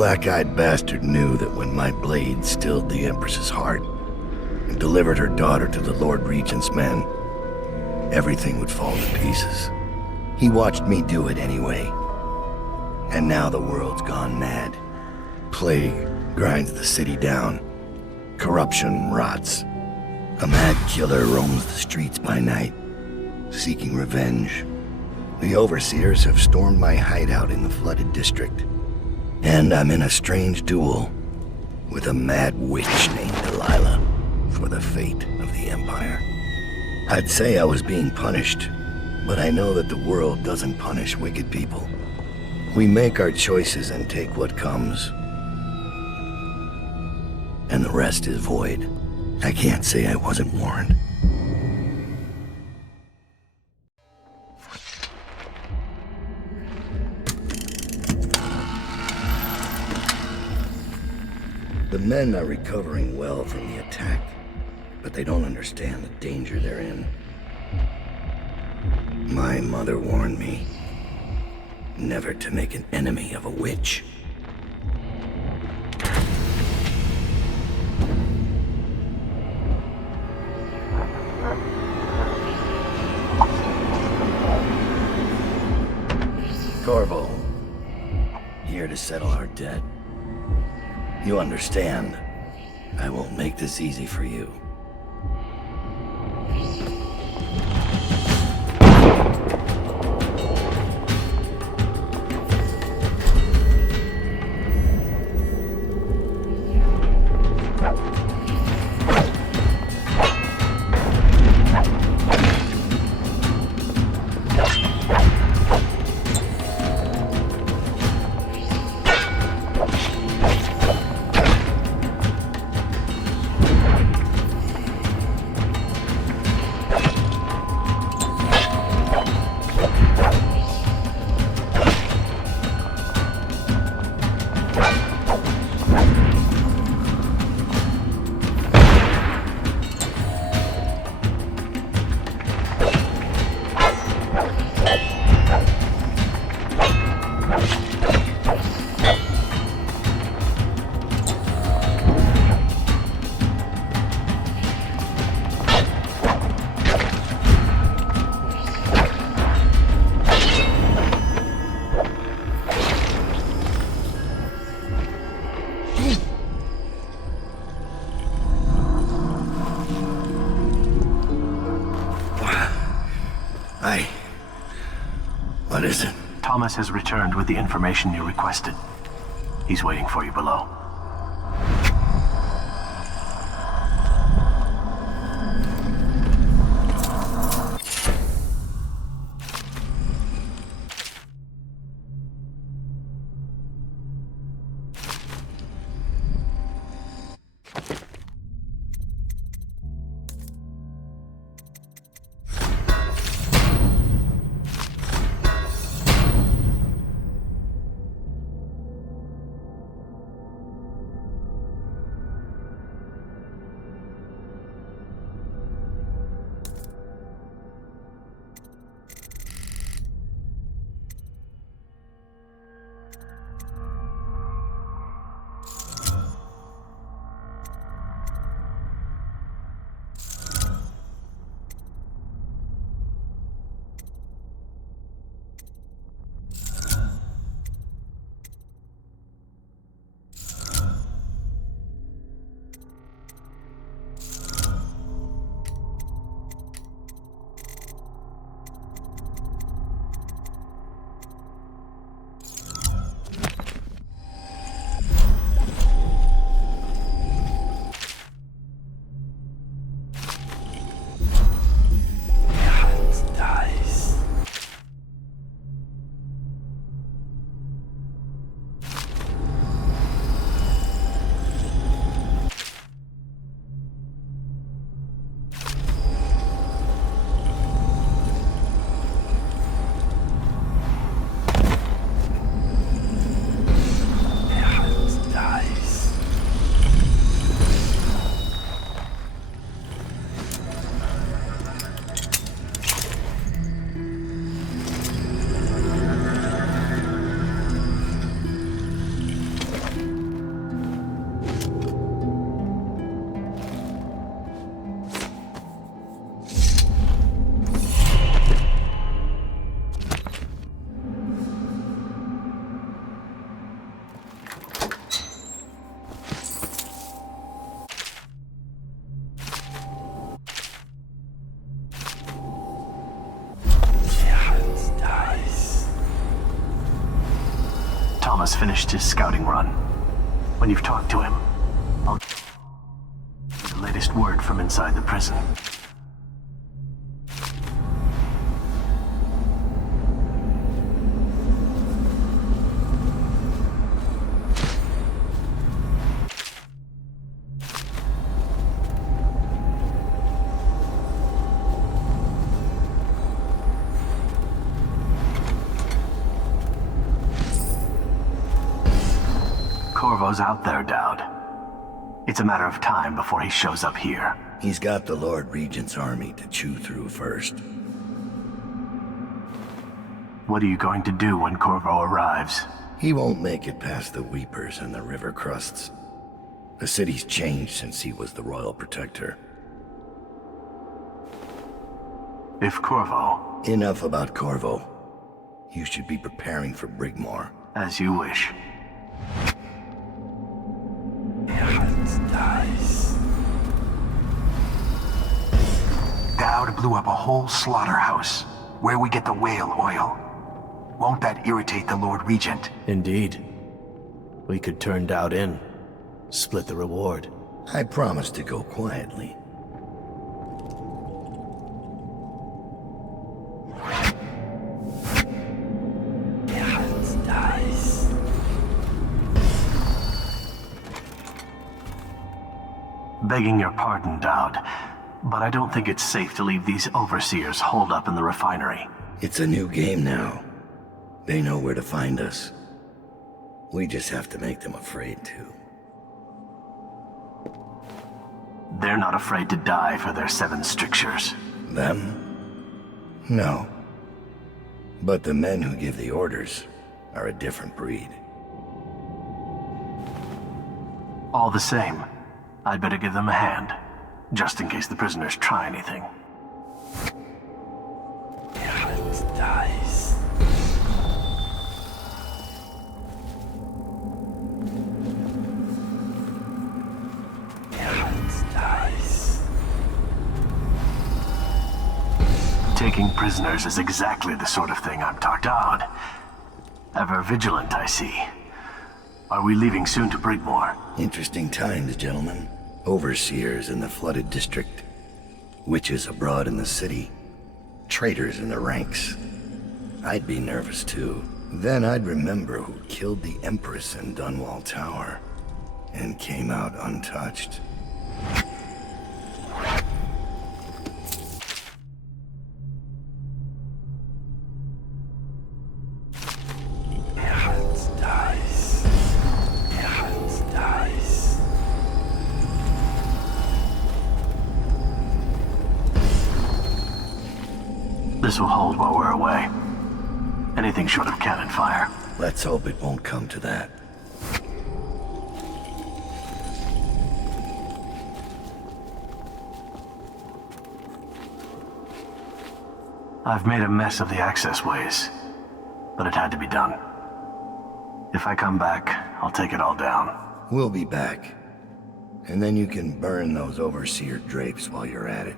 black-eyed bastard knew that when my blade stilled the Empress's heart and delivered her daughter to the Lord Regent's men, everything would fall to pieces. He watched me do it anyway. And now the world's gone mad. Plague grinds the city down. Corruption rots. A mad killer roams the streets by night, seeking revenge. The overseers have stormed my hideout in the flooded district. And I'm in a strange duel with a mad witch named Delilah for the fate of the Empire. I'd say I was being punished, but I know that the world doesn't punish wicked people. We make our choices and take what comes. And the rest is void. I can't say I wasn't warned. The men are recovering well from the attack, but they don't understand the danger they're in. My mother warned me never to make an enemy of a witch. Corvo, here to settle our debt. You understand, I won't make this easy for you. What is it? Thomas has returned with the information you requested. He's waiting for you below. has finished his scouting run. When you've talked to him, I'll get the latest word from inside the prison. Corvo's out there, Dowd. It's a matter of time before he shows up here. He's got the Lord Regent's army to chew through first. What are you going to do when Corvo arrives? He won't make it past the Weepers and the river crusts. The city's changed since he was the royal protector. If Corvo... Enough about Corvo. You should be preparing for Brigmore. As you wish. Dowd blew up a whole slaughterhouse, where we get the whale oil. Won't that irritate the Lord Regent? Indeed. We could turn Dowd in, split the reward. I promise to go quietly. Begging your pardon, Dowd, but I don't think it's safe to leave these overseers holed up in the refinery. It's a new game now. They know where to find us. We just have to make them afraid to. They're not afraid to die for their 7 strictures. Them? No. But the men who give the orders are a different breed. All the same, I'd better give them a hand, just in case the prisoners try anything. Taking prisoners is exactly the sort of thing I'm talking about. Ever vigilant, I see. Are we leaving soon to Brigmore? Interesting times, gentlemen. Overseers in the flooded district. Witches abroad in the city. Traitors in the ranks. I'd be nervous too. Then I'd remember who killed the Empress in Dunwall Tower. And came out untouched. This will hold while we're away. Anything short of cannon fire. Let's hope it won't come to that. I've made a mess of the access ways, but it had to be done. If I come back, I'll take it all down. We'll be back. And then you can burn those overseer drapes while you're at it.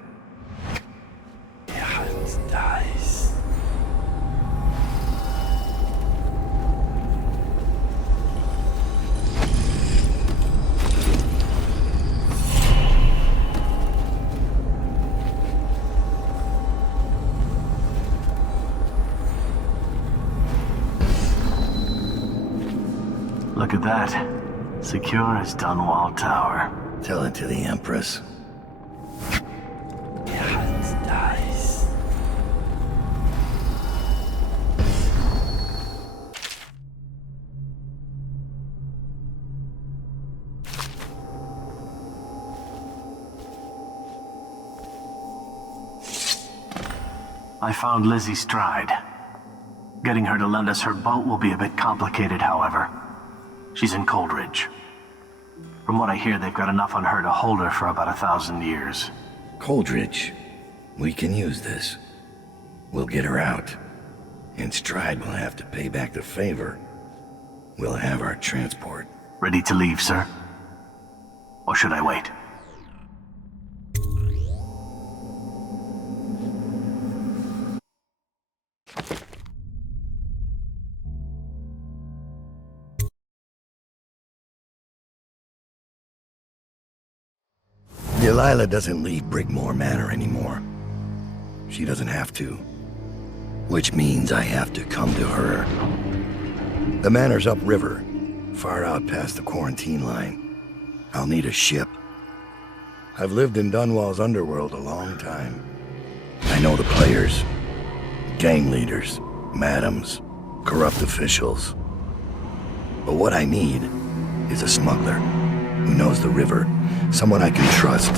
Look at that. Secure as Dunwall Tower. Tell it to the Empress. I found Lizzie Stride. Getting her to lend us her boat will be a bit complicated, however. She's in Coldridge. From what I hear, they've got enough on her to hold her for about 1,000 years. Coldridge. We can use this. We'll get her out. And Stride will have to pay back the favor. We'll have our transport. Ready to leave, sir? Or should I wait? Delilah doesn't leave Brigmore Manor anymore. She doesn't have to. Which means I have to come to her. The manor's upriver, far out past the quarantine line. I'll need a ship. I've lived in Dunwall's underworld a long time. I know the players. Gang leaders, madams, corrupt officials. But what I need is a smuggler who knows the river, someone I can trust.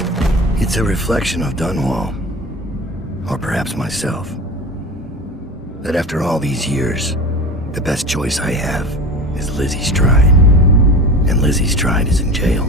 It's a reflection of Dunwall, or perhaps myself. That after all these years, the best choice I have is Lizzie Stride. And Lizzie Stride is in jail.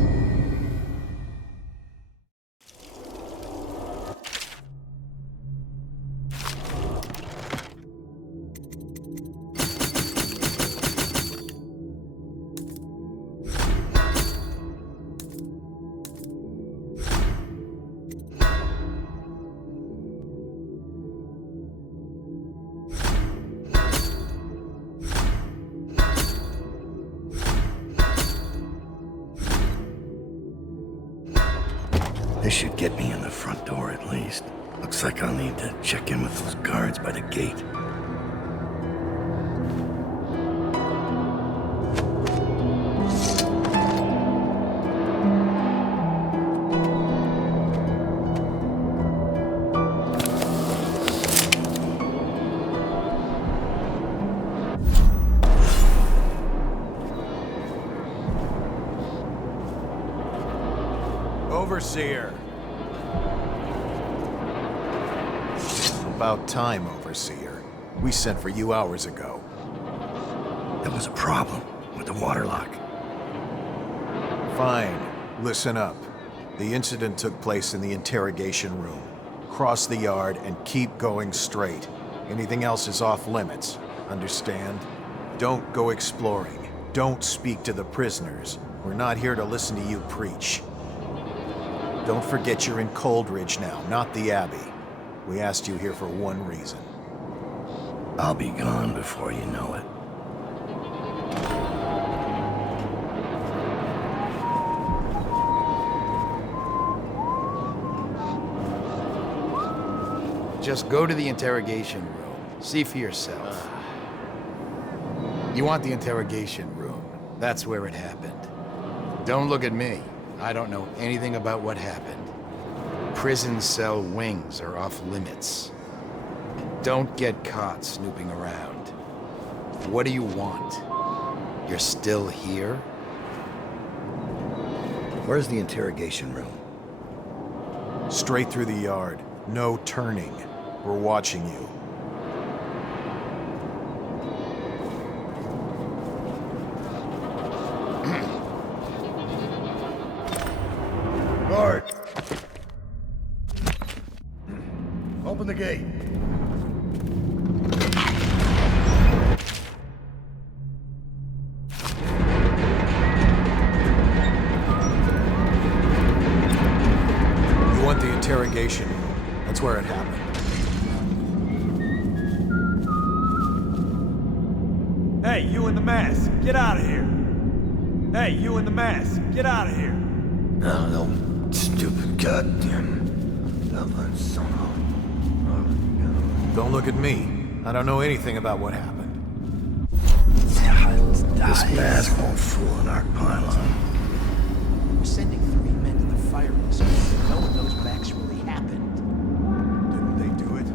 This should get me in the front door at least. Looks like I'll need to check in with those guards by the gate. Overseer. About time, Overseer. We sent for you hours ago. There was a problem with the waterlock. Fine. Listen up. The incident took place in the interrogation room. Cross the yard and keep going straight. Anything else is off limits. Understand? Don't go exploring. Don't speak to the prisoners. We're not here to listen to you preach. Don't forget you're in Coldridge now, not the Abbey. We asked you here for one reason. I'll be gone before you know it. Just go to the interrogation room. See for yourself. You want the interrogation room. That's where it happened. Don't look at me. I don't know anything about what happened. Prison cell wings are off limits. Don't get caught snooping around. What do you want? You're still here? Where's the interrogation room? Straight through the yard. No turning. We're watching you. Guard! Open the gate. You want the interrogation room. That's where it happened. Hey, you in the mask, get out of here. Hey, you in the mask, get out of here. No, stupid goddamn. Don't look at me. I don't know anything about what happened. This mask won't fool an arc pylon. We're sending 3 men to the fire district. No one knows what actually happened. Didn't they do it?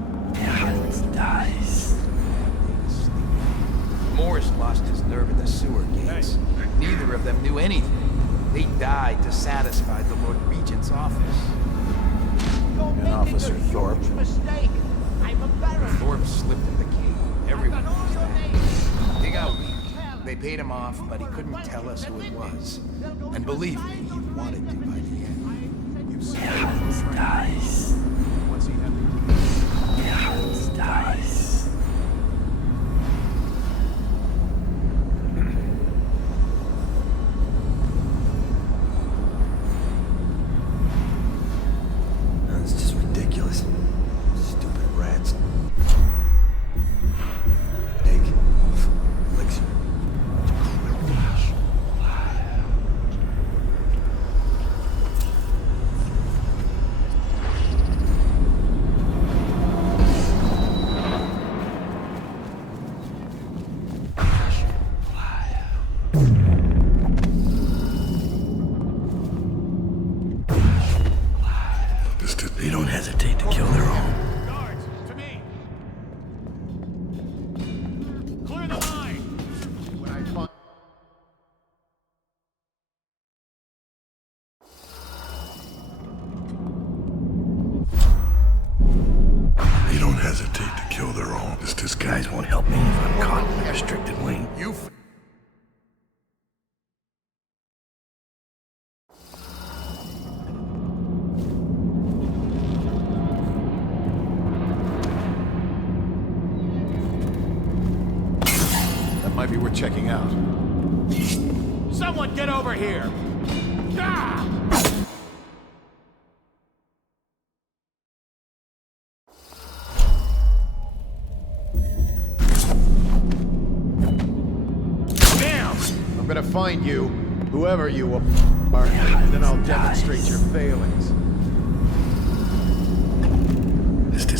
Morris lost his nerve at the sewer gates. Neither of them knew anything. They died to satisfy the Lord Regent's office. And Officer Thorpe. Mistake. I'm a baron. Thorpe slipped in the cave. Everyone knows that. They got weak. They paid him off, but he couldn't tell us who it was. And believe me, he wanted to by the end. You've seen What's he having? Dies. That's just ridiculous. Stupid rats. Egg. Elixir. They don't hesitate to kill their own. Guards, to me! Clear the line! When I find... They don't hesitate to kill their own. These disguise won't help me if I'm caught in the restricted wing. That might be worth checking out. Someone get over here! Ah! I'm gonna find you, whoever you are, and then I'll demonstrate your failings.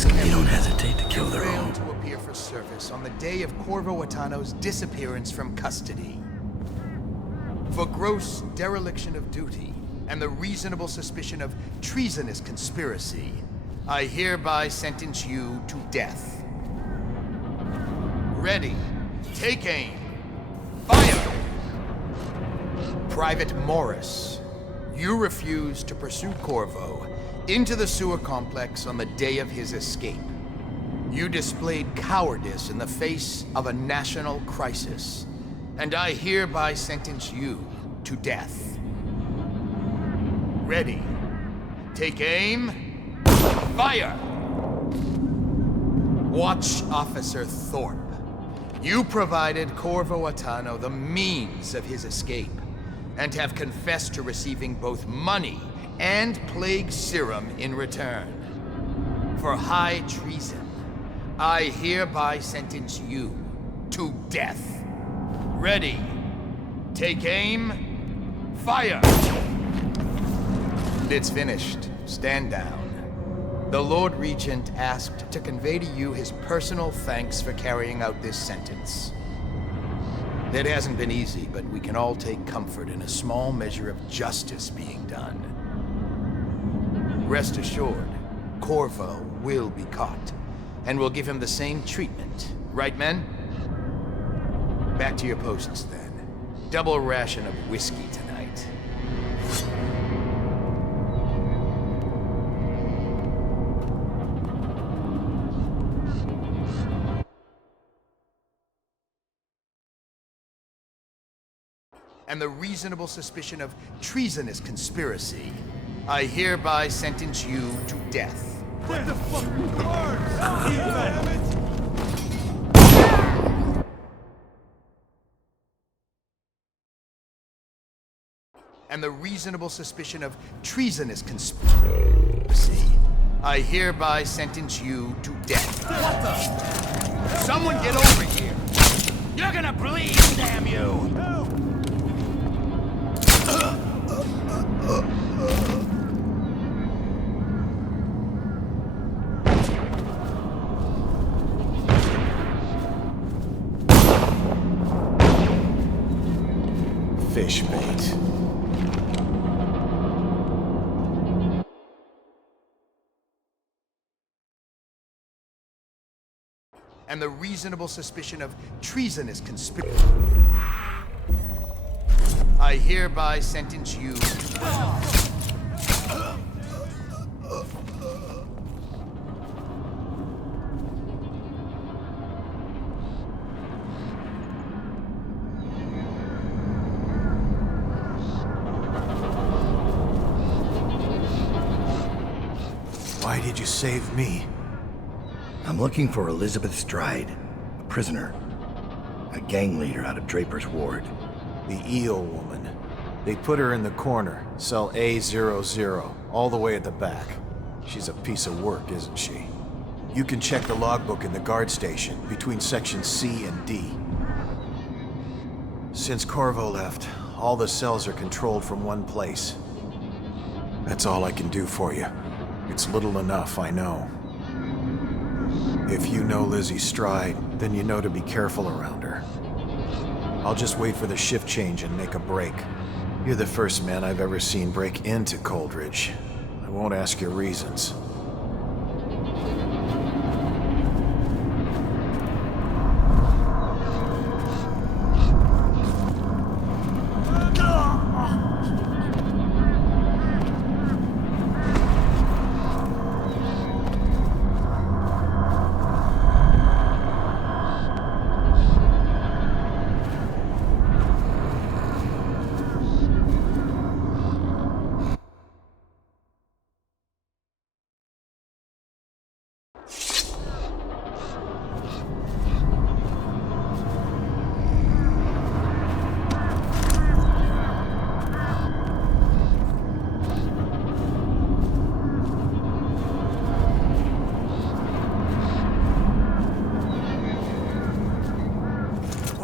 They don't hesitate to kill their own. Failed to appear for service on the day of Corvo Atano's disappearance from custody. For gross dereliction of duty and the reasonable suspicion of treasonous conspiracy, I hereby sentence you to death. Ready. Take aim. Fire! Private Morris, you refused to pursue Corvo into the sewer complex on the day of his escape. You displayed cowardice in the face of a national crisis, and I hereby sentence you to death. Ready. Take aim. Fire! Watch Officer Thorpe. You provided Corvo Atano the means of his escape, and have confessed to receiving both money and plague serum in return. For high treason, I hereby sentence you to death. Ready. Take aim. Fire! It's finished. Stand down. The Lord Regent asked to convey to you his personal thanks for carrying out this sentence. It hasn't been easy, but we can all take comfort in a small measure of justice being done. Rest assured, Corvo will be caught, and we'll give him the same treatment. Right, men? Back to your posts, then. Double ration of whiskey tonight. And the reasonable suspicion of treasonous conspiracy, I hereby sentence you to death. What the fuck? Guards! Damn it! And the reasonable suspicion of treasonous conspiracy, I hereby sentence you to death. What the? Someone get over here! You're gonna bleed, damn you! Help! Fish bait. And the reasonable suspicion of treasonous conspiracy, I hereby sentence you. Why did you save me? I'm looking for Elizabeth Stride, a prisoner. A gang leader out of Draper's Ward. The eel woman. They put her in the corner, cell A00, all the way at the back. She's a piece of work, isn't she? You can check the logbook in the guard station, between sections C and D. Since Corvo left, all the cells are controlled from one place. That's all I can do for you. It's little enough, I know. If you know Lizzie Stride, then you know to be careful around her. I'll just wait for the shift change and make a break. You're the first man I've ever seen break into Coldridge. I won't ask your reasons.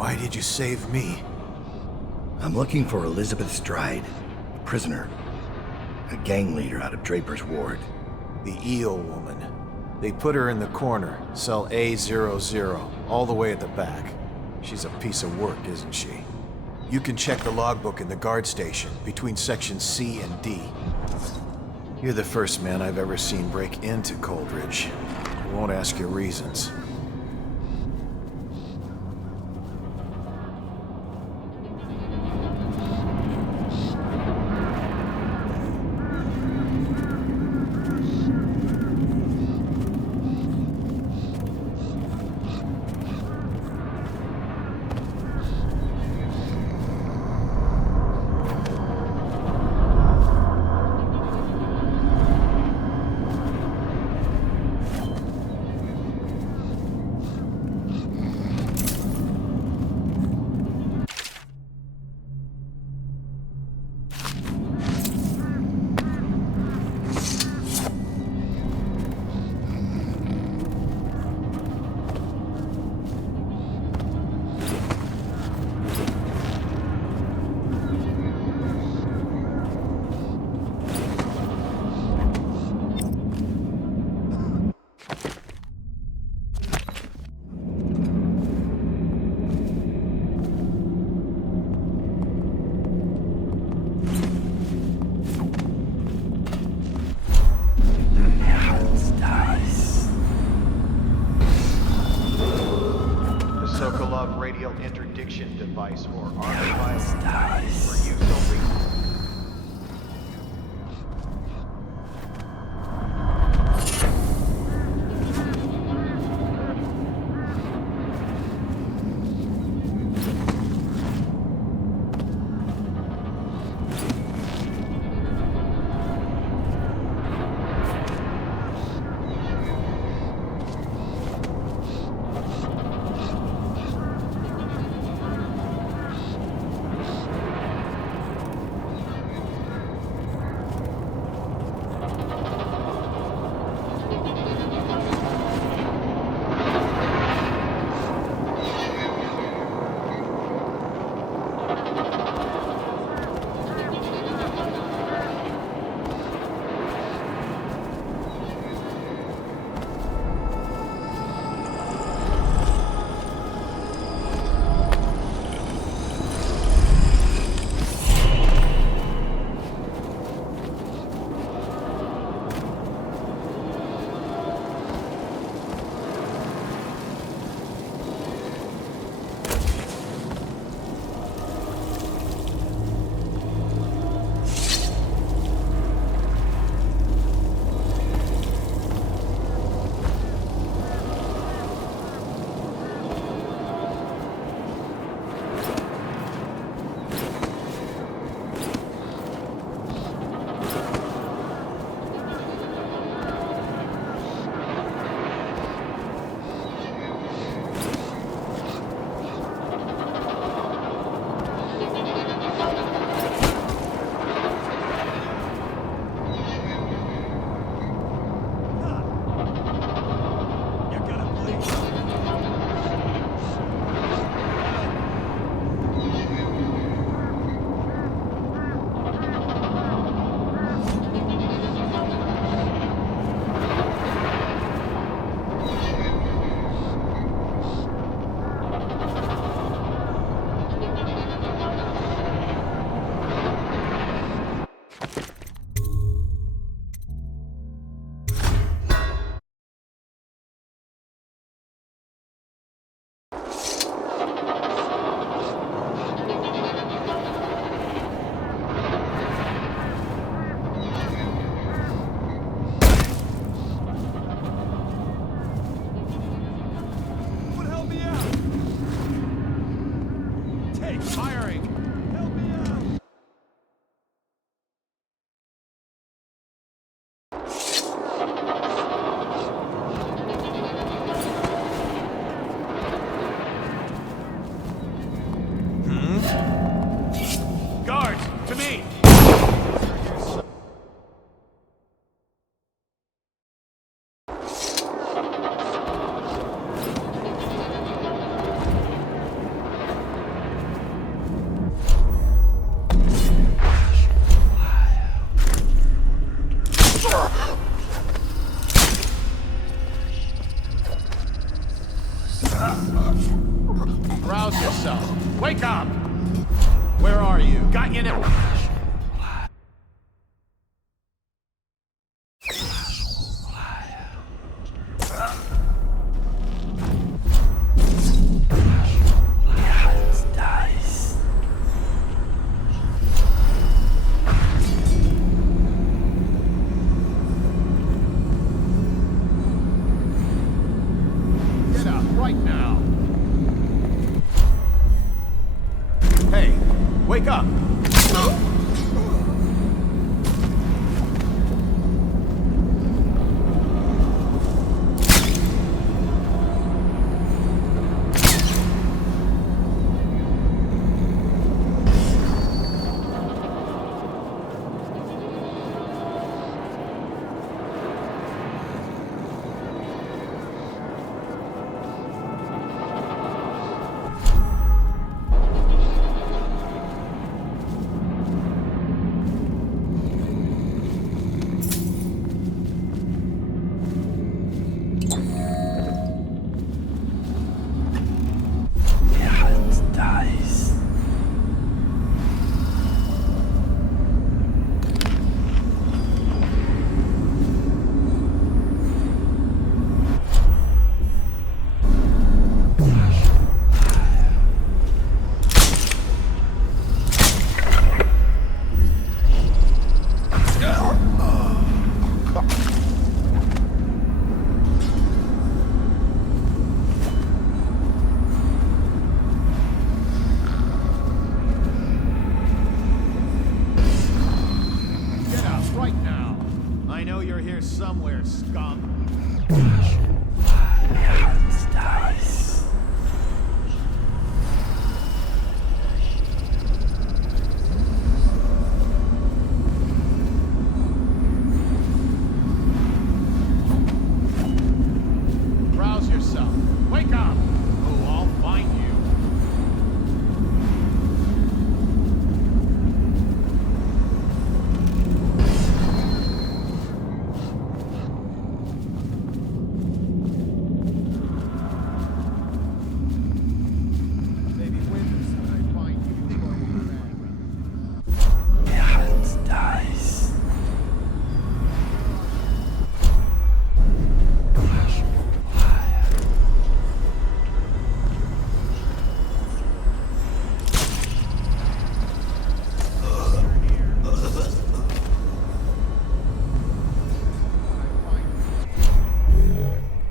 Why did you save me? I'm looking for Elizabeth Stride, a prisoner. A gang leader out of Draper's Ward. The eel woman. They put her in the corner, cell A00, all the way at the back. She's a piece of work, isn't she? You can check the logbook in the guard station, between sections C and D. You're the first man I've ever seen break into Coldridge. I won't ask your reasons. Radial interdiction device or artificial device for use only. Rouse yourself. Wake up! Where are you? Got you now. Get up right now. Hey, wake up! Get up right now. I know you're here somewhere, scum. Rouse yourself. Wake up! Oh, I'll find you. Maybe Winters when I find you is going to be bad.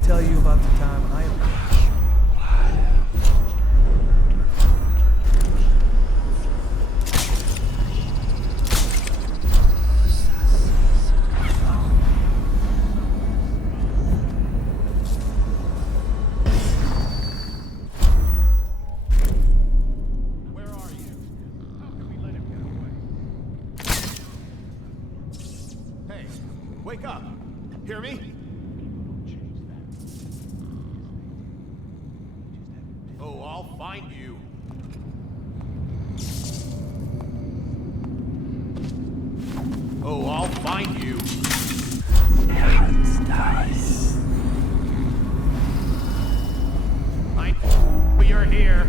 Tell you about the time I... Where are you? How can we let him get away? Hey, wake up! Hear me? Oh, I'll find you. Oh, I'll find you. I know you're here.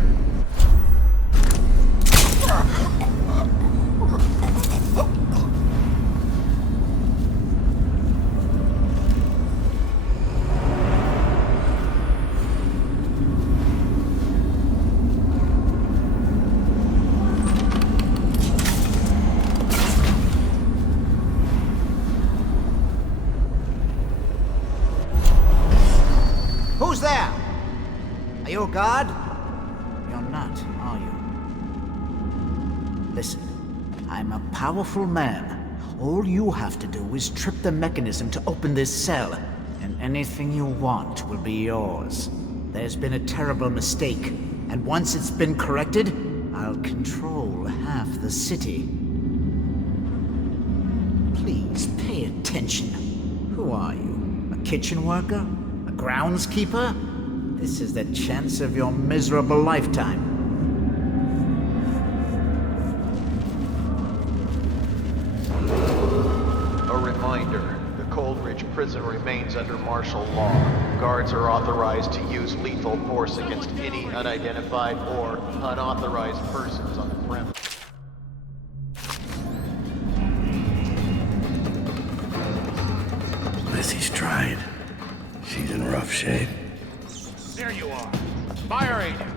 Who's there? Are you a guard? You're not, are you? Listen, I'm a powerful man. All you have to do is trip the mechanism to open this cell, and anything you want will be yours. There's been a terrible mistake, and once it's been corrected, I'll control half the city. Please pay attention. Who are you? A kitchen worker? A groundskeeper? This is the chance of your miserable lifetime. A reminder, the cold Coldridge Prison remains under martial law. Guards are authorized to use lethal force against any unidentified or unauthorized persons on the premise. Lizzie Stride. She's in rough shape. There you are. Fire agent.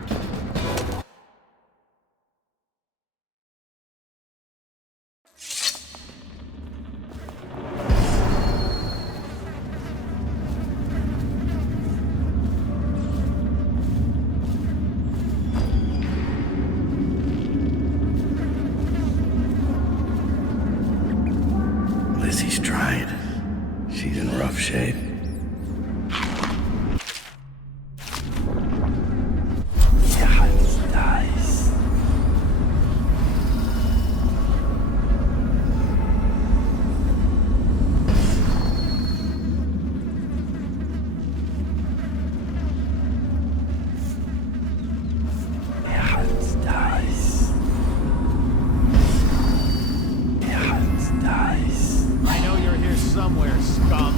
Lizzie Stride. She's in rough shape. I know you're here somewhere, scum.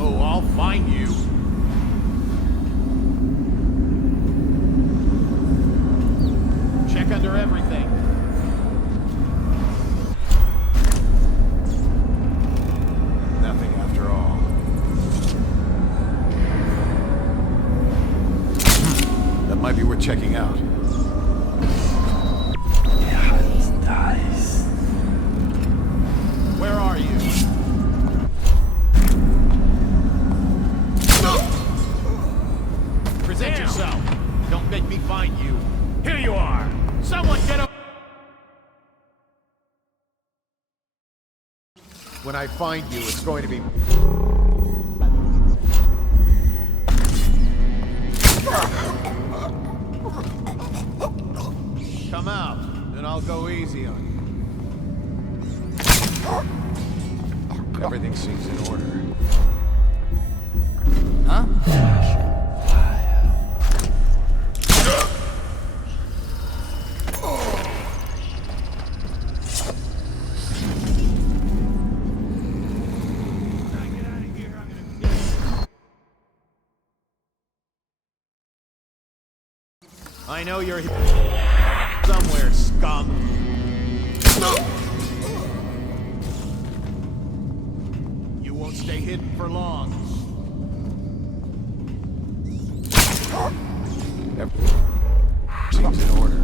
Oh, I'll find you. Check under everything. Nothing after all. That might be worth checking out. Where are you? Present yourself. Don't make me find you. Here you are. Someone get up. When I find you, it's going to be... Come out, and I'll go easy on you. Everything seems in order. Huh? I know you're here somewhere, scum. You won't stay hidden for long. Everything seems in order.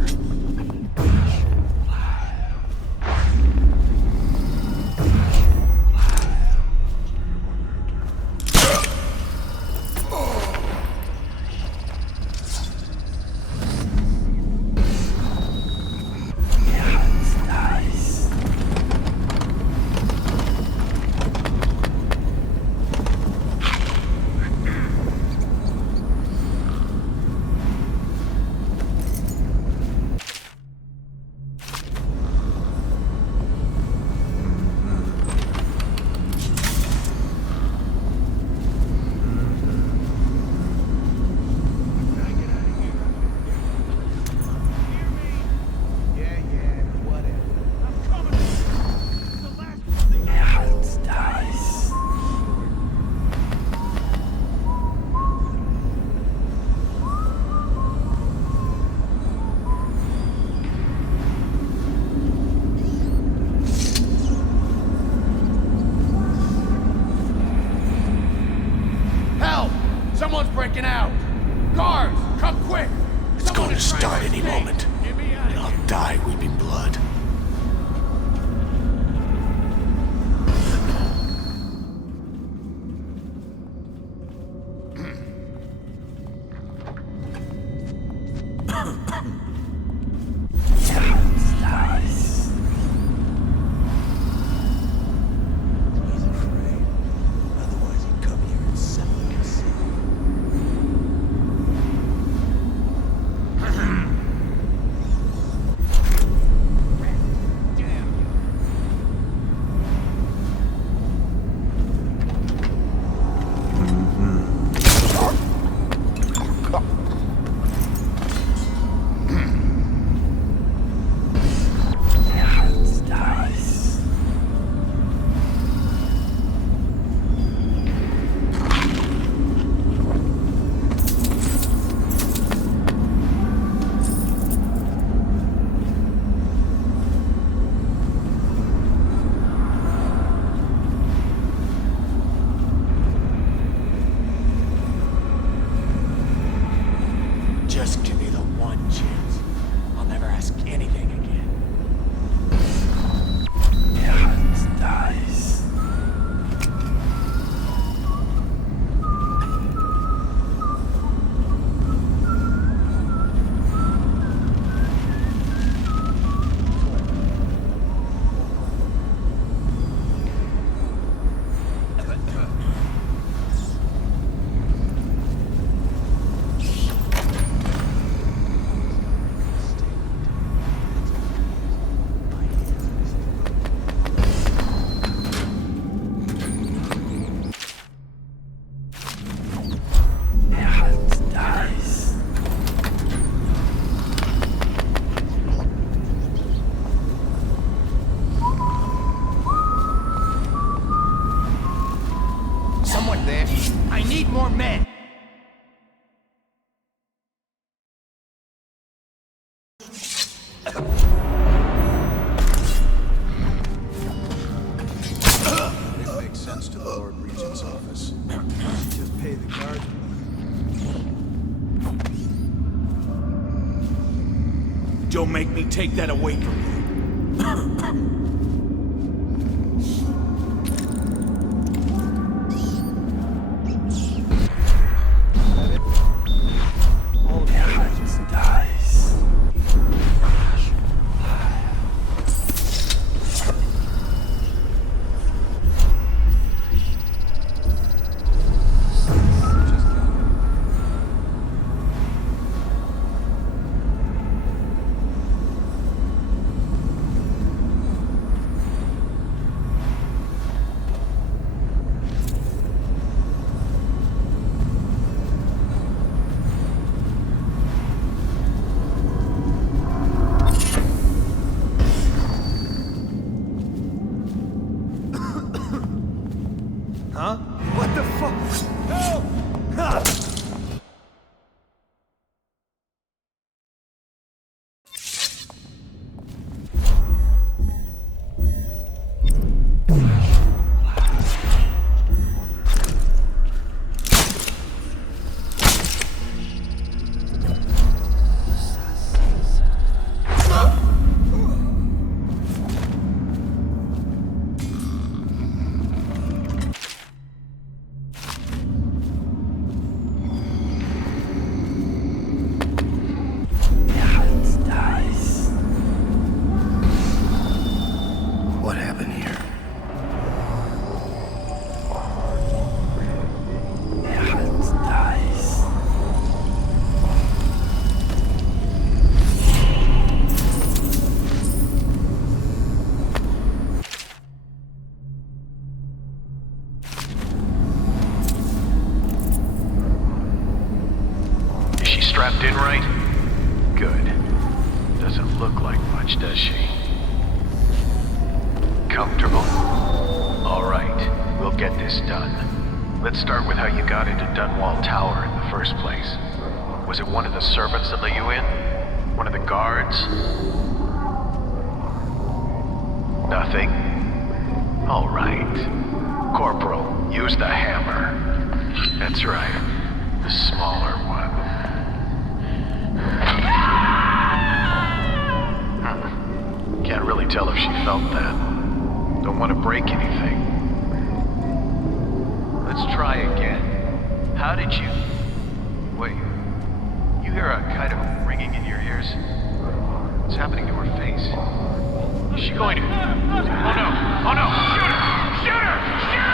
Someone's breaking out! Guards, come quick! It's going to start any moment, and I'll die weeping blood. more men. It makes sense to the Lord Regent's office. Just pay the guards. Don't make me take that away from you. Huh? What the fuck? Help! Ha! What happened here? Is she strapped in right? Good. Doesn't look like much, does she? Comfortable? Alright, we'll get this done. Let's start with how you got into Dunwall Tower in the first place. Was it one of the servants that let you in? One of the guards? Nothing? Alright. Corporal, use the hammer. That's right. The smaller one. Can't really tell if she felt that. Don't want to break anything. Let's try again. How did you... Wait. You hear a kind of ringing in your ears? What's happening to her face? Is she going to... Oh no! Oh no! Shoot her! Shoot her! Shoot!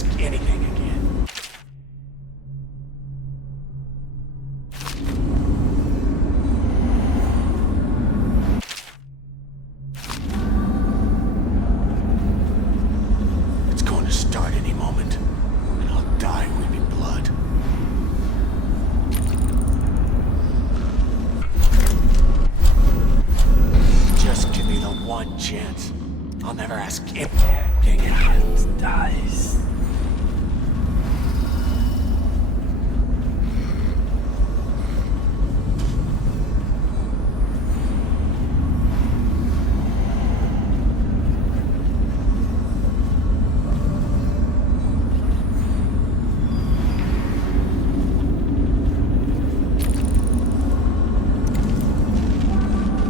ask anything again. It's going to start any moment, and I'll die weeping blood. Just give me the one chance. I'll never ask anything again. Dies.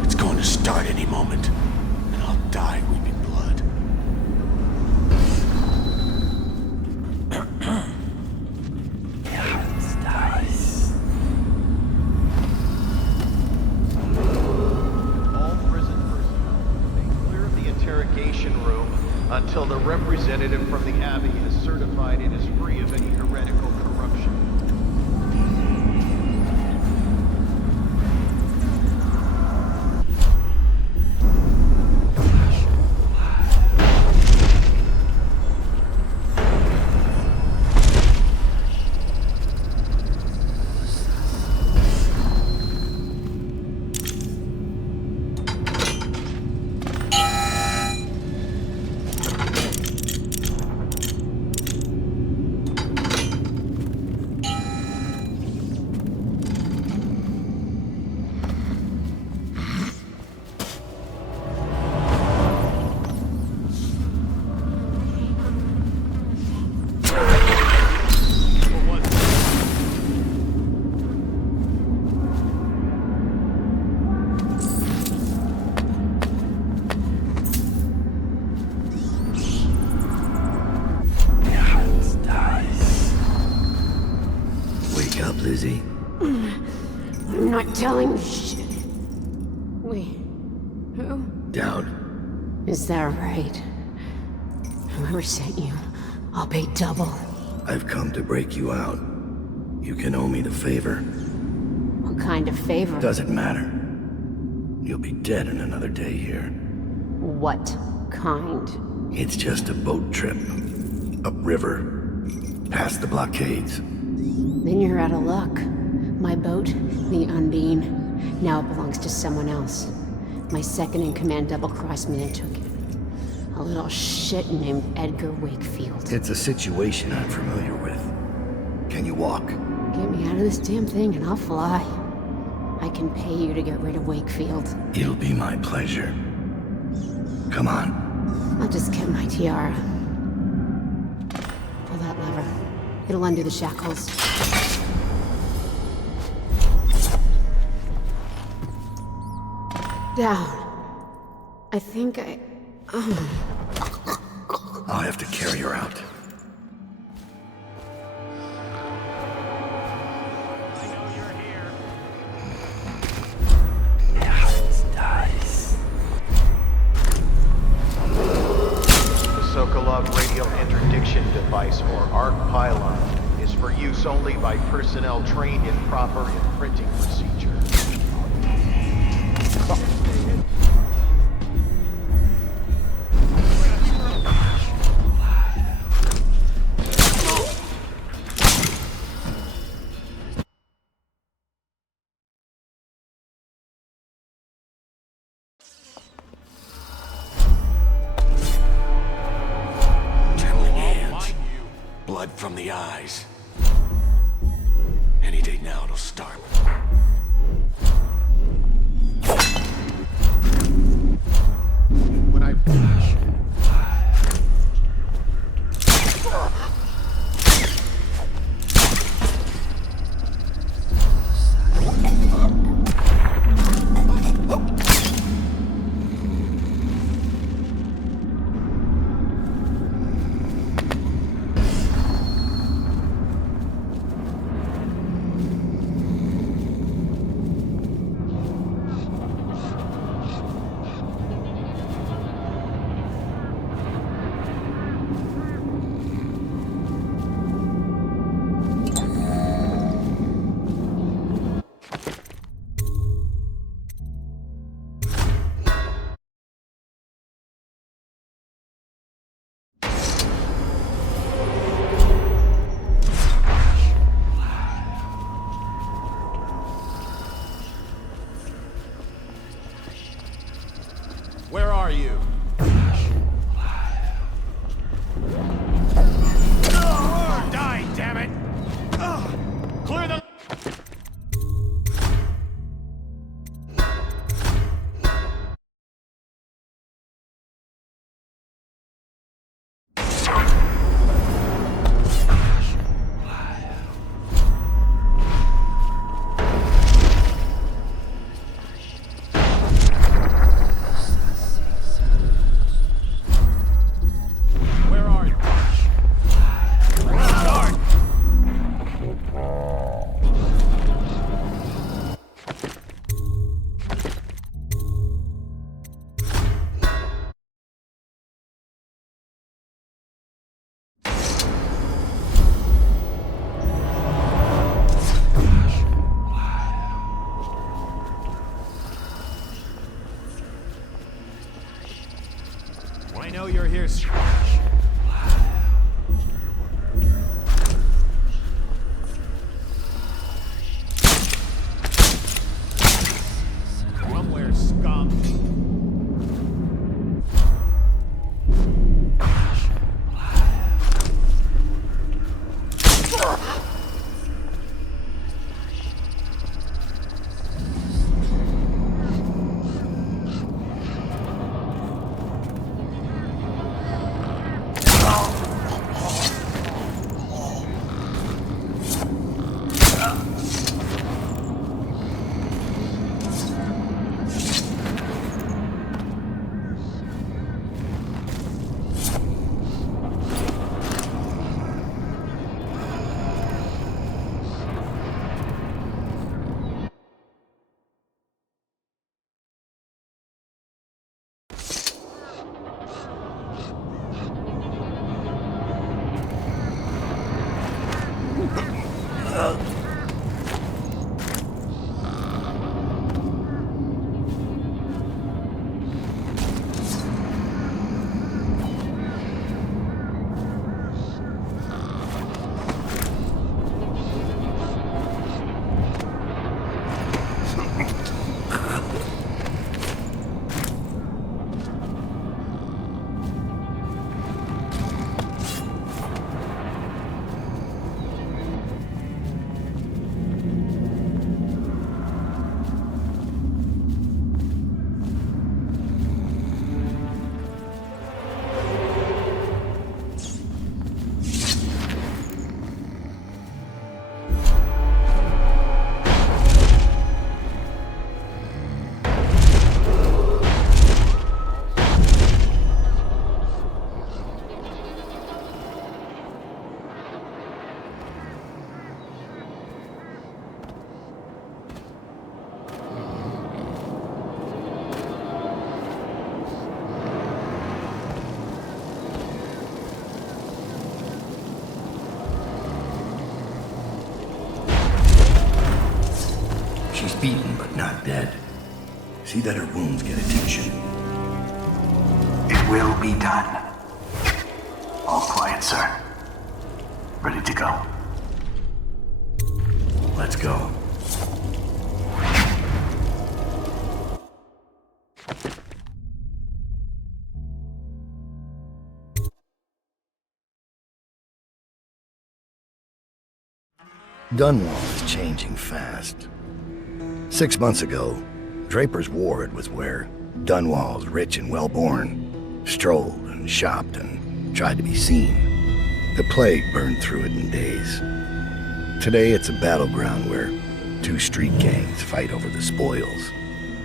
It's going to start any moment, and I'll die weeping blood. All prison personnel may clear the interrogation room until the representative from the Abbey is certified it is free of any heretical corruption. Wake up, Lizzie. I'm not telling you shit. Wait, who? Down. Is that right? Whoever sent you, I'll pay double. I've come to break you out. You can owe me the favor. What kind of favor? Doesn't matter. You'll be dead in another day here. What kind? It's just a boat trip. Upriver. Past the blockades. Then you're out of luck. My boat, the Undine, now it belongs to someone else. My second-in-command double-crossed me and took it. A little shit named Edgar Wakefield. It's a situation I'm familiar with. Can you walk? Get me out of this damn thing and I'll fly. I can pay you to get rid of Wakefield. It'll be my pleasure. Come on. I'll just get my tiara. Pull that lever. It'll undo the shackles. Down. I think I'll have to carry her out. Sokolov radio interdiction device, or ARC pylon, is for use only by personnel trained in proper imprinting procedure. Blood from the eyes. Any day now it'll start. When I flash. here's... Somewhere, scum. She's beaten, but not dead. See that her wounds get attention. It will be done. All quiet, sir. Ready to go. Let's go. Dunwall is changing fast. 6 months ago, Draper's Ward was where Dunwall's rich and well-born strolled and shopped and tried to be seen. The plague burned through it in days. Today it's a battleground where 2 street gangs fight over the spoils.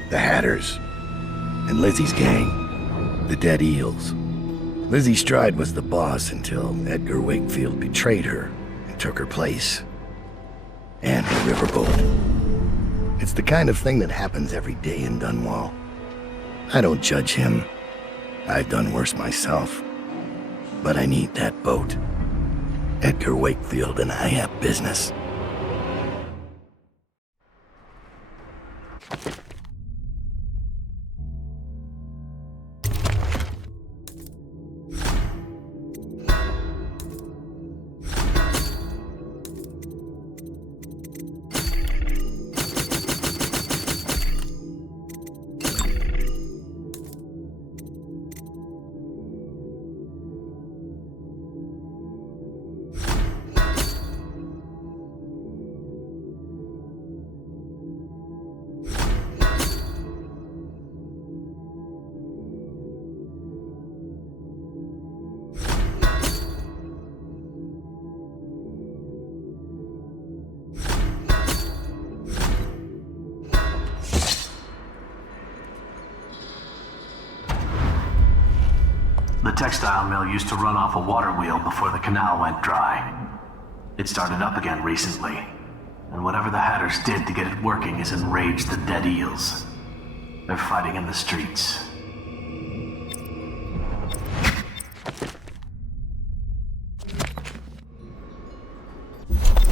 The Hatters and Lizzie's gang, the Dead Eels. Lizzie Stride was the boss until Edgar Wakefield betrayed her and took her place. And her riverboat. It's the kind of thing that happens every day in Dunwall. I don't judge him. I've done worse myself. But I need that boat. Edgar Wakefield and I have business. The textile mill used to run off a water wheel before the canal went dry. It started up again recently, and whatever the Hatters did to get it working has enraged the Dead Eels. They're fighting in the streets.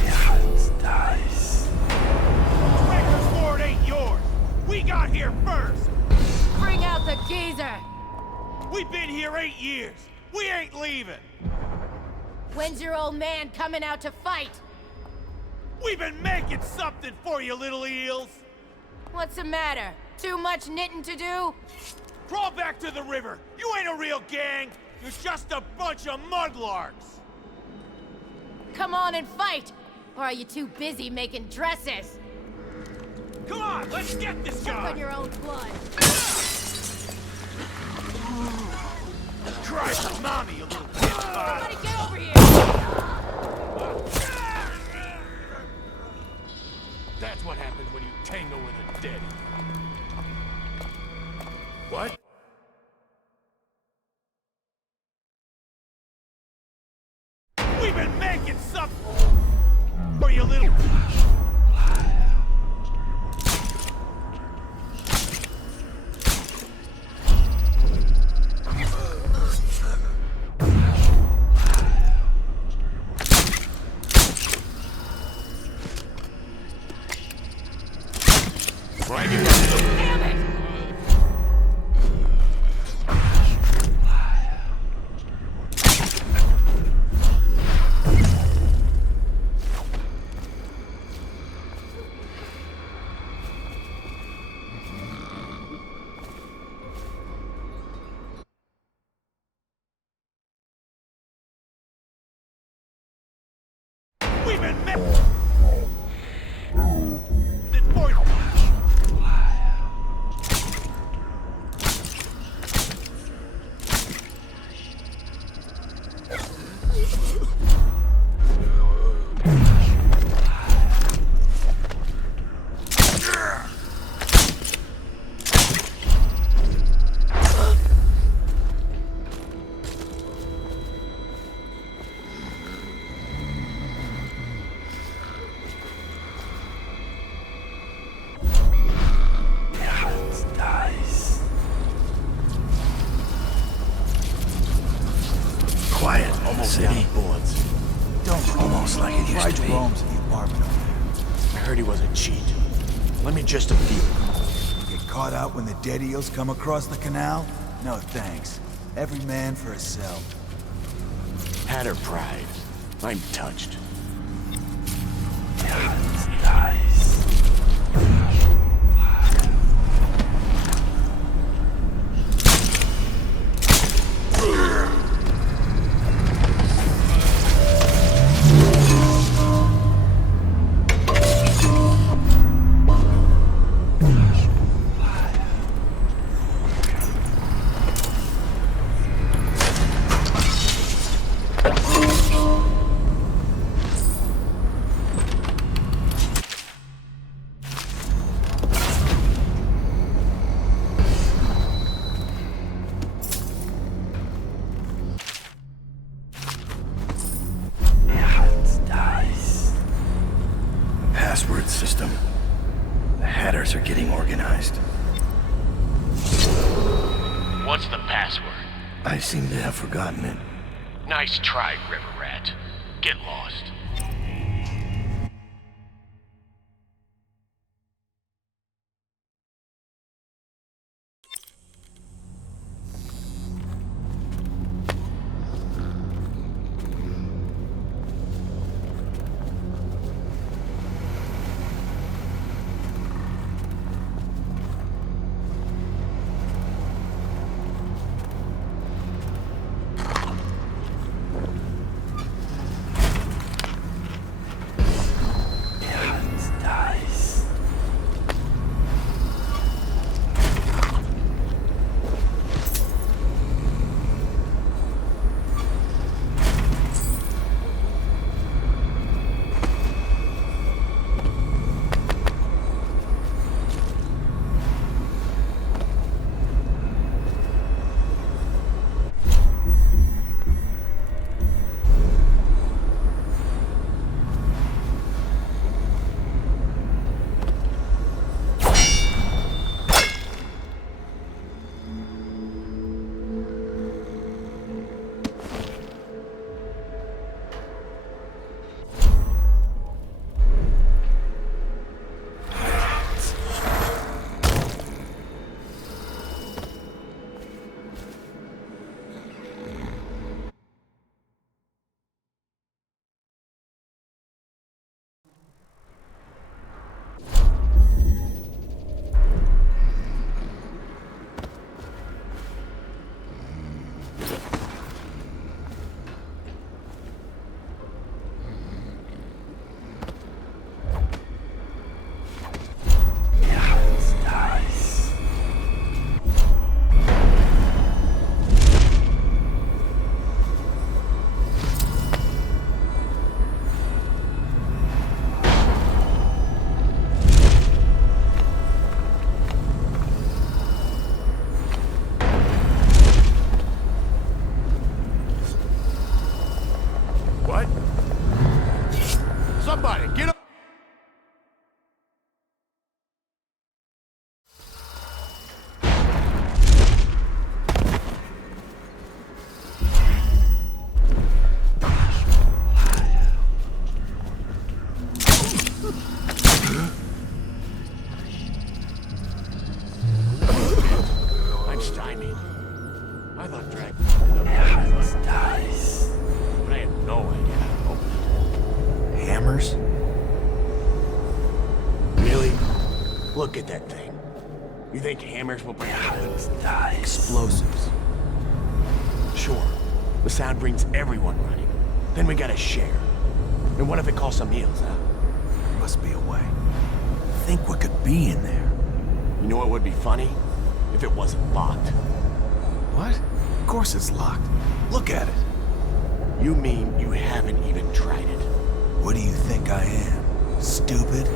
Difference dice. Draper's Ward ain't yours! We got here first! Bring out the geezer! We've been here 8 years! We ain't leaving! When's your old man coming out to fight? We've been making something for you, little eels! What's the matter? Too much knitting to do? Crawl back to the river! You ain't a real gang! You're just a bunch of mudlarks! Come on and fight! Or are you too busy making dresses? Come on, let's get this Choke guy! on your own blood. Christ, mommy, you little bitch! Somebody get over here! That's what happens when you tangle with a dead. What? We've been making something for you, little. We've been making for you. Quiet, almost city. Bullets. Don't Almost like it used to be. Rome's in the apartment over there. I heard he was a cheat. Let me just a few. Get caught out when the dead eels come across the canal? No thanks. Every man for himself. Had her pride. I'm touched. Password system. The Hatters are getting organized. What's the password? I seem to have forgotten it. Nice try, River Rat. Get lost. Somebody, get up! I'm stymied. I thought Drag dies. But I had no idea how to open it. Hammers? Really? Look at that thing. You think hammers will bring dies? Explosives. Sure. The sound brings everyone running. Then we gotta share. And what if it calls some heels, huh? There must be a way. Think what could be in there. You know what would be funny? If it wasn't locked. What? Of course it's locked. Look at it. You mean you haven't even tried it? What do you think I am? Stupid?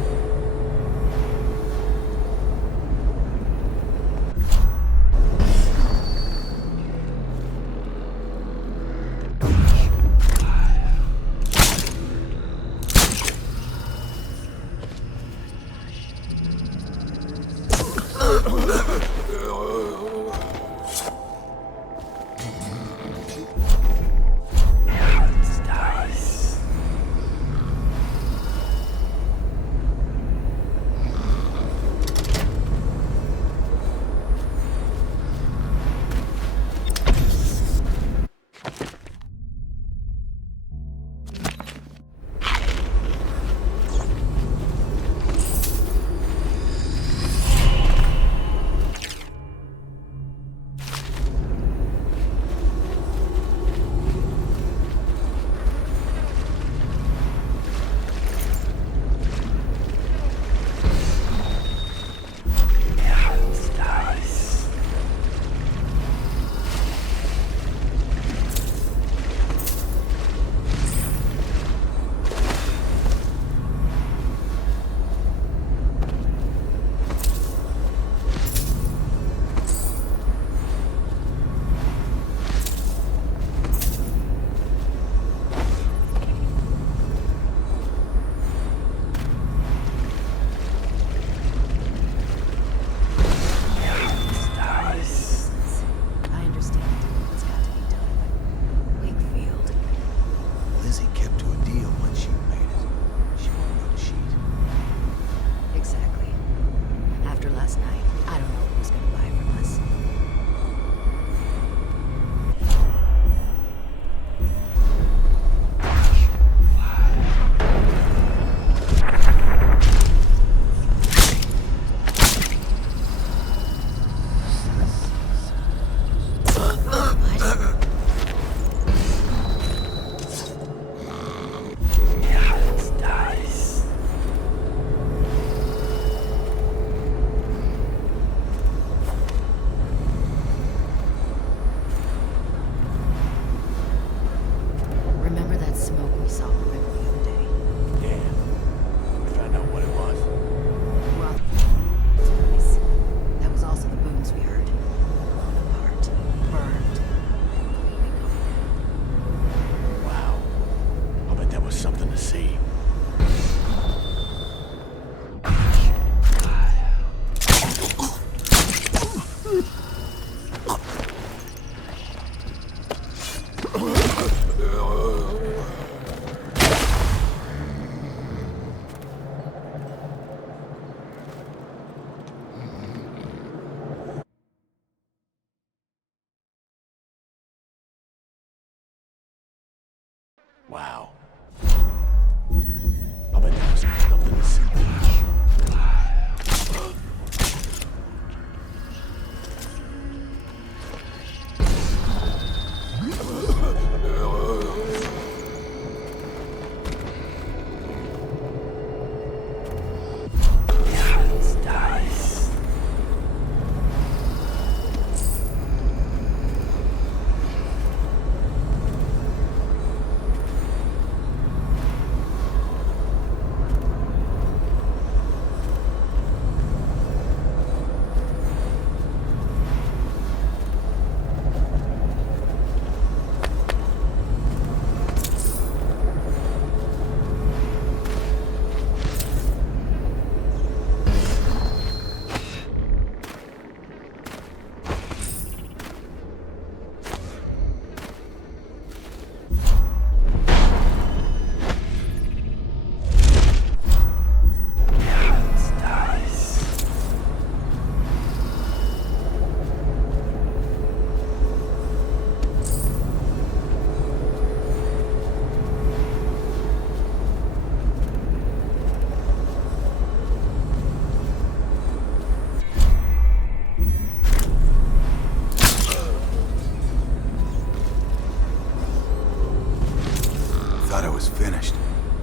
Wow.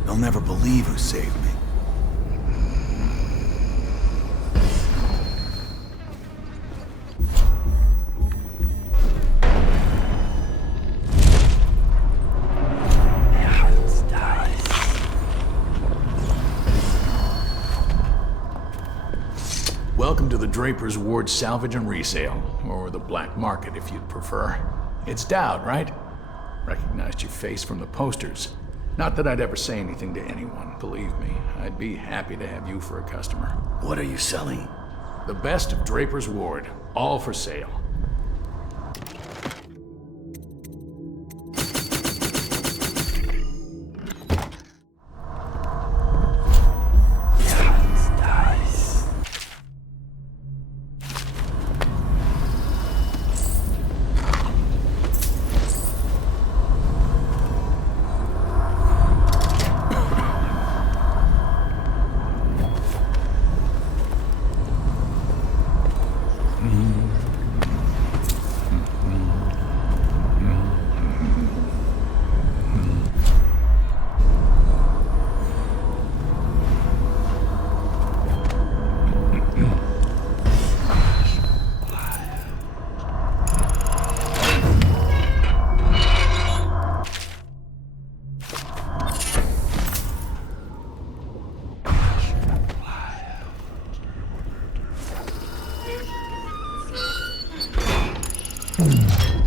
They'll never believe who saved me. Welcome to the Draper's Ward Salvage and Resale, or the Black Market if you'd prefer. It's Dowd, right? Recognized your face from the posters. Not that I'd ever say anything to anyone, believe me. I'd be happy to have you for a customer. What are you selling? The best of Draper's Ward, all for sale.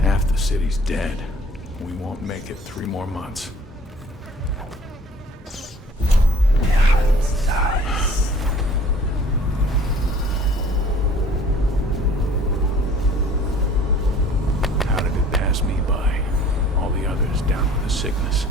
Half the city's dead. We won't make it 3 more months. How did it pass me by? All the others down with the sickness.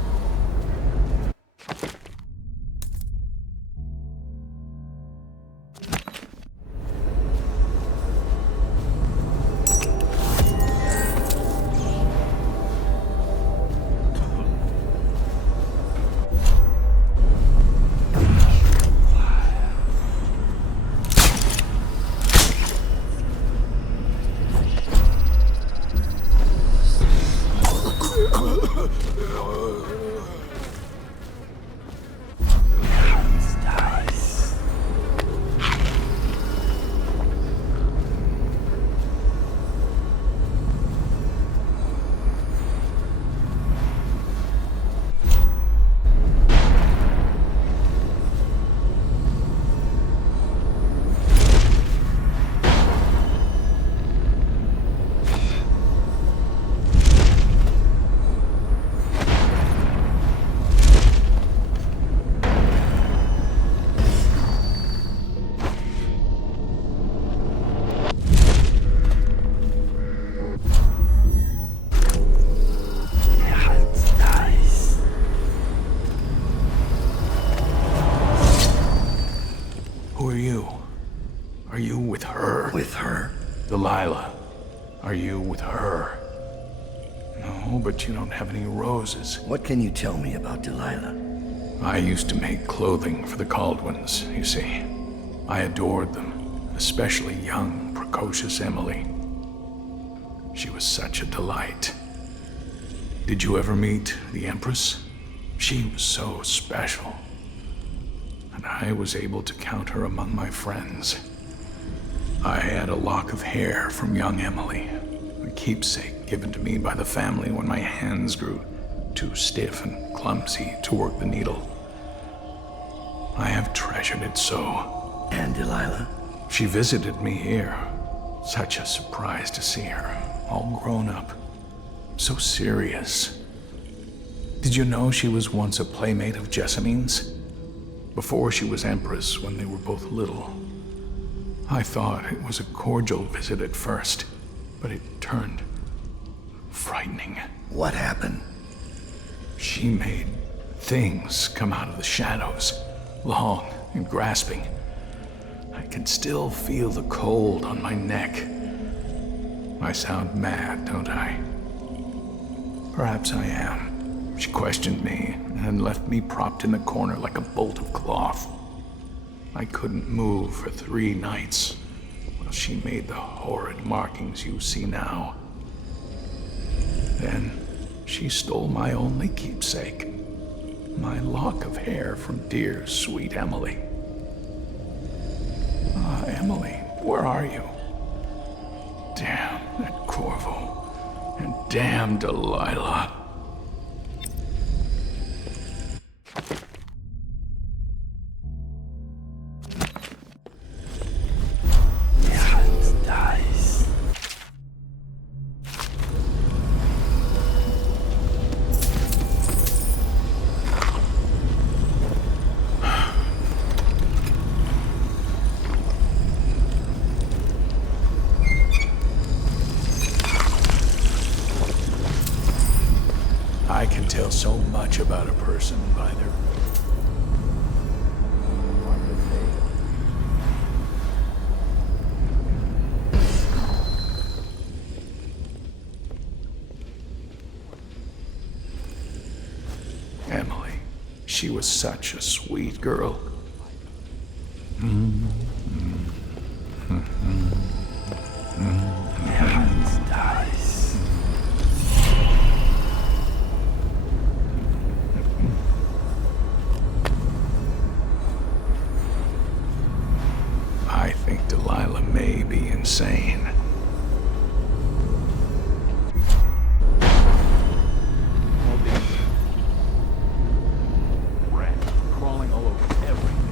Who are you? Are you with her? With her? Delilah. Are you with her? No, but you don't have any roses. What can you tell me about Delilah? I used to make clothing for the Caldwins, you see. I adored them, especially young, precocious Emily. She was such a delight. Did you ever meet the Empress? She was so special. And I was able to count her among my friends. I had a lock of hair from young Emily, a keepsake given to me by the family when my hands grew too stiff and clumsy to work the needle. I have treasured it so. And Delilah? She visited me here. Such a surprise to see her, all grown up, so serious. Did you know she was once a playmate of Jessamine's? Before she was Empress, when they were both little. I thought it was a cordial visit at first, but it turned frightening. What happened? She made things come out of the shadows, long and grasping. I can still feel the cold on my neck. I sound mad, don't I? Perhaps I am. She questioned me and left me propped in the corner like a bolt of cloth. I couldn't move for 3 nights while she made the horrid markings you see now. Then she stole my only keepsake. My lock of hair from dear, sweet Emily. Ah, Emily, where are you? Damn that Corvo. And damn Delilah. I can tell so much about a person by their... Emily, she was such a sweet girl. I think Delilah may be insane. All these rats crawling all over everything.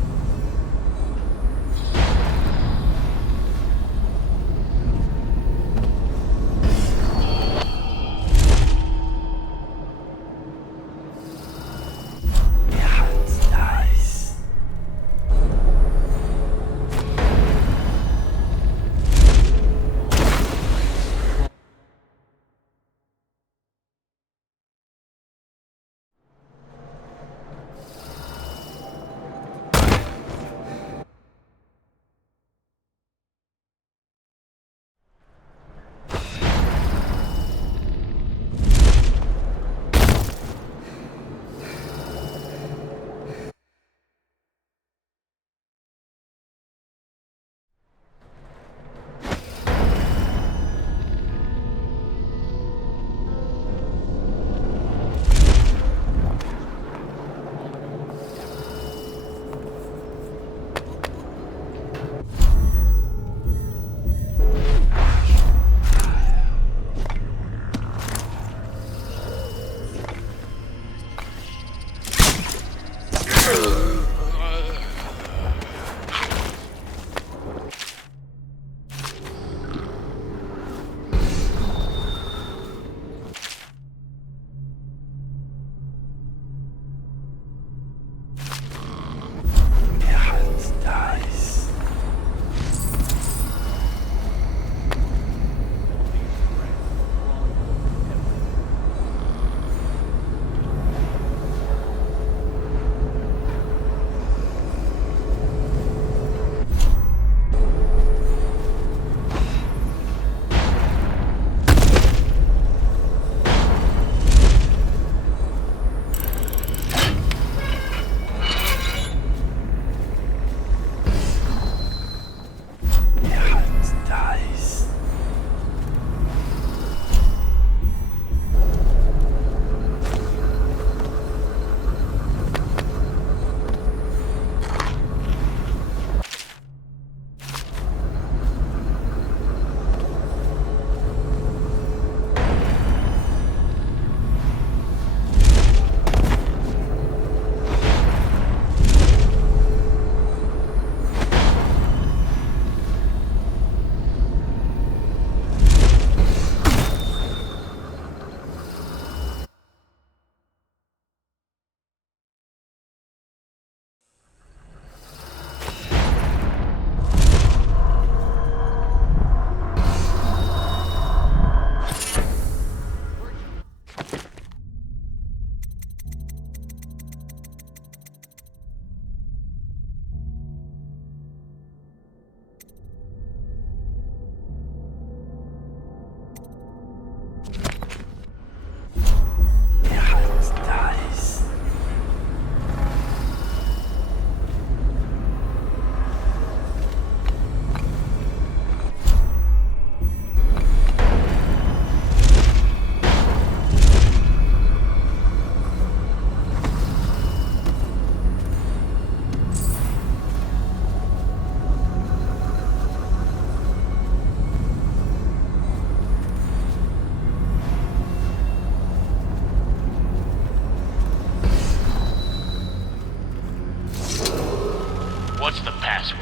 What's the password?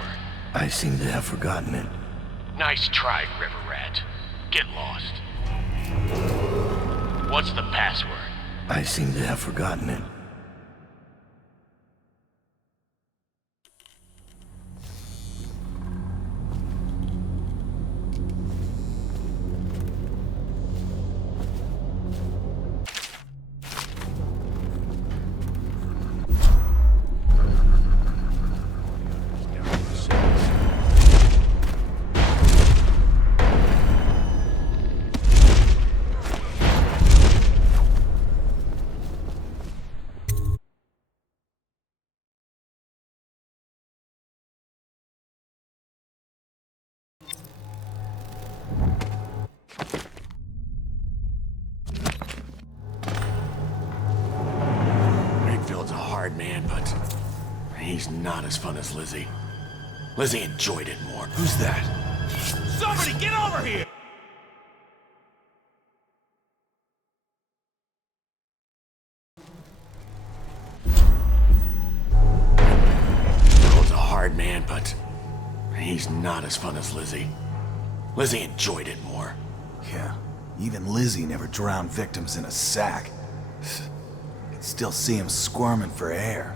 I seem to have forgotten it. Nice try, River Rat. Get lost. What's the password? I seem to have forgotten it. Wakefield's a hard man, but he's not as fun as Lizzie. Lizzie enjoyed it more. Who's that? Somebody get over here! Wakefield's a hard man, but he's not as fun as Lizzie. Lizzie enjoyed it more. Yeah, even Lizzie never drowned victims in a sack. Could still see him squirming for air.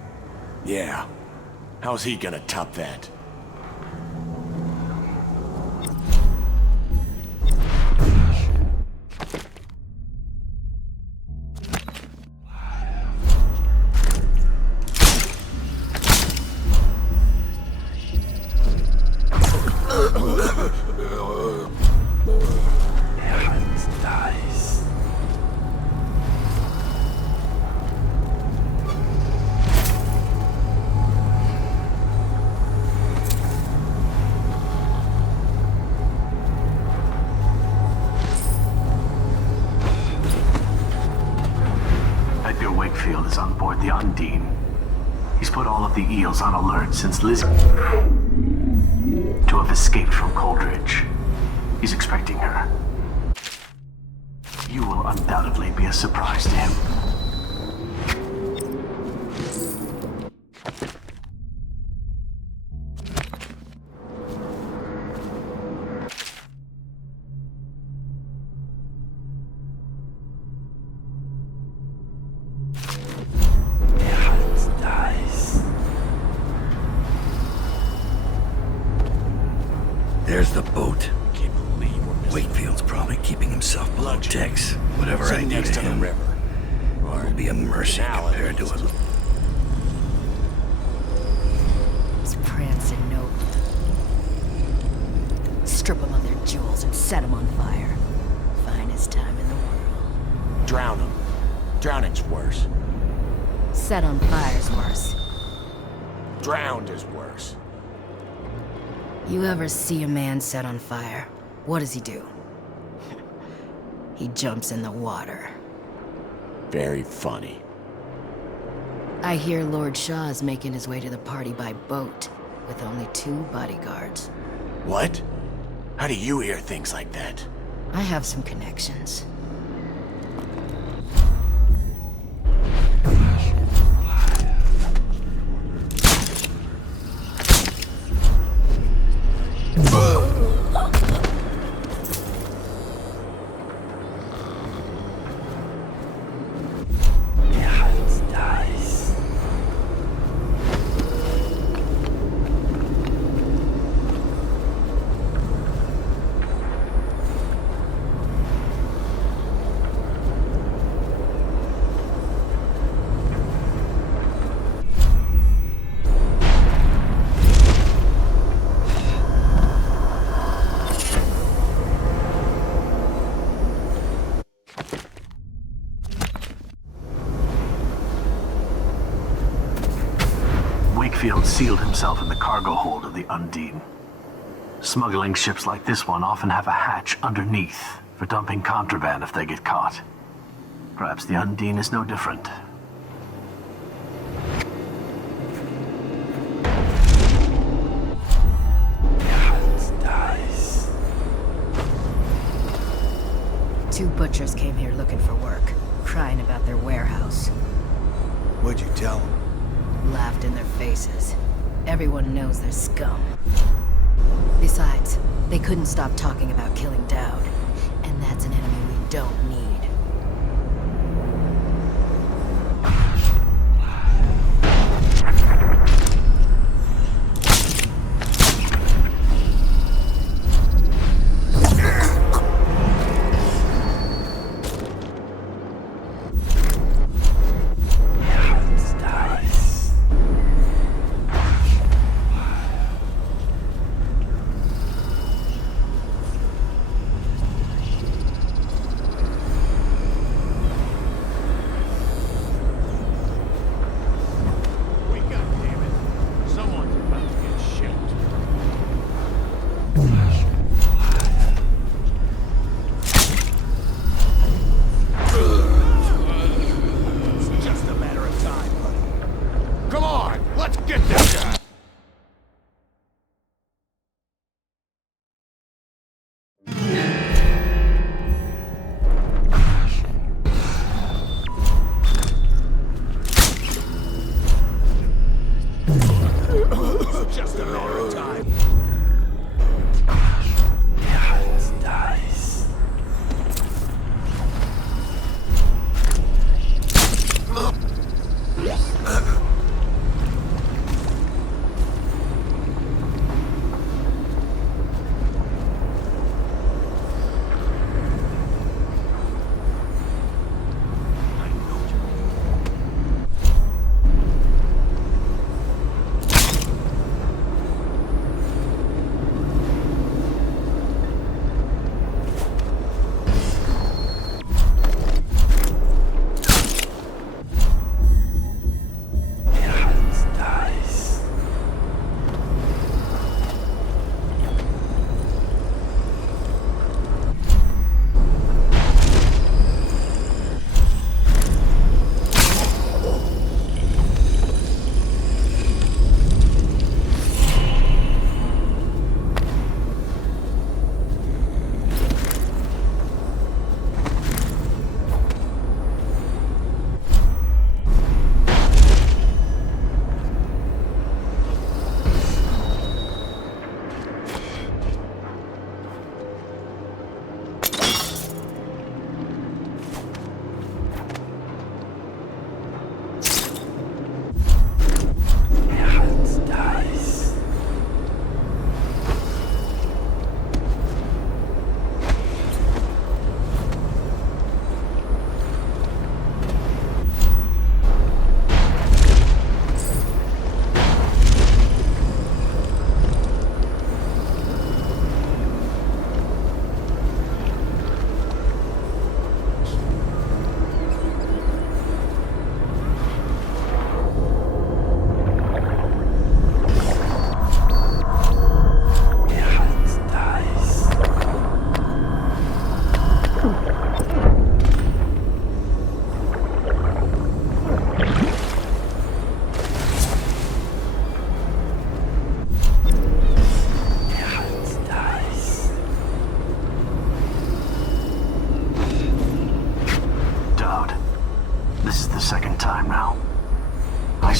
Yeah. How's he gonna top that? Wakefield is on board the Undine. He's put all of the eels on alert since Lizzie to have escaped from Coldridge. He's expecting her. You will undoubtedly be a surprise to him. There's the boat. Wakefield's probably keeping himself below decks. Whatever I do to him will be a mercy compared to it. He's prancing noble. Strip them of their jewels and set them on fire. Finest time in the world. Drown him. Drowning's worse. Set on fire's worse. Drowned is worse. You ever see a man set on fire? What does he do? He jumps in the water. Very funny. I hear Lord Shaw's making his way to the party by boat, with only 2 bodyguards. What? How do you hear things like that? I have some connections. Wakefield sealed himself in the cargo hold of the Undine. Smuggling ships like this one often have a hatch underneath for dumping contraband if they get caught. Perhaps the Undine is no different. Two butchers came here looking for work, crying about their warehouse. What'd you tell them? Laughed in their faces. Everyone knows they're scum. Besides, they couldn't stop talking about killing Dowd. And that's an enemy we don't need.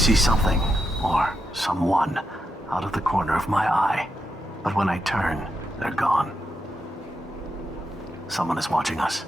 see something, or someone, out of the corner of my eye. But when I turn, they're gone. Someone is watching us.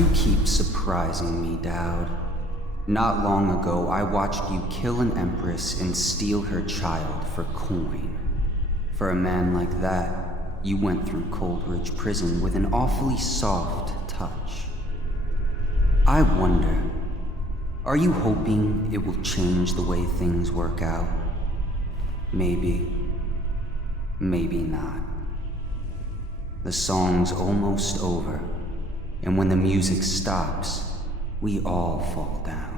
You keep surprising me, Dowd. Not long ago, I watched you kill an empress and steal her child for coin. For a man like that, you went through Coldridge Prison with an awfully soft touch. I wonder, are you hoping it will change the way things work out? Maybe. Maybe not. The song's almost over, and when the music stops, we all fall down.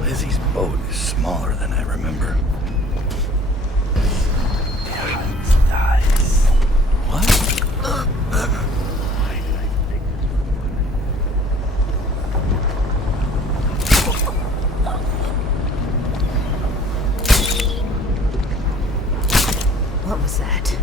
Lizzie's boat is smaller than I remember. What was that?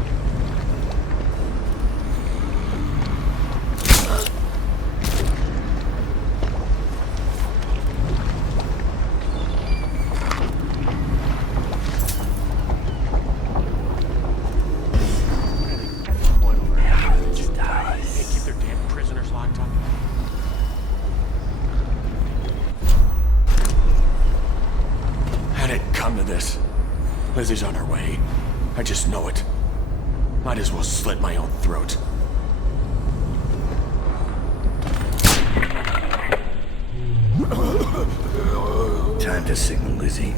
This. Lizzie's on her way. I just know it. Might as well slit my own throat. Time to signal Lizzie.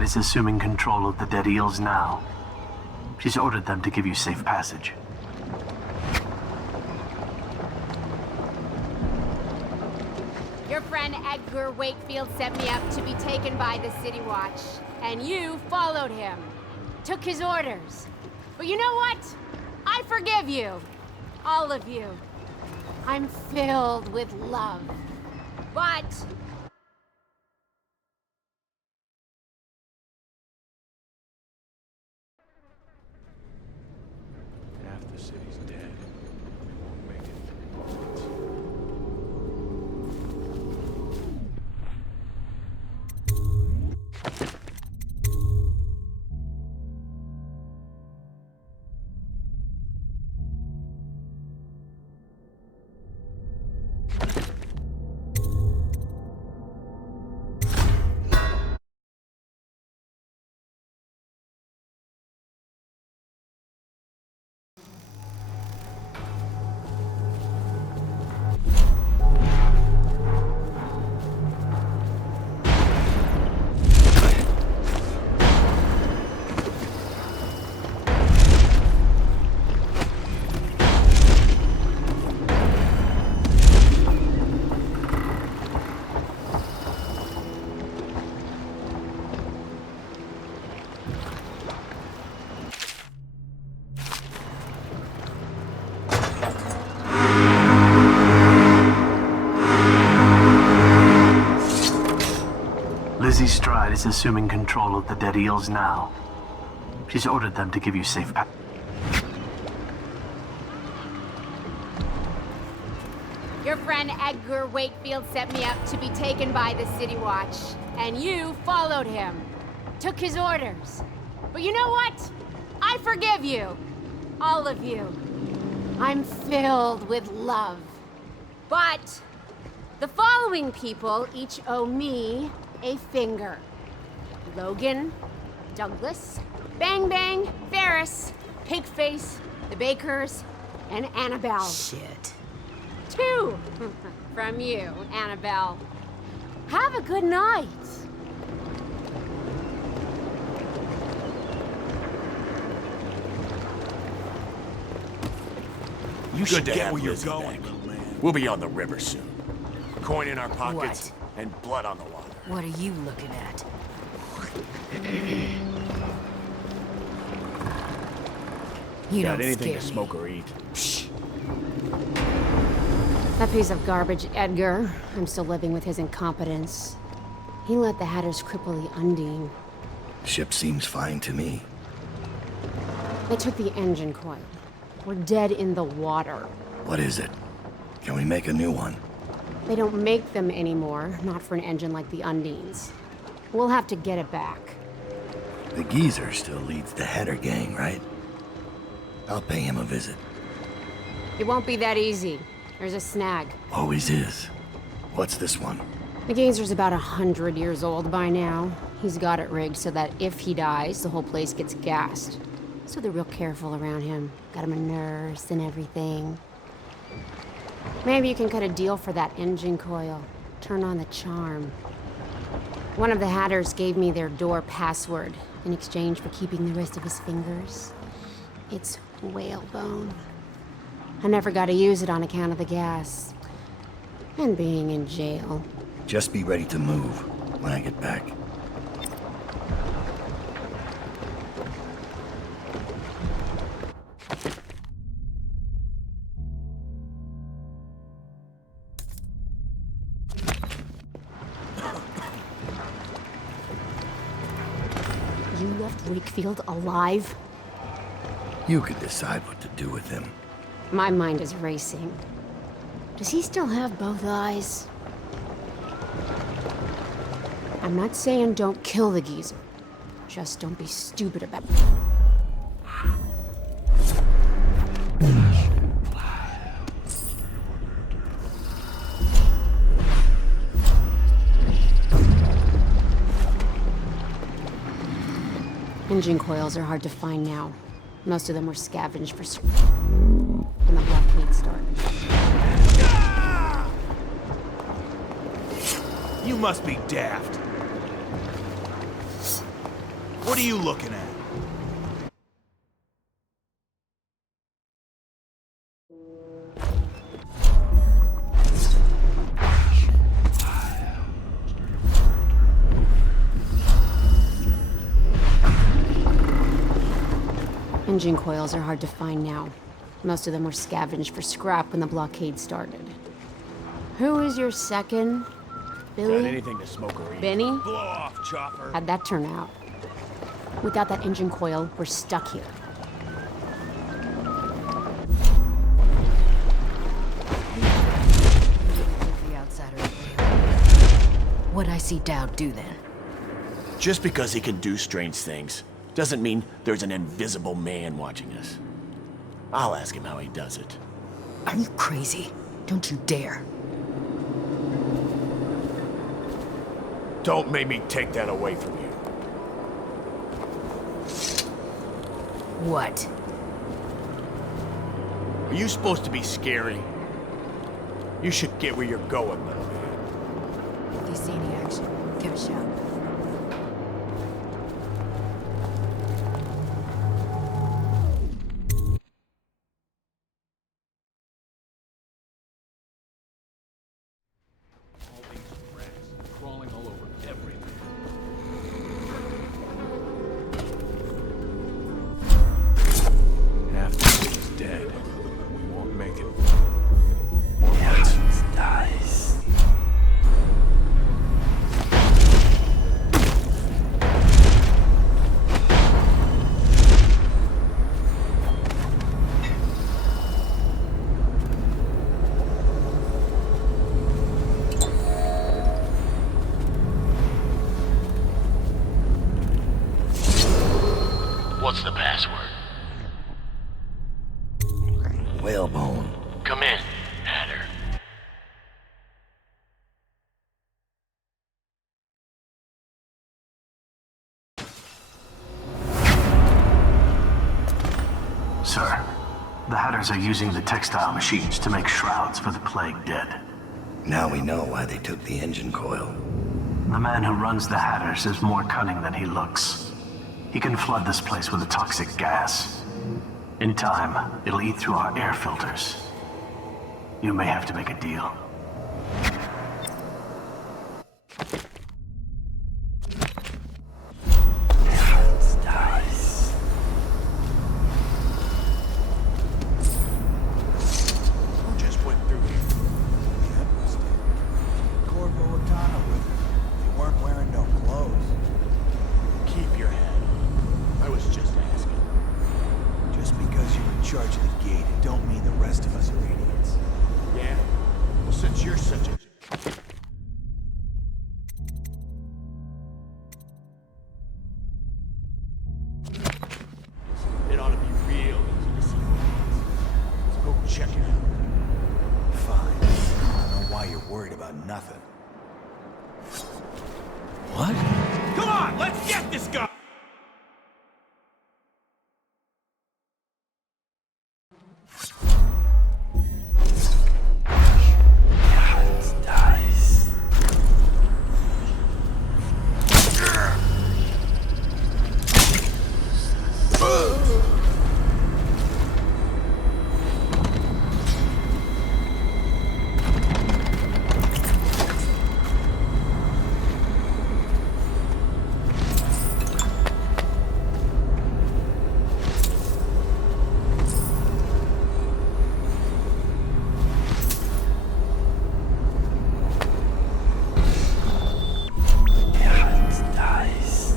Stride is assuming control of the dead eels now. She's ordered them to give you safe passage. Your friend Edgar Wakefield set me up to be taken by the City Watch, and you followed him. Took his orders. But you know what? I forgive you. All of you. I'm filled with love. But Half the city's dead. Won't make it. Lizzie Stride is assuming control of the dead eels now. She's ordered them to give you safe passage. your friend Edgar Wakefield set me up to be taken by the City Watch, and you followed him. Took his orders. But you know what? I forgive you. All of you. I'm filled with love. But the following people each owe me a finger. Logan, Douglas, Bang Bang, Ferris, Pigface, the Bakers, and Annabelle. Shit. 2 from you, Annabelle. Have a good night. You should get where you're Lizzie going, back. little man. We'll be on the river soon. Coin in our pockets What? and blood on the water. What are you looking at? You Got don't anything scare to me. smoke or eat? That piece of garbage, Edgar. I'm still living with his incompetence. He let the Hatters cripple the Undine. Ship seems fine to me. They took the engine coil. We're dead in the water. What is it? Can we make a new one? They don't make them anymore, not for an engine like the Undine's. We'll have to get it back. The geezer still leads the Hatter gang, right? I'll pay him a visit. It won't be that easy. There's a snag. Always is. What's this one? The geezer's about 100 years old by now. He's got it rigged so that if he dies, the whole place gets gassed. So they're real careful around him. Got him a nurse and everything. Maybe you can cut a deal for that engine coil. Turn on the charm. One of the Hatters gave me their door password in exchange for keeping the rest of his fingers. It's whalebone. I never got to use it on account of the gas. And being in jail. Just be ready to move when I get back. You left Wakefield alive? You could decide what to do with him. My mind is racing. Does he still have both eyes? I'm not saying don't kill the geezer. Just don't be stupid about it. Engine coils are hard to find now. Most of them were scavenged for in the blockade store. You must be daft. What are you looking at? Engine coils are hard to find now. Most of them were scavenged for scrap when the blockade started. Who is your second? Billy? Got anything to smoke or eat? Benny? Blow off, chopper. How'd that turn out? Without that engine coil, we're stuck here. The outsider. What'd I see Dowd do then? Just because he can do strange things doesn't mean there's an invisible man watching us. I'll ask him how he does it. Are you crazy? Don't you dare. Don't make me take that away from you. What? Are you supposed to be scary? You should get where you're going, little man. If you see any action, give a shout. Crawling all over everything. Half the world is dead. We won't make it. More lights. Nice. What's the password? Whalebone. Come in, Hatter. Sir, the Hatters are using the textile machines to make shrouds for the plague dead. Now we know why they took the engine coil. The man who runs the Hatters is more cunning than he looks. He can flood this place with a toxic gas. In time, it'll eat through our air filters. You may have to make a deal. Nice. Who just went through here? The Empress did. Corvo Atano with her. They weren't wearing no clothes. Keep your head on. I was just asking. Just because you're in charge of the gate, it don't mean the rest of us are idiots. Yeah? Well, since you're such a... It ought to be real easy to see who it is. So go check it out. Fine. I don't know why you're worried about nothing. What? Come on, let's get this guy! Nice. Nice.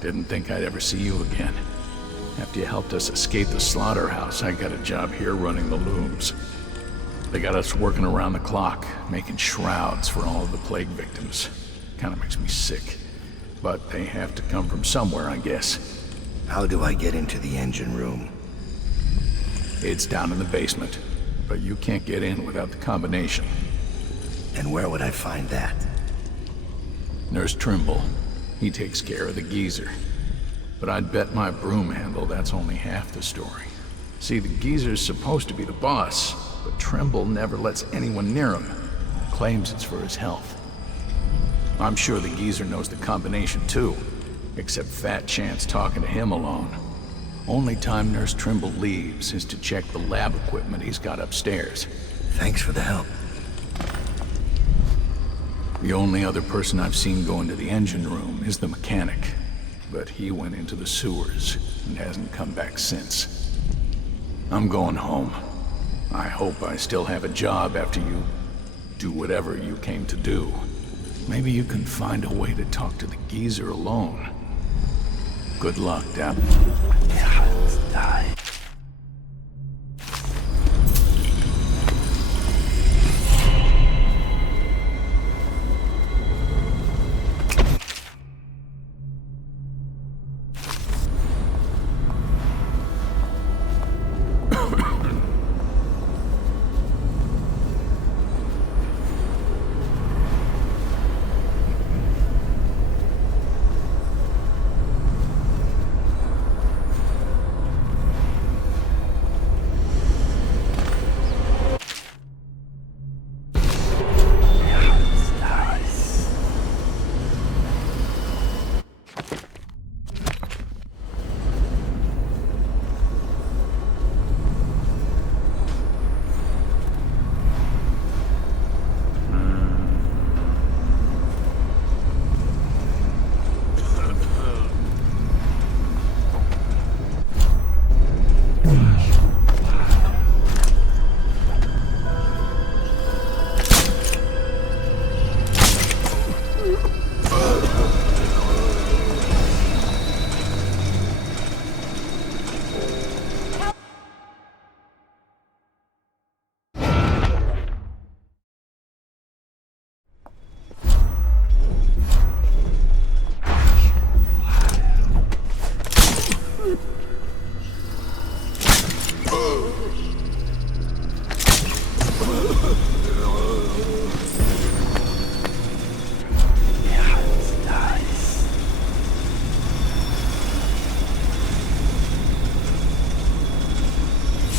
Didn't think I'd ever see you again. After you helped us escape the slaughterhouse, I got a job here running the looms. They got us working around the clock, making shrouds for all of the plague victims. Kinda makes me sick. But they have to come from somewhere, I guess. How do I get into the engine room? It's down in the basement, but you can't get in without the combination. And where would I find that? Nurse Trimble. He takes care of the geezer. But I'd bet my broom handle that's only half the story. See, the geezer's supposed to be the boss, but Trimble never lets anyone near him. Claims it's for his health. I'm sure the geezer knows the combination too, except Fat Chance talking to him alone. Only time Nurse Trimble leaves is to check the lab equipment he's got upstairs. Thanks for the help. The only other person I've seen go into the engine room is the mechanic, but he went into the sewers and hasn't come back since. I'm going home. I hope I still have a job after you do whatever you came to do. Maybe you can find a way to talk to the geezer alone. Good luck, Dap.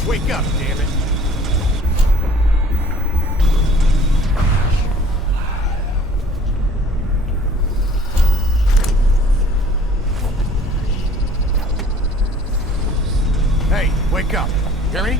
Wake up, damn it! Hey, wake up! Hear me?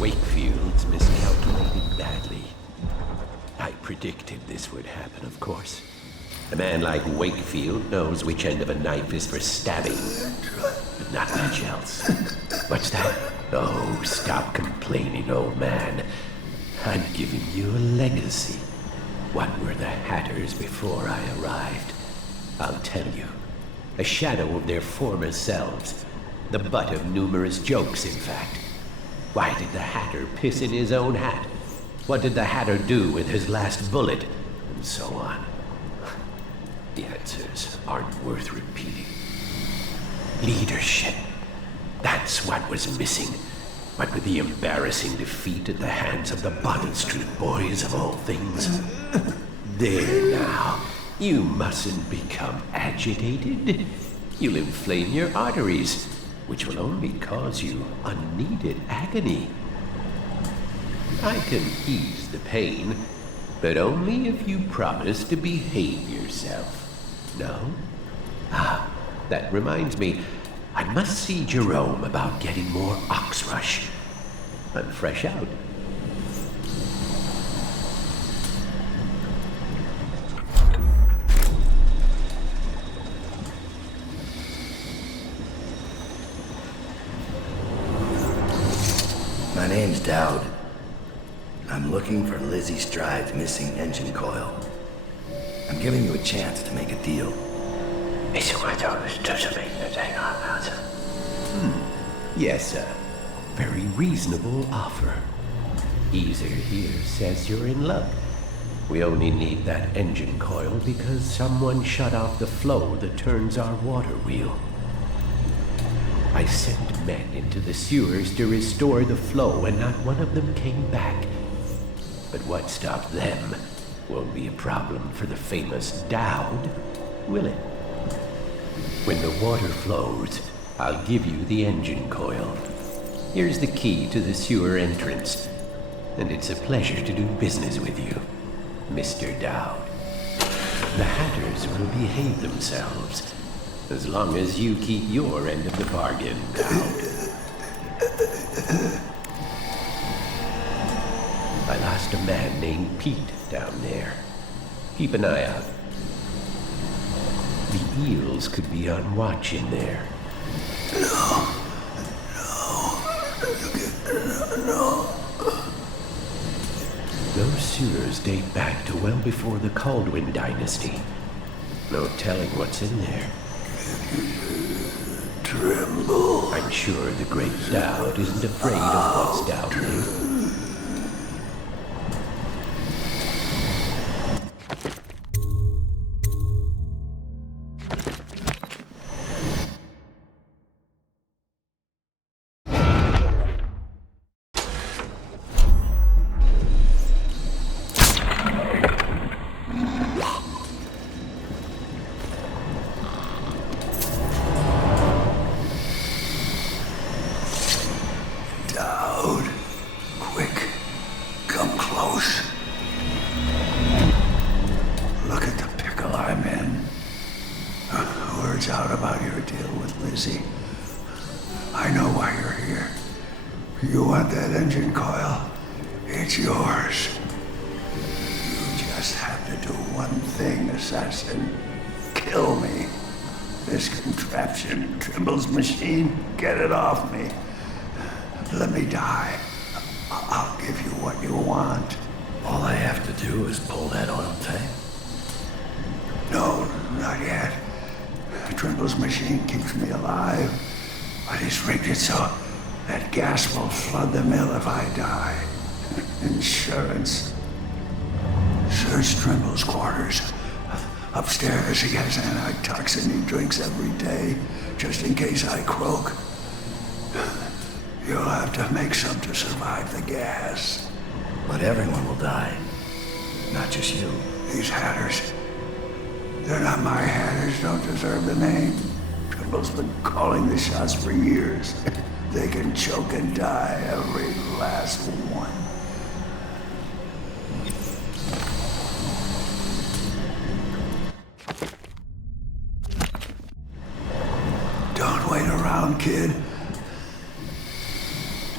Wakefield's miscalculated badly. I predicted this would happen, of course. A man like Wakefield knows which end of a knife is for stabbing, but not much else. What's that? Oh, stop complaining, old man. I'm giving you a legacy. What were the Hatters before I arrived? I'll tell you. A shadow of their former selves. The butt of numerous jokes, in fact. Why did the Hatter piss in his own hat? What did the Hatter do with his last bullet? And so on. The answers aren't worth repeating. Leadership. That's what was missing. What with the embarrassing defeat at the hands of the Bottle Street Boys of all things. There now. You mustn't become agitated. You'll inflame your arteries, which will only cause you unneeded agony. I can ease the pain, but only if you promise to behave yourself. No? Ah, that reminds me. I must see Jerome about getting more Oxrush. I'm fresh out. My name's Dowd. I'm looking for Lizzie Stride's missing engine coil. I'm giving you a chance to make a deal. Yes, sir. Very reasonable offer. Easer here says you're in luck. We only need that engine coil because someone shut off the flow that turns our water wheel. I sent men into the sewers to restore the flow, and not one of them came back. But what stopped them won't be a problem for the famous Dowd, will it? When the water flows, I'll give you the engine coil. Here's the key to the sewer entrance, and it's a pleasure to do business with you, Mr. Dowd. The Hatters will behave themselves, as long as you keep your end of the bargain, Dowd. I lost a man named Pete down there. Keep an eye out. The eels could be on watch in there. No. Those sewers date back to well before the Caldwin dynasty. No telling what's in there. Tremble. I'm sure the great Dowd isn't afraid of what's down there. Out about your deal with Lizzie. I know why you're here. You want that engine coil? It's yours. You just have to do one thing, assassin. Kill me. This contraption, Trimble's machine, get it off me. Let me die. I'll give you what you want. All I have to do is pull that oil tank. No, not yet. Trimble's machine keeps me alive, but he's rigged it so that gas will flood the mill if I die. Insurance. Search Trimble's quarters. Upstairs, he has antitoxin he drinks every day, just in case I croak. You'll have to make some to survive the gas. But everyone will die. Not just you. These Hatters. They're not my Hatters, don't deserve the name. Trimble's been calling the shots for years. They can choke and die, every last one. Don't wait around, kid.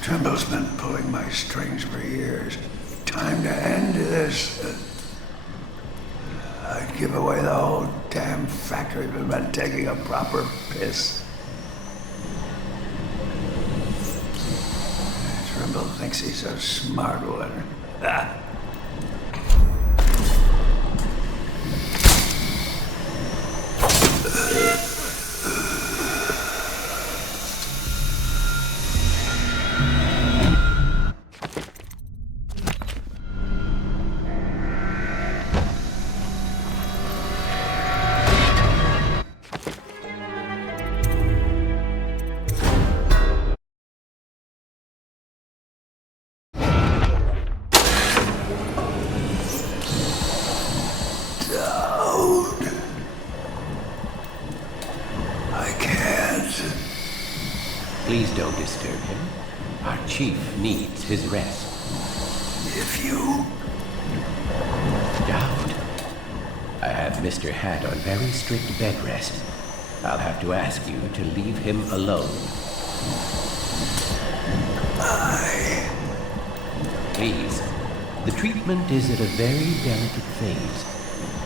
Trimble's been pulling my strings for years. Time to end this. I'd give away the whole damn factory if it meant taking a proper piss. Trimble thinks he's a smart one. Please don't disturb him. Our chief needs his rest. If you... Dowd, I have Mr. Hat on very strict bed rest. I'll have to ask you to leave him alone. Please. The treatment is at a very delicate phase.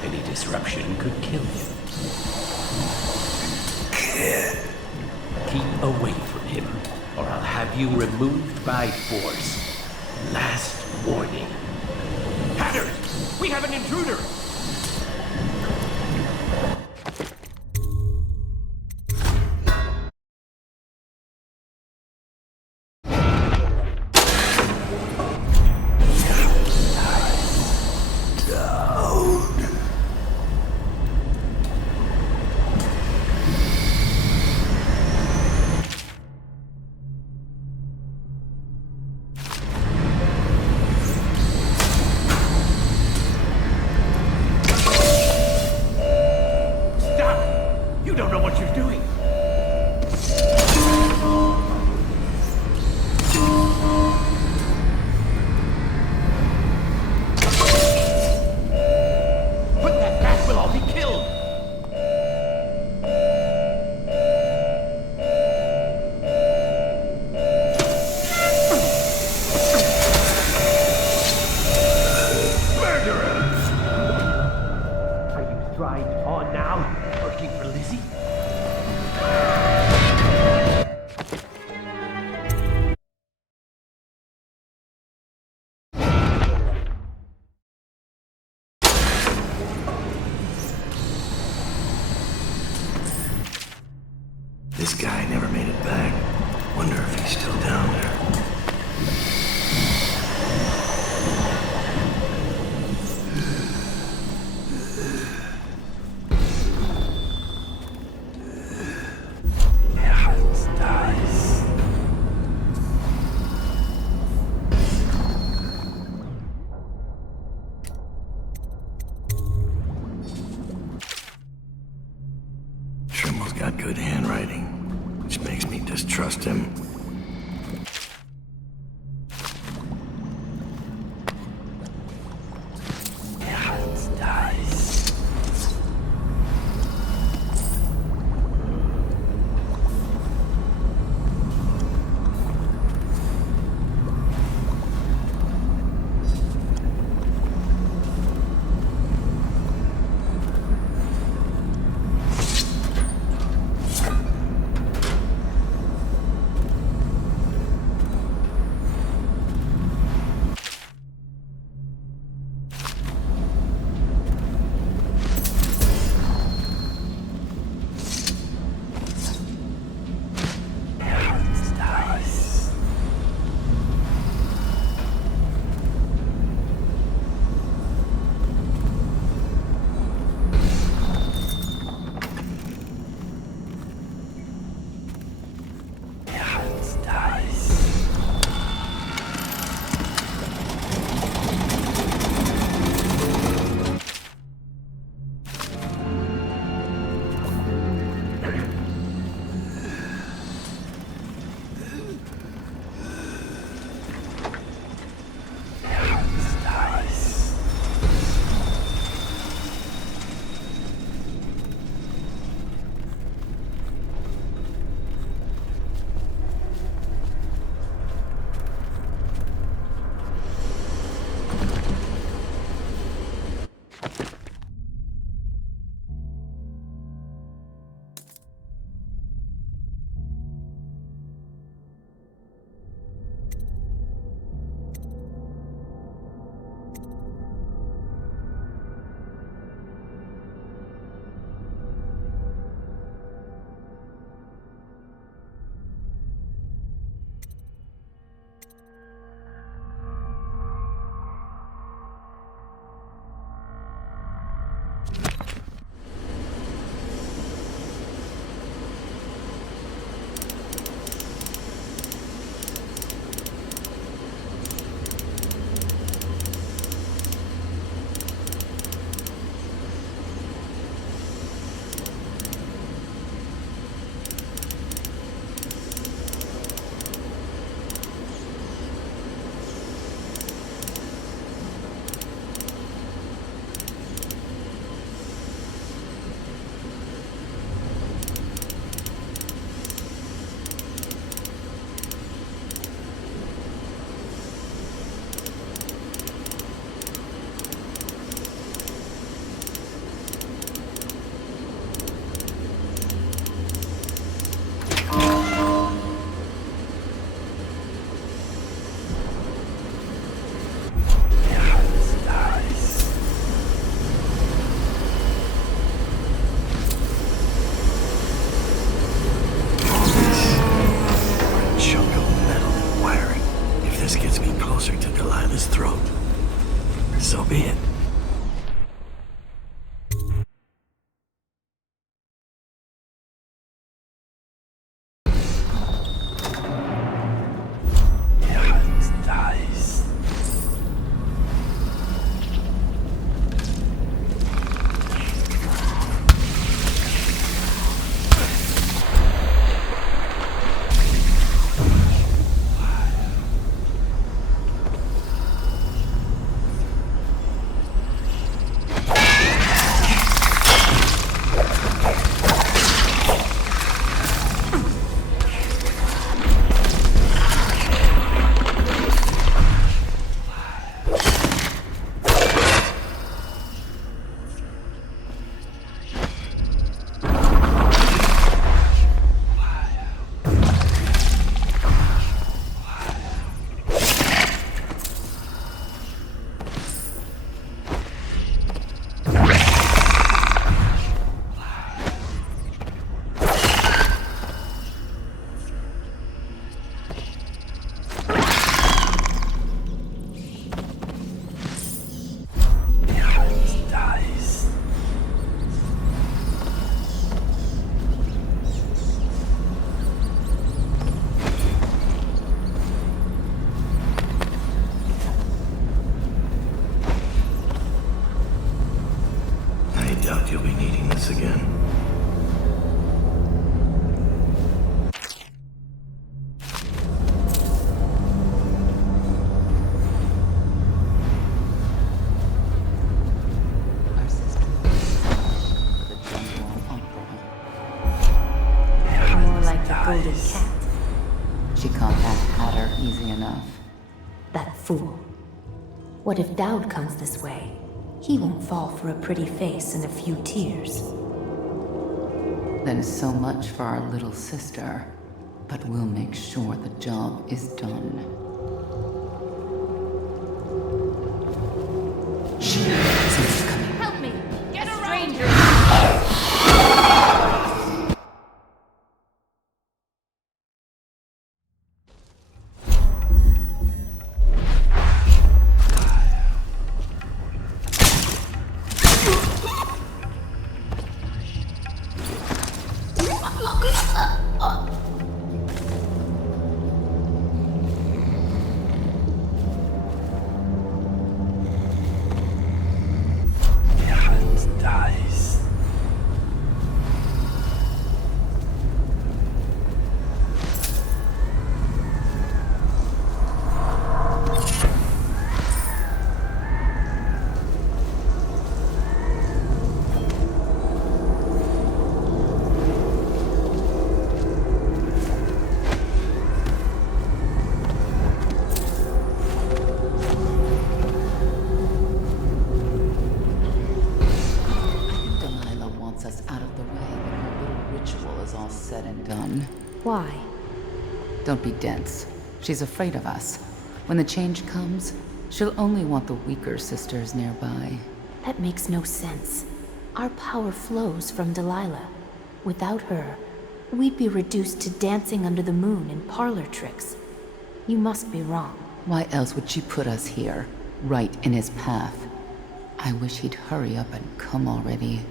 Any disruption could kill him. Kid. Keep away from him, or I'll have you removed by force. Last warning. Hatters! We have an intruder! You don't know what you're doing. Put that back, we'll all be killed. On now, working for Lizzie? This guy never made it back. Wonder if he's still down there. Trimmel's got good handwriting, which makes me distrust him. golden cat. She can't have had her easy enough. That fool. What if Dowd comes this way? He won't fall for a pretty face and a few tears. Then so much for our little sister. But we'll make sure the job is done. Someone's coming. Help me! Get a stranger! Why? Don't be dense. She's afraid of us. When the change comes, she'll only want the weaker sisters nearby. That makes no sense. Our power flows from Delilah. Without her, we'd be reduced to dancing under the moon and parlor tricks. You must be wrong. Why else would she put us here, right in his path? I wish he'd hurry up and come already.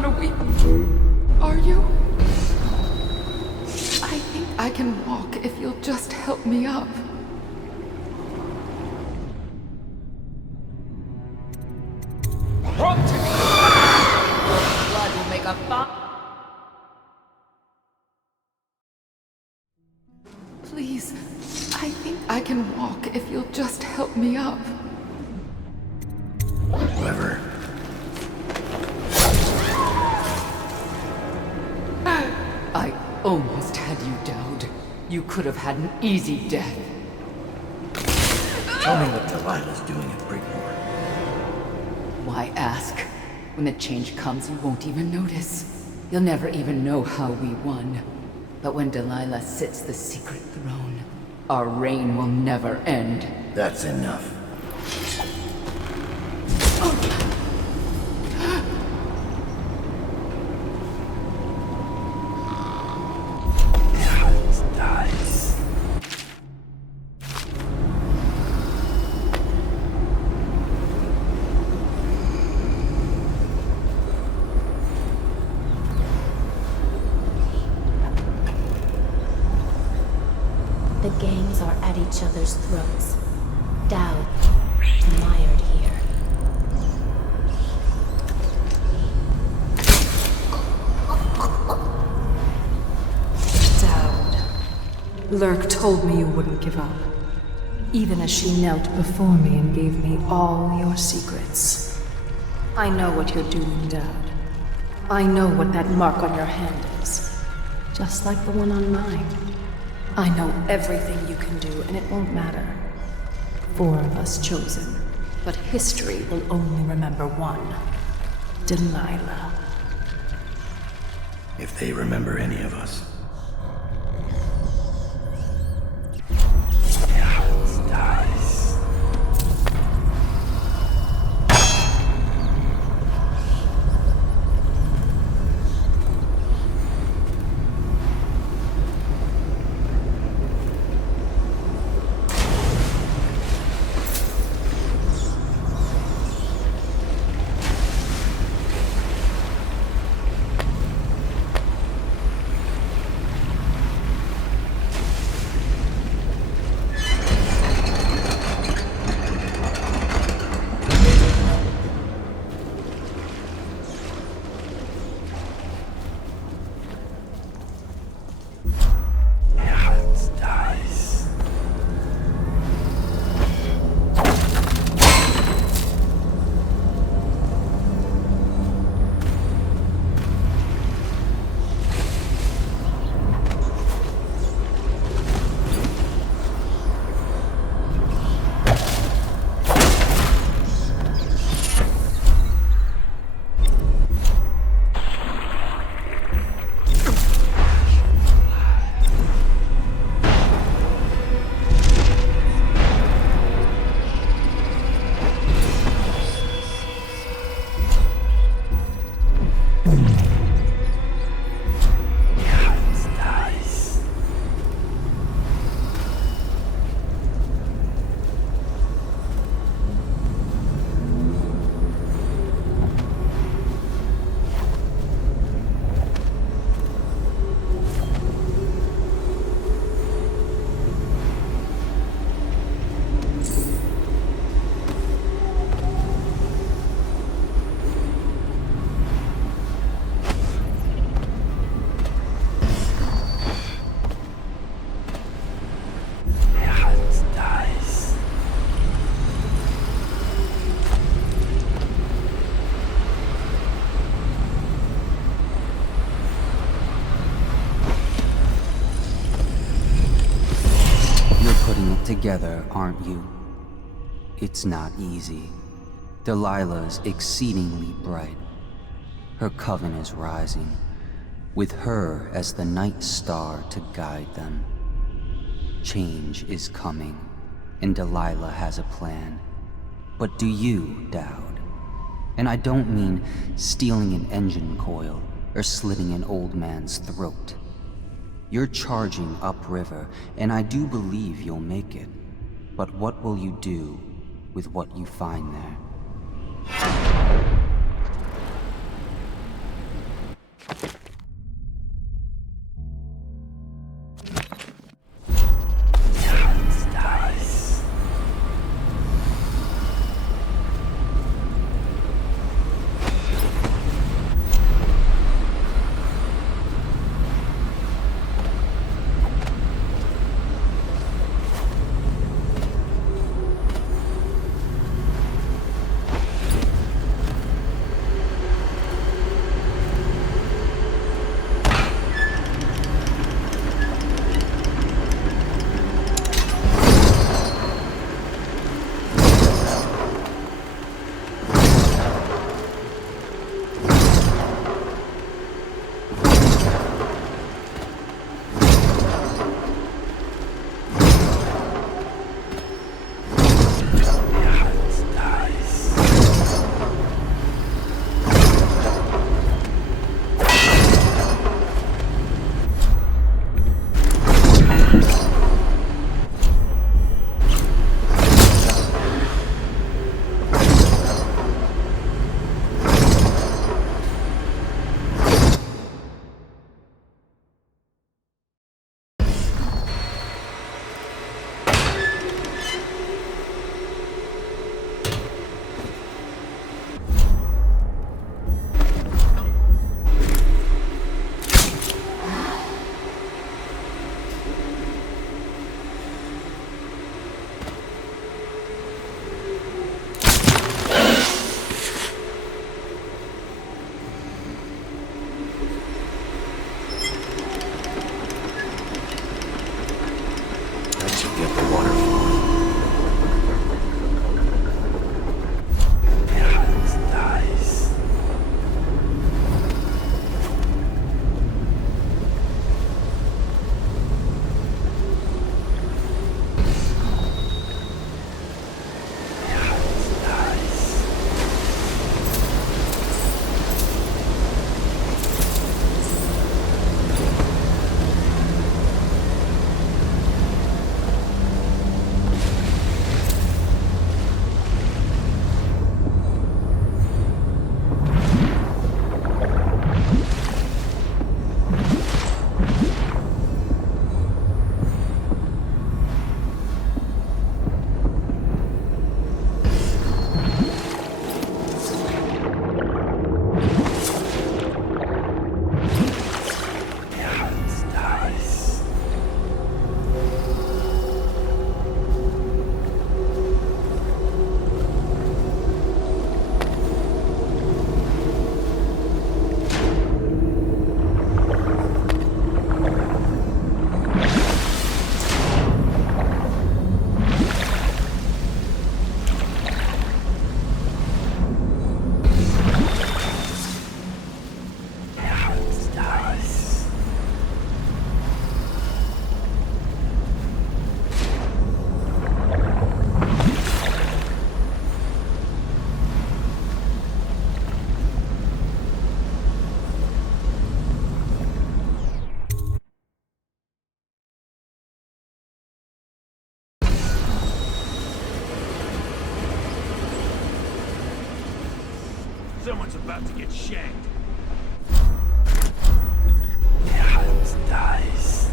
not a weak, are you? I think I can walk if you'll just help me up. Blood will make a Please, I think I can walk if you'll just help me up. Clever. I almost had you, Dowd. You could have had an easy death. Tell me what Delilah's doing at Brigmore. Why ask? When the change comes, you won't even notice. You'll never even know how we won. But when Delilah sits the secret throne, our reign will never end. That's enough. The gangs are at each other's throats. Dowd, mired here. Dowd. Lurk told me you wouldn't give up. Even as she knelt before me and gave me all your secrets. I know what you're doing, Dowd. I know what that mark on your hand is. Just like the one on mine. I know everything you can do, and it won't matter. 4 of us chosen, but history will only remember one. Delilah. If they remember any of us. Together, aren't you? It's not easy. Delilah's exceedingly bright. Her coven is rising, with her as the night star to guide them. Change is coming, and Delilah has a plan. But do you, Dowd? And I don't mean stealing an engine coil or slitting an old man's throat. You're charging upriver, and I do believe you'll make it. But what will you do with what you find there? Get the water flowing. Nice. Someone's about to get shanked. Nice.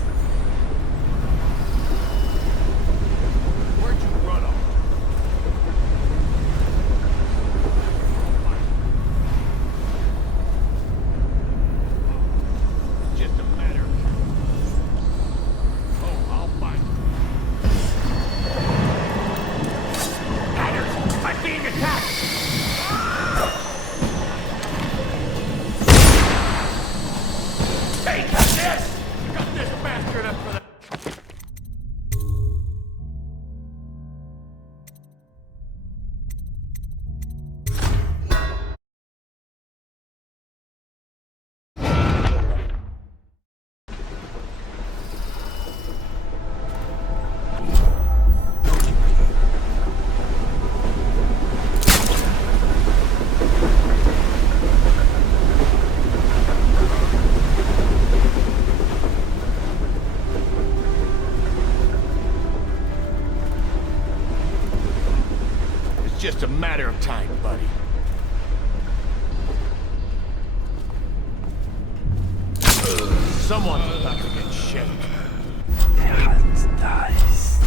Where'd you run off? Just a matter of... Oh, I'll find you. Hatters! I'm being attacked! Hey, got this! Got this bastard up for the... Just a matter of time, buddy. Someone's about to get shanked. Nice.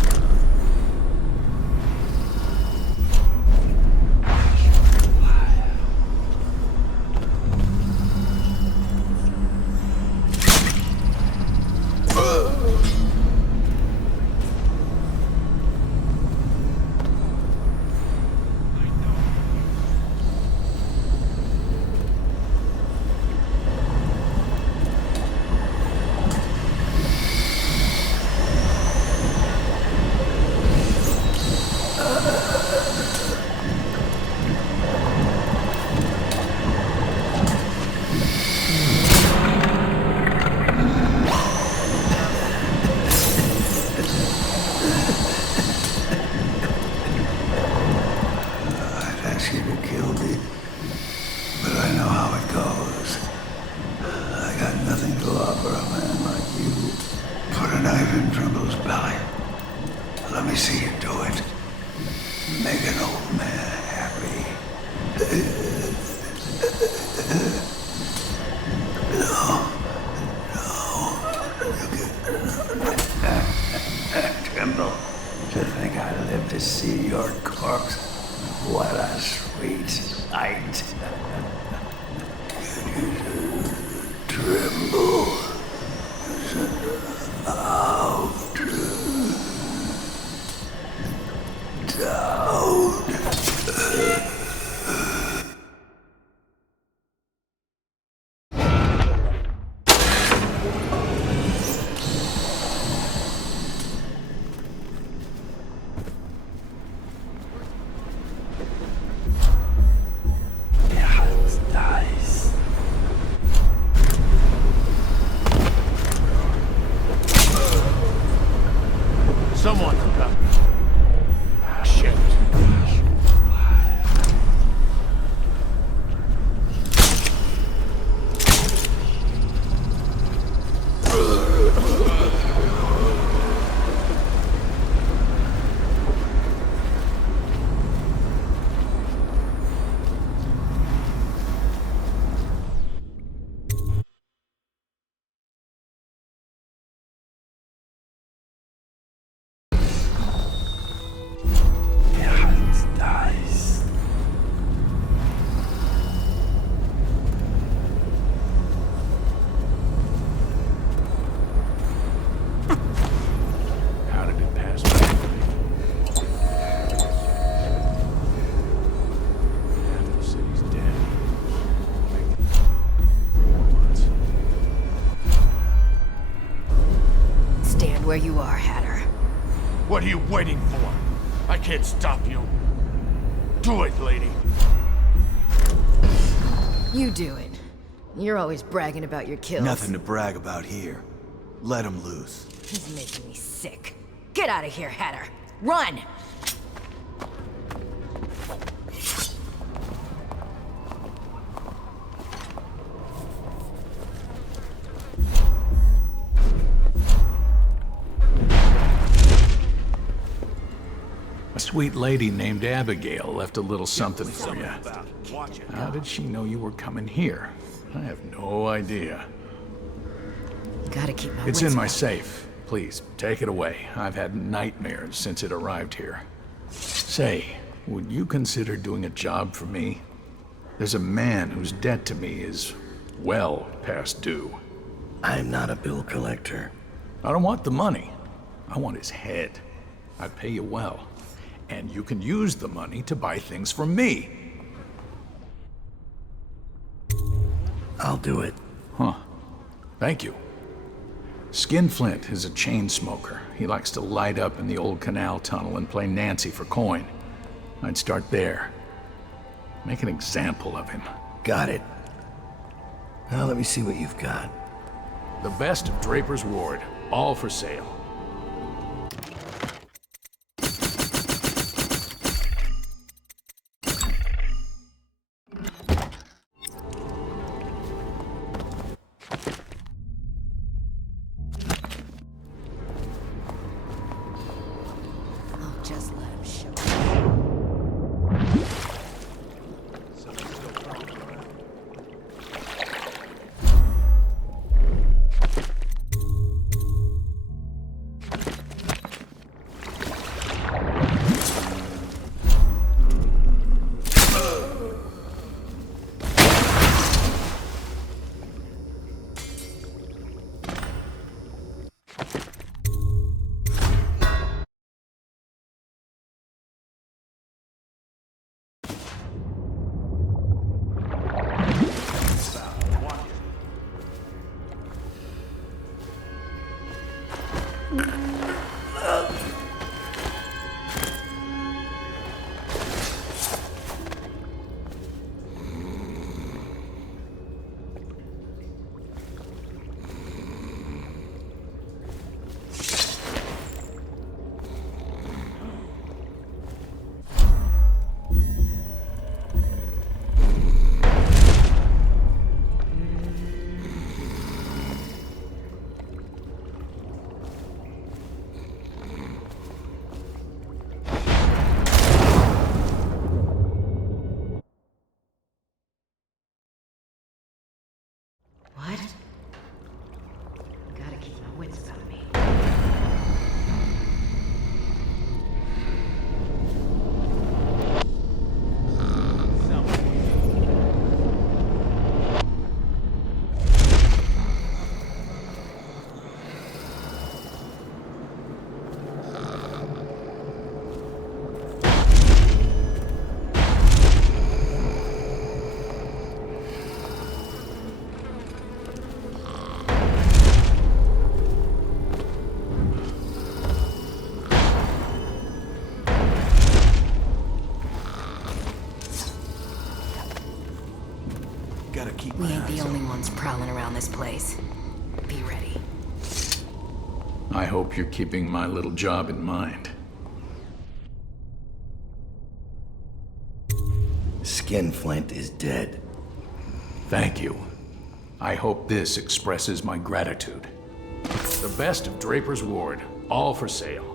Someone come. Shit. Where you are, Hatter. What are you waiting for? I can't stop you. Do it, lady. You do it. You're always bragging about your kills. Nothing to brag about here. Let him loose. He's making me sick. Get out of here, Hatter. Run! A sweet lady named Abigail left a little something for you. How did she know you were coming here? I have no idea. Gotta keep my It's wits in my about safe. Please, take it away. I've had nightmares since it arrived here. Say, would you consider doing a job for me? There's a man whose debt to me is well past due. I'm not a bill collector. I don't want the money. I want his head. I pay you well. And you can use the money to buy things from me. I'll do it. Huh. Thank you. Skinflint is a chain smoker. He likes to light up in the old canal tunnel and play Nancy for coin. I'd start there. Make an example of him. Got it. Now let me see what you've got. The best of Draper's Ward, all for sale. Just let him show. What? Gotta keep my wits about me. We ain't the only ones prowling around this place. Be ready. I hope you're keeping my little job in mind. Skinflint is dead. Thank you. I hope this expresses my gratitude. The best of Draper's Ward, all for sale.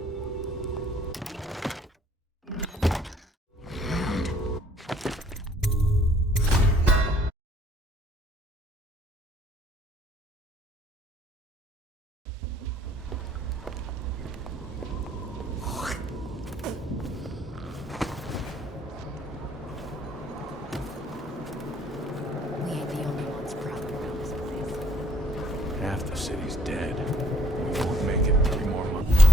Half the city's dead. We won't make it 3 more months.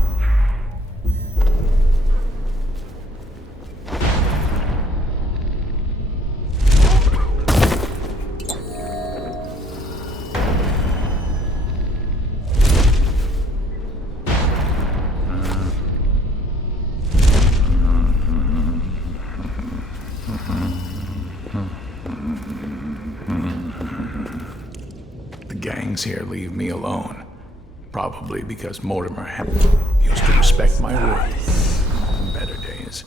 Gangs here leave me alone. Probably because Mortimer used to respect my word in better days.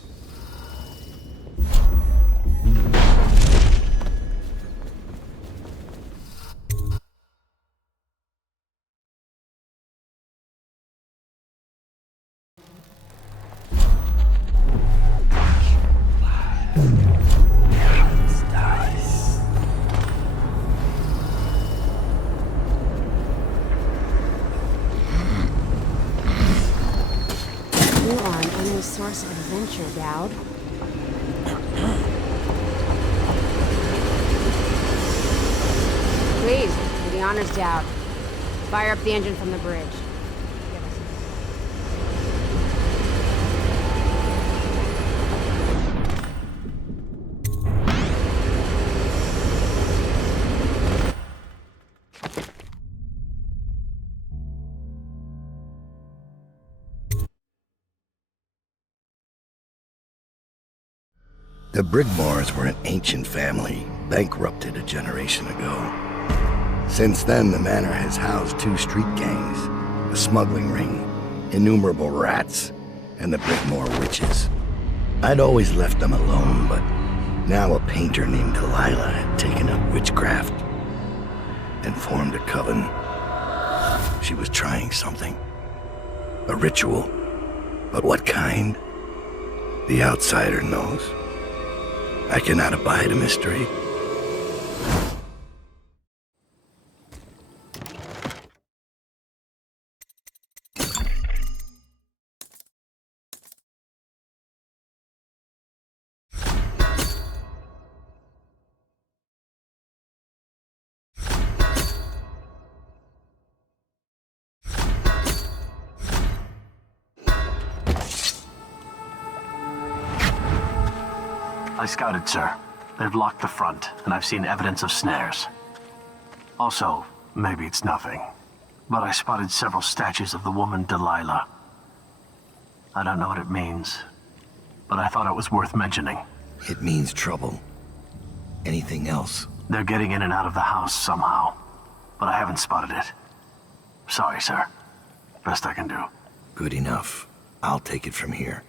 You are an endless source of adventure, Dowd. Please, do the honors, Dowd. Fire up the engine from the bridge. The Brigmores were an ancient family, bankrupted a generation ago. Since then, the manor has housed 2 street gangs, a smuggling ring, innumerable rats, and the Brigmore witches. I'd always left them alone, but now a painter named Delilah had taken up witchcraft and formed a coven. She was trying something. A ritual. But what kind? The outsider knows. I cannot abide a mystery. I scouted, sir. They've locked the front, and I've seen evidence of snares. Also, maybe it's nothing, but I spotted several statues of the woman Delilah. I don't know what it means, but I thought it was worth mentioning. It means trouble. Anything else? They're getting in and out of the house somehow, but I haven't spotted it. Sorry, sir. Best I can do. Good enough. I'll take it from here.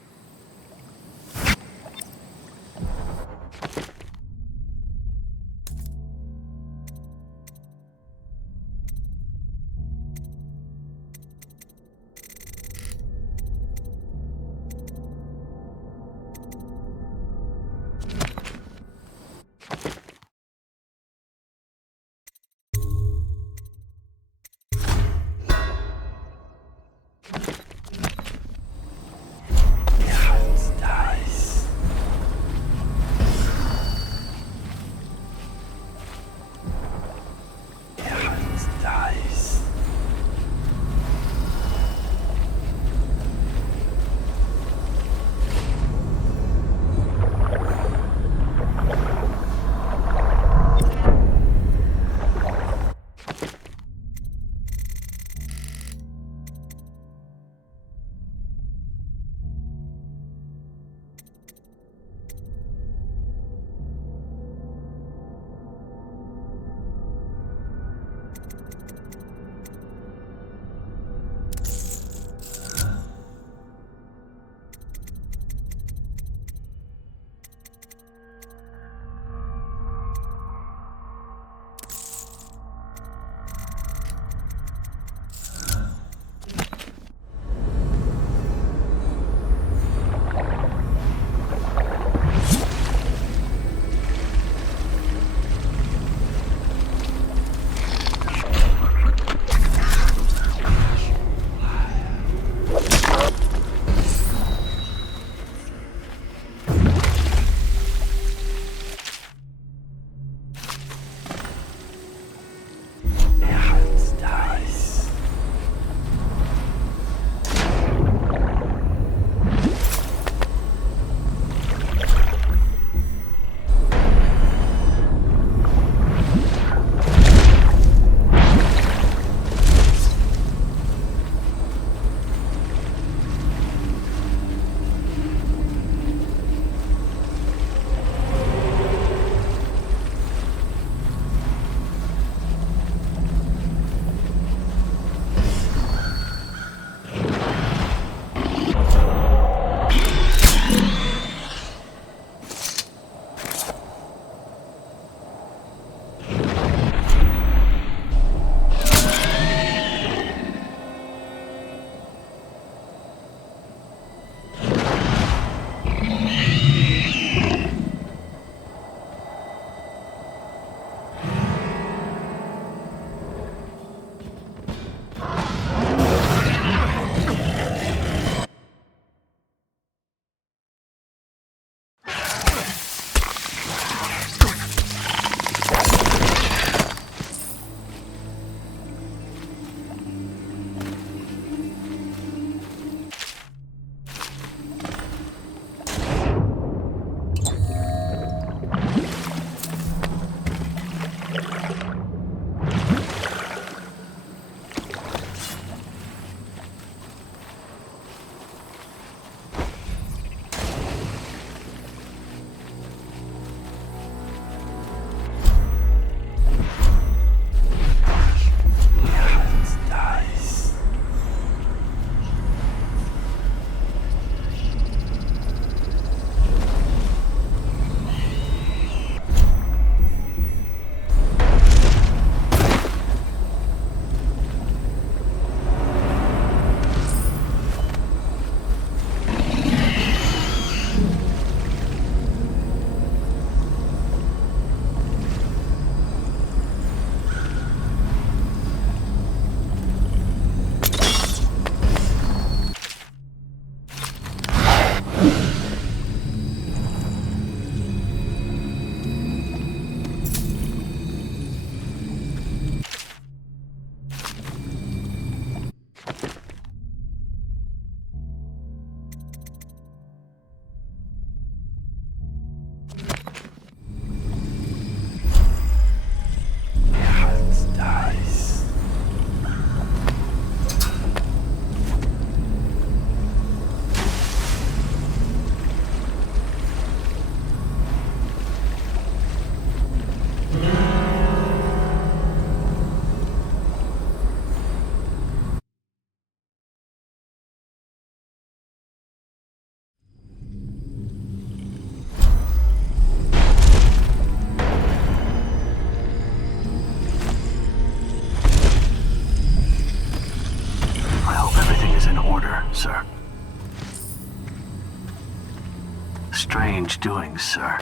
Strange doings, sir.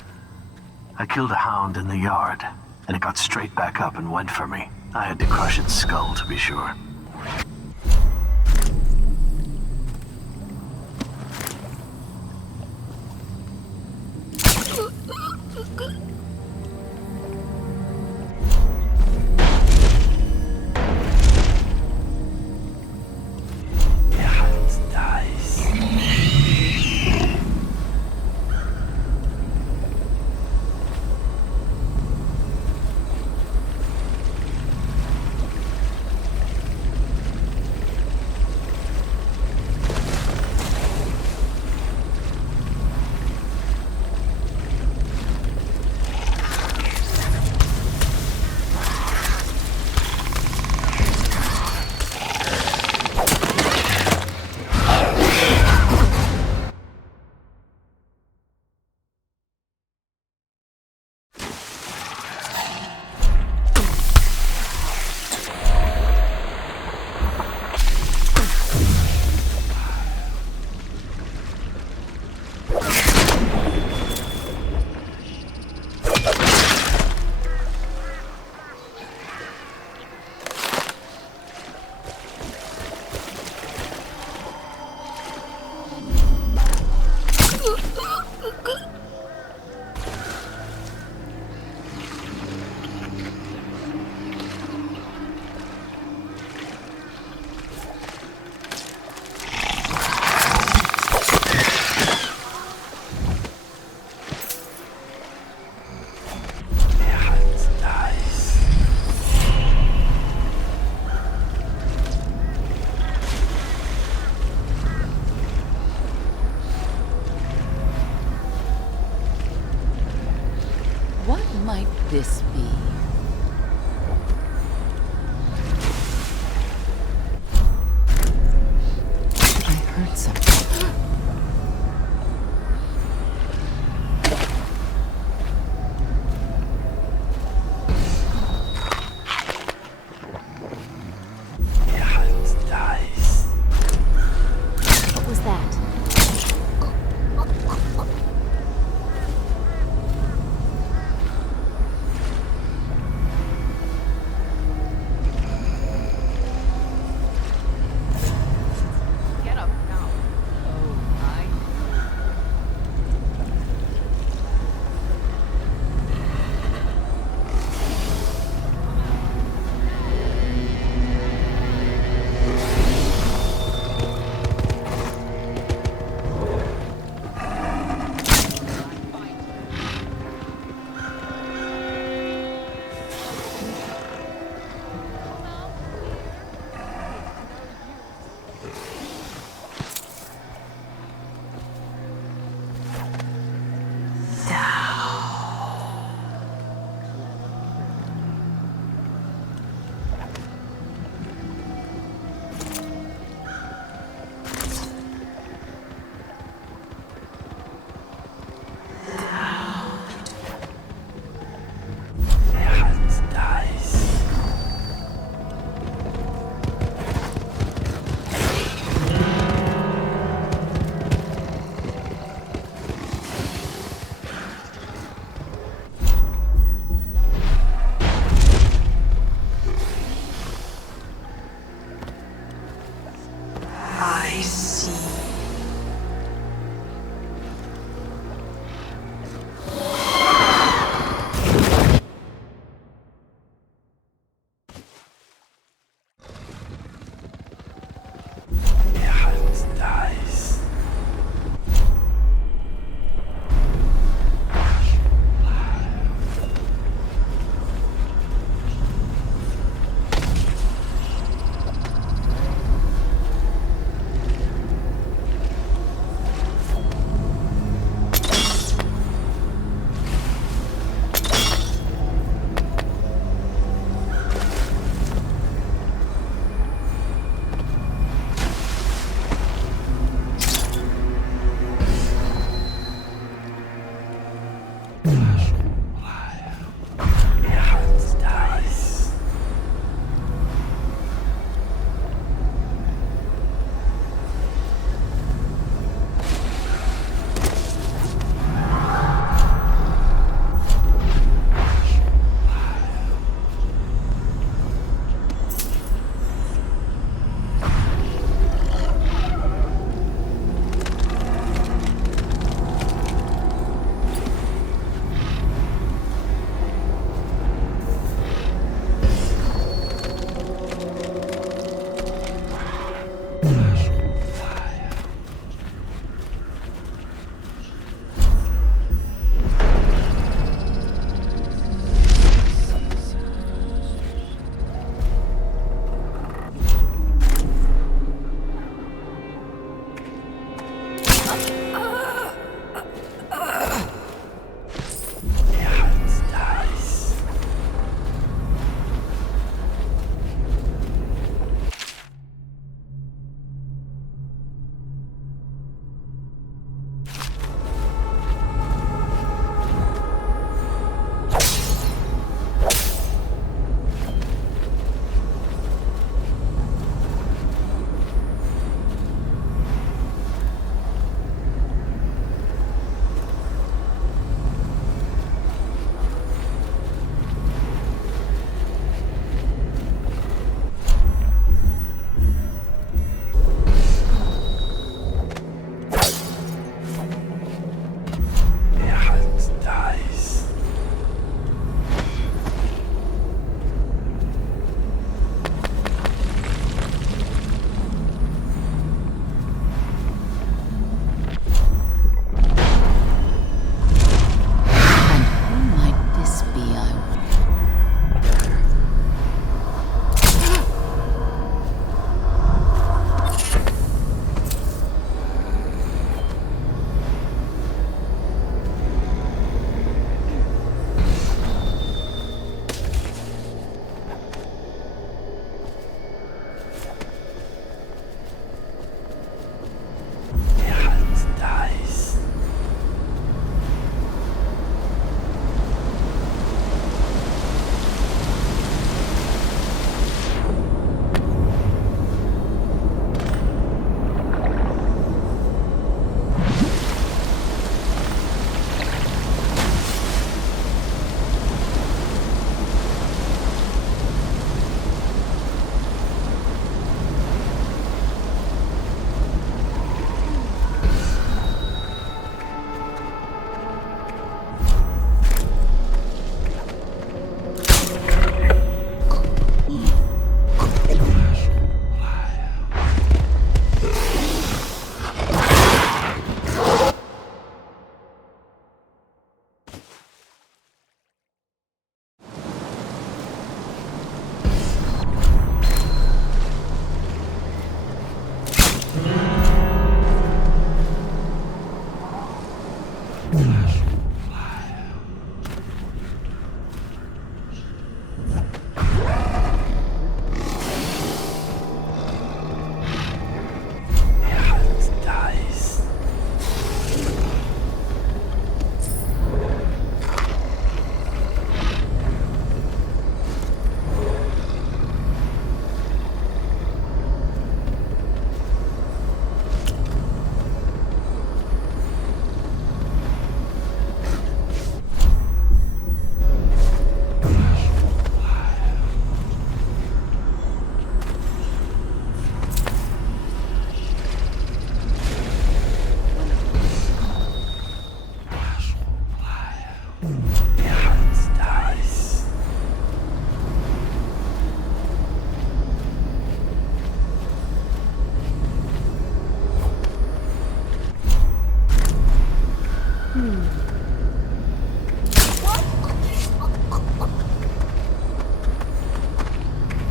I killed a hound in the yard, and it got straight back up and went for me. I had to crush its skull, to be sure. This be? I heard something. What was that?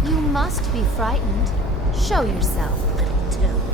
You must be frightened. Show yourself, little toad.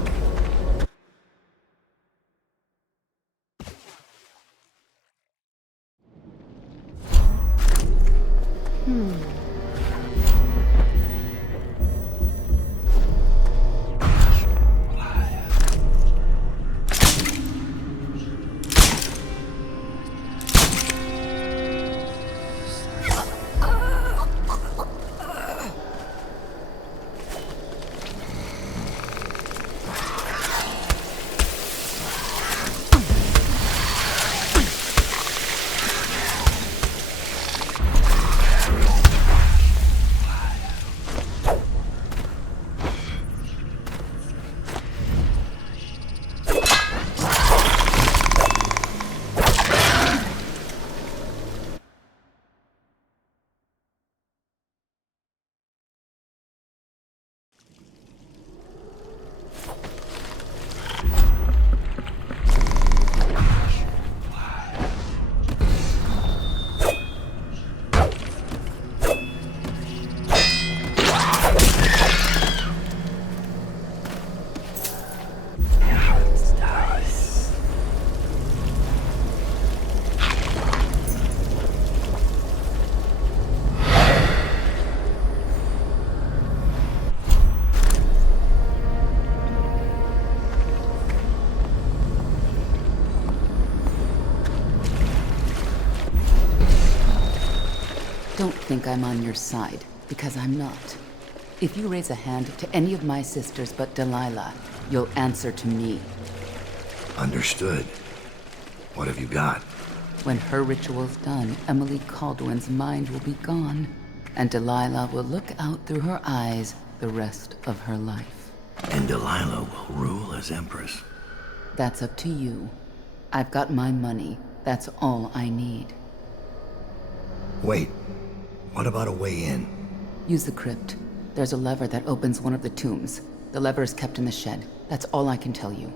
think I'm on your side, because I'm not. If you raise a hand to any of my sisters but Delilah, you'll answer to me. Understood. What have you got? When her ritual's done, Emily Caldwin's mind will be gone, and Delilah will look out through her eyes the rest of her life. And Delilah will rule as Empress. That's up to you. I've got my money. That's all I need. Wait, what about a way in? Use the crypt. There's a lever that opens one of the tombs. The lever is kept in the shed. That's all I can tell you.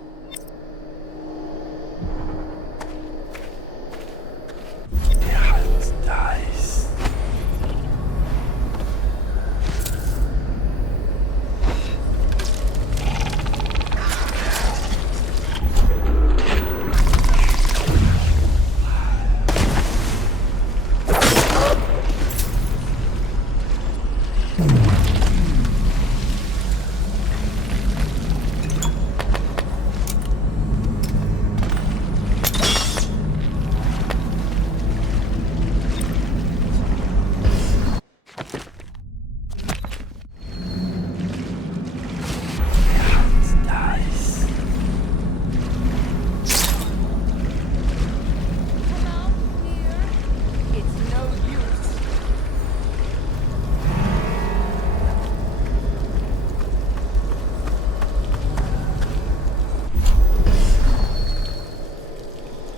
Nice.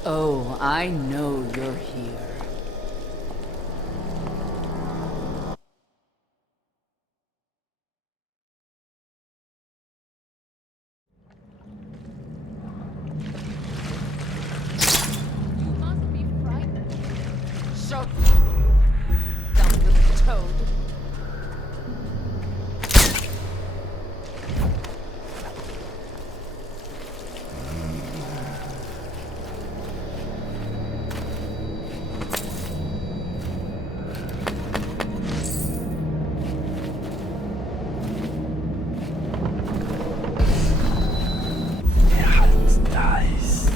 Oh, I know you're here. You must be frightened. Shut dumb little toad. Nice.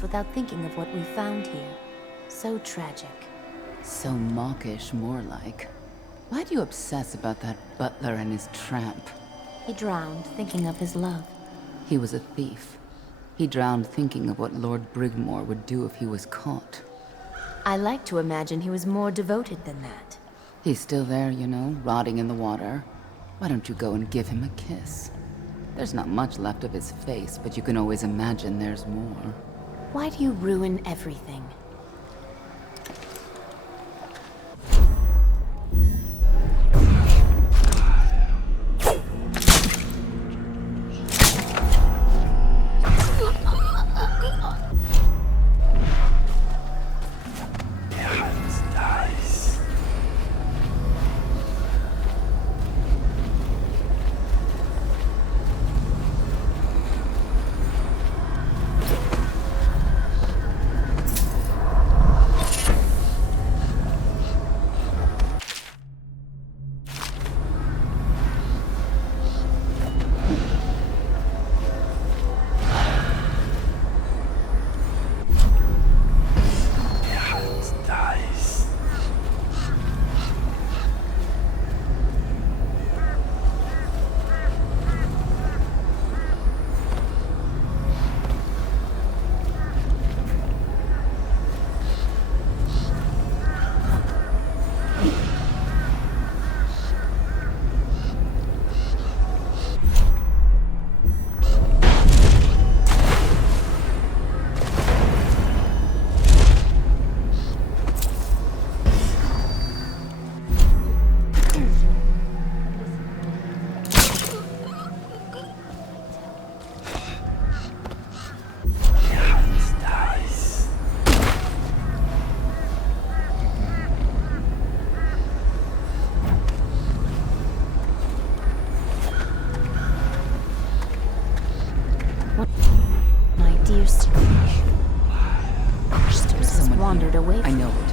Without thinking of what we found here. So tragic. So mawkish, more like. Why do you obsess about that butler and his tramp? He drowned thinking of his love. He was a thief. He drowned thinking of what Lord Brigmore would do if he was caught. I like to imagine he was more devoted than that. He's still there, you know, rotting in the water. Why don't you go and give him a kiss? There's not much left of his face, but you can always imagine there's more. Why do you ruin everything? know it.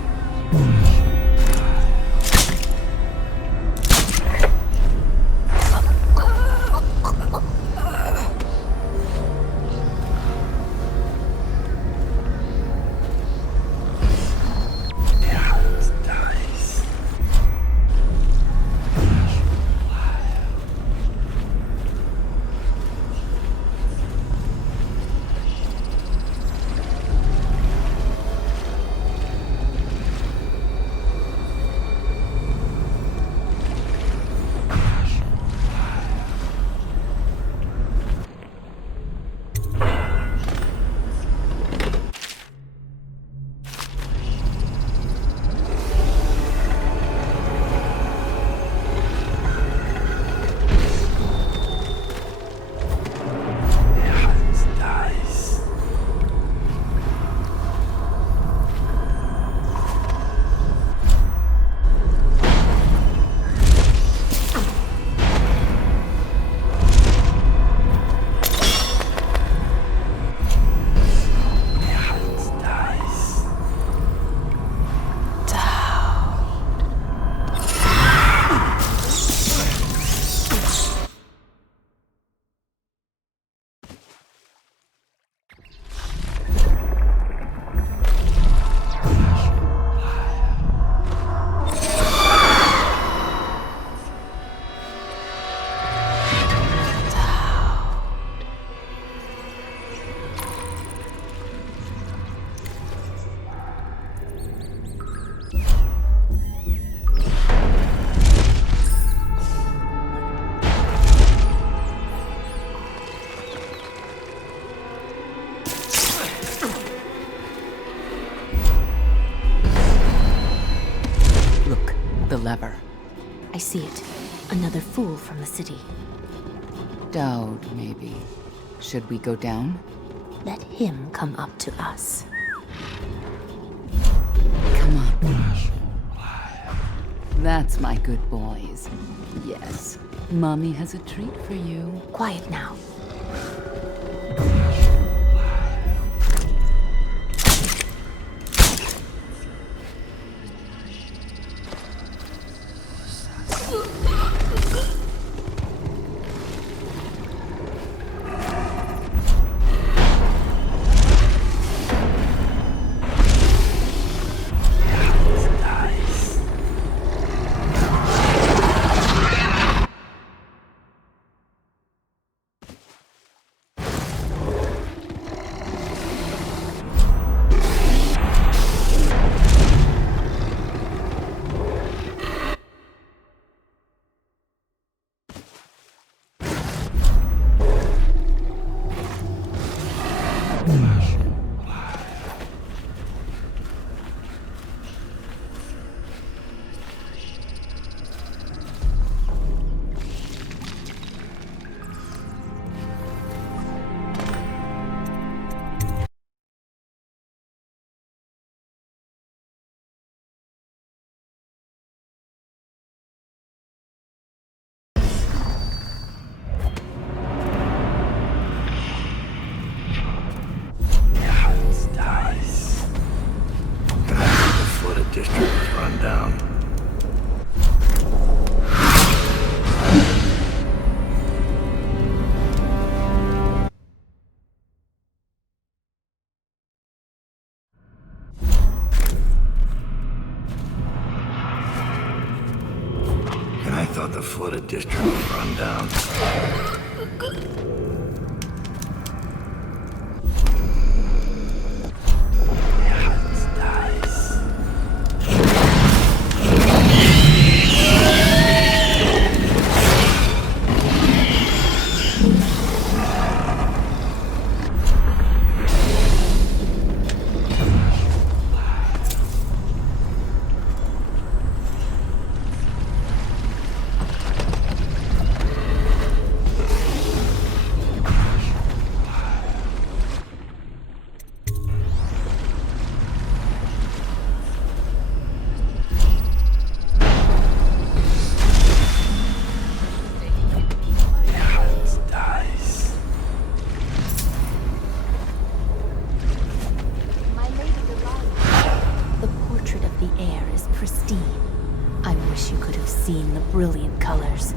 Lever. I see it. Another fool from the city. Dowd, maybe. Should we go down? Let him come up to us. Come on. That's my good boys. Yes. Mommy has a treat for you. Quiet now. District was run down. And I thought the flooded district was run down. pristine. I wish you could have seen the brilliant colors.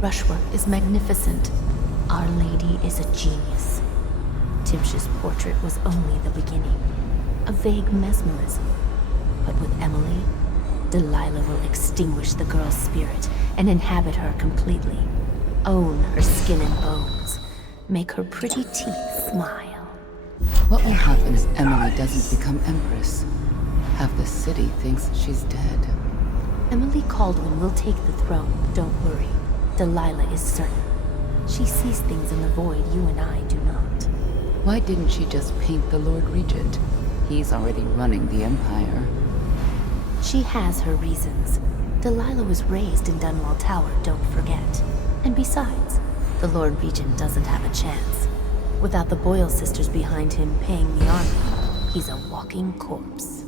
Brushwork is magnificent. Our Lady is a genius. Timsh's portrait was only the beginning, a vague mesmerism. But with Emily, Delilah will extinguish the girl's spirit and inhabit her completely. Own her skin and bones. Make her pretty teeth smile. What will happen if Emily doesn't become Empress? Half the city thinks she's dead. Emily Kaldwin will take the throne, don't worry. Delilah is certain. She sees things in the void you and I do not. Why didn't she just paint the Lord Regent? He's already running the Empire. She has her reasons. Delilah was raised in Dunwall Tower, don't forget. And besides, the Lord Regent doesn't have a chance. Without the Boyle sisters behind him paying the army, he's a walking corpse.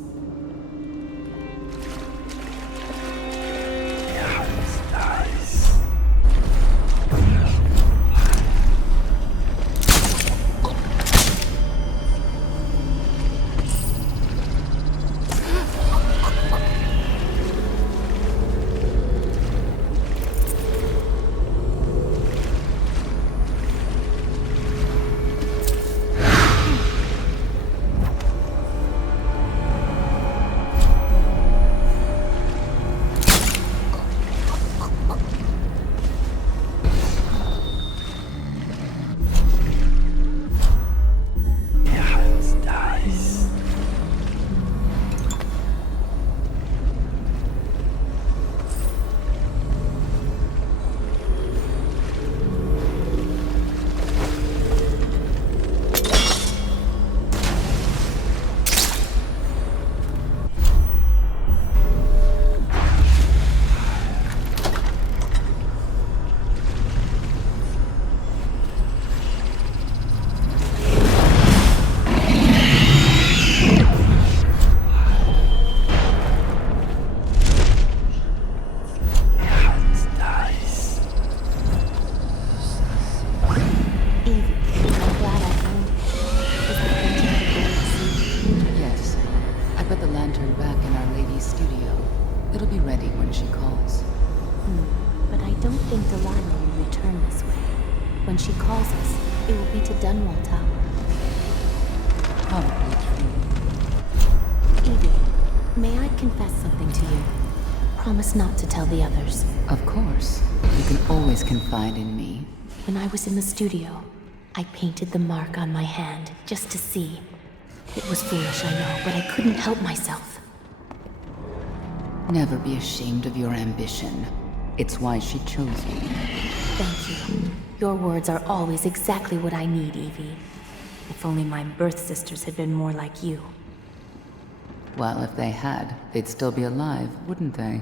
When she calls us, it will be to Dunwall Tower. Probably true. Evie, may I confess something to you? Promise not to tell the others. Of course. You can always confide in me. When I was in the studio, I painted the mark on my hand just to see. It was foolish, I know, but I couldn't help myself. Never be ashamed of your ambition. It's why she chose you. Thank you. Your words are always exactly what I need, Evie. If only my birth sisters had been more like you. Well, if they had, they'd still be alive, wouldn't they?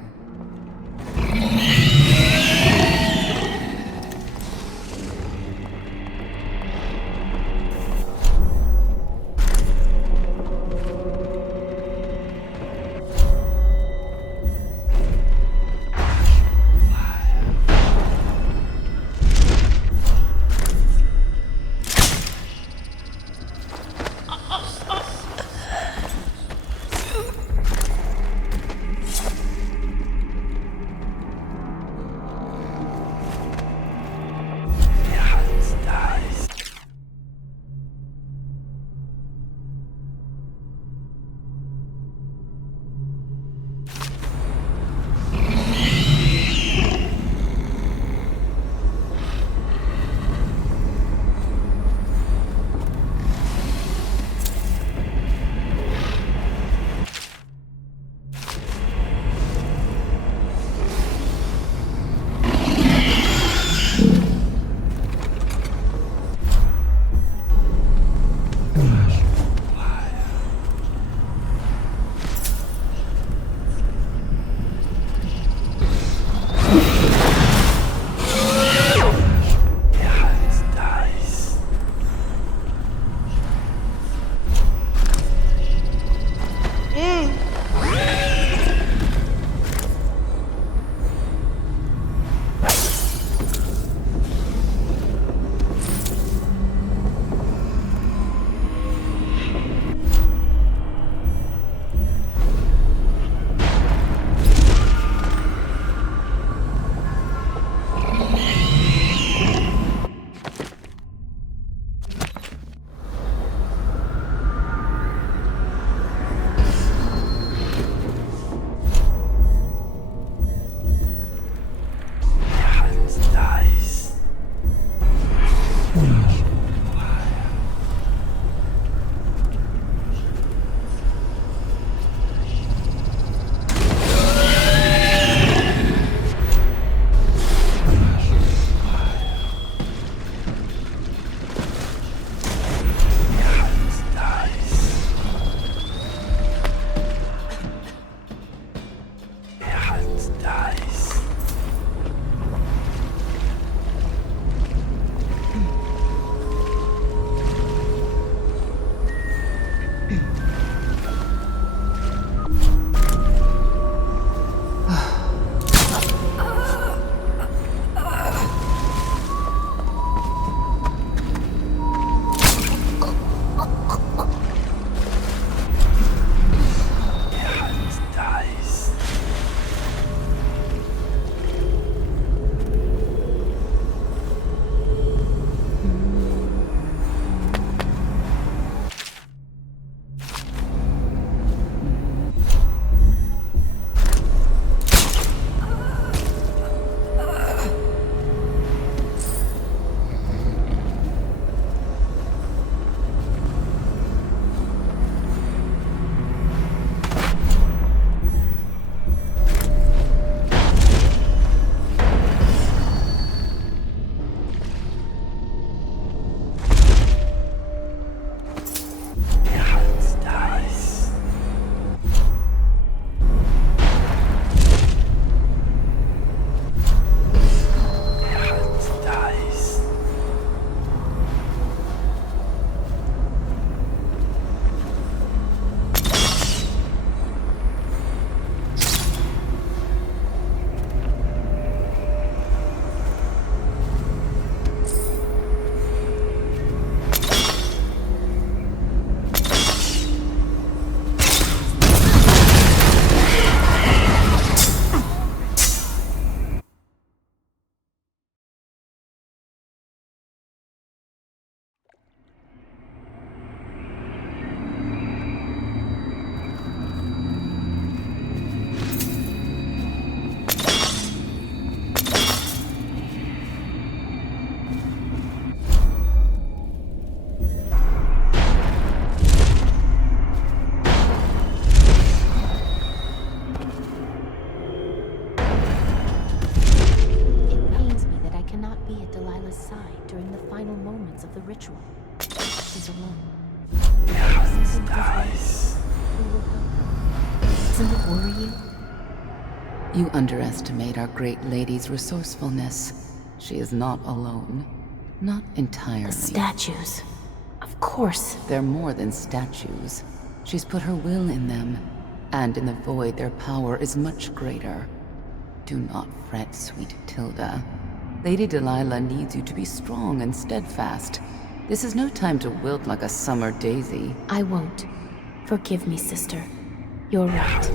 Delilah's side during the final moments of the ritual. She's alone. Something goes wrong. We will help her. Doesn't it worry you? You underestimate our great lady's resourcefulness. She is not alone. Not entirely. The statues. Of course. They're more than statues. She's put her will in them, and in the void their power is much greater. Do not fret, sweet Tilda. Lady Delilah needs you to be strong and steadfast. This is no time to wilt like a summer daisy. I won't. Forgive me, sister. You're right.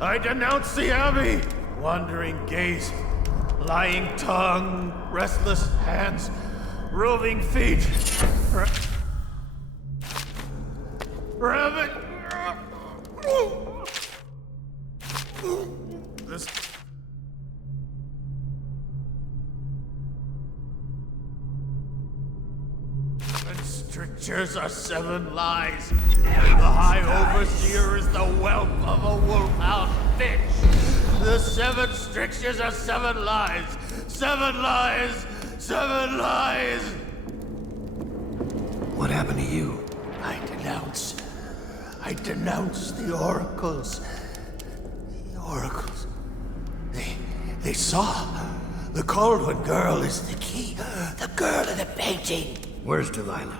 I denounce the Abbey! Wandering gaze, lying tongue, restless hands, roving feet, rabbit. This. Strictures are 7 lies. The High Overseer is the whelp of a wolfhound bitch. The 7 strictures are 7 lies. 7 lies. 7 lies. What happened to you? I denounce the oracles. The oracles. They saw. The Caldwell girl is the key. The girl in the painting. Where's Delilah?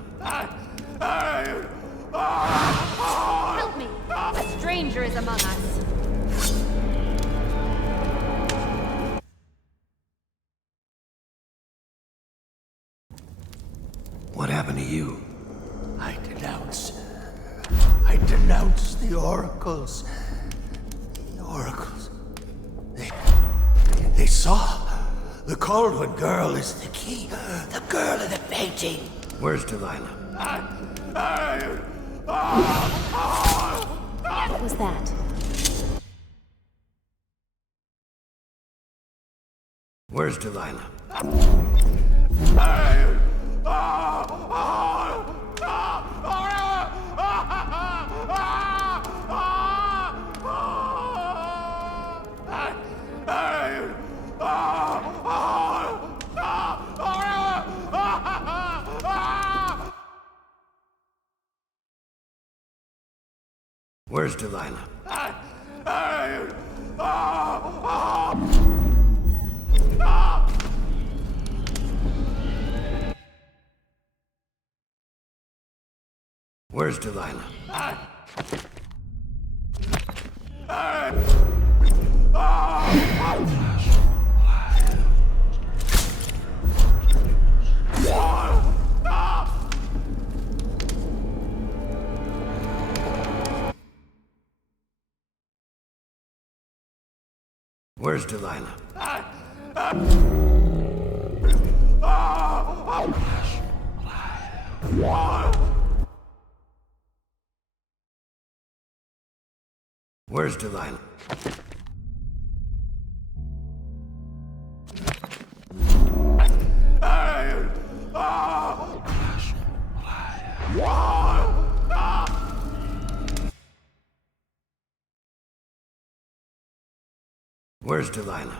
Help me! A stranger is among us. What happened to you? I denounce the oracles. The oracles. They saw. The Caldwell girl is the key. The girl in the painting. Where's Delilah? What was that? Where's Delilah? Where's Delilah? Where's Delilah? Where's Delilah? Where's Delilah? Where's Delilah?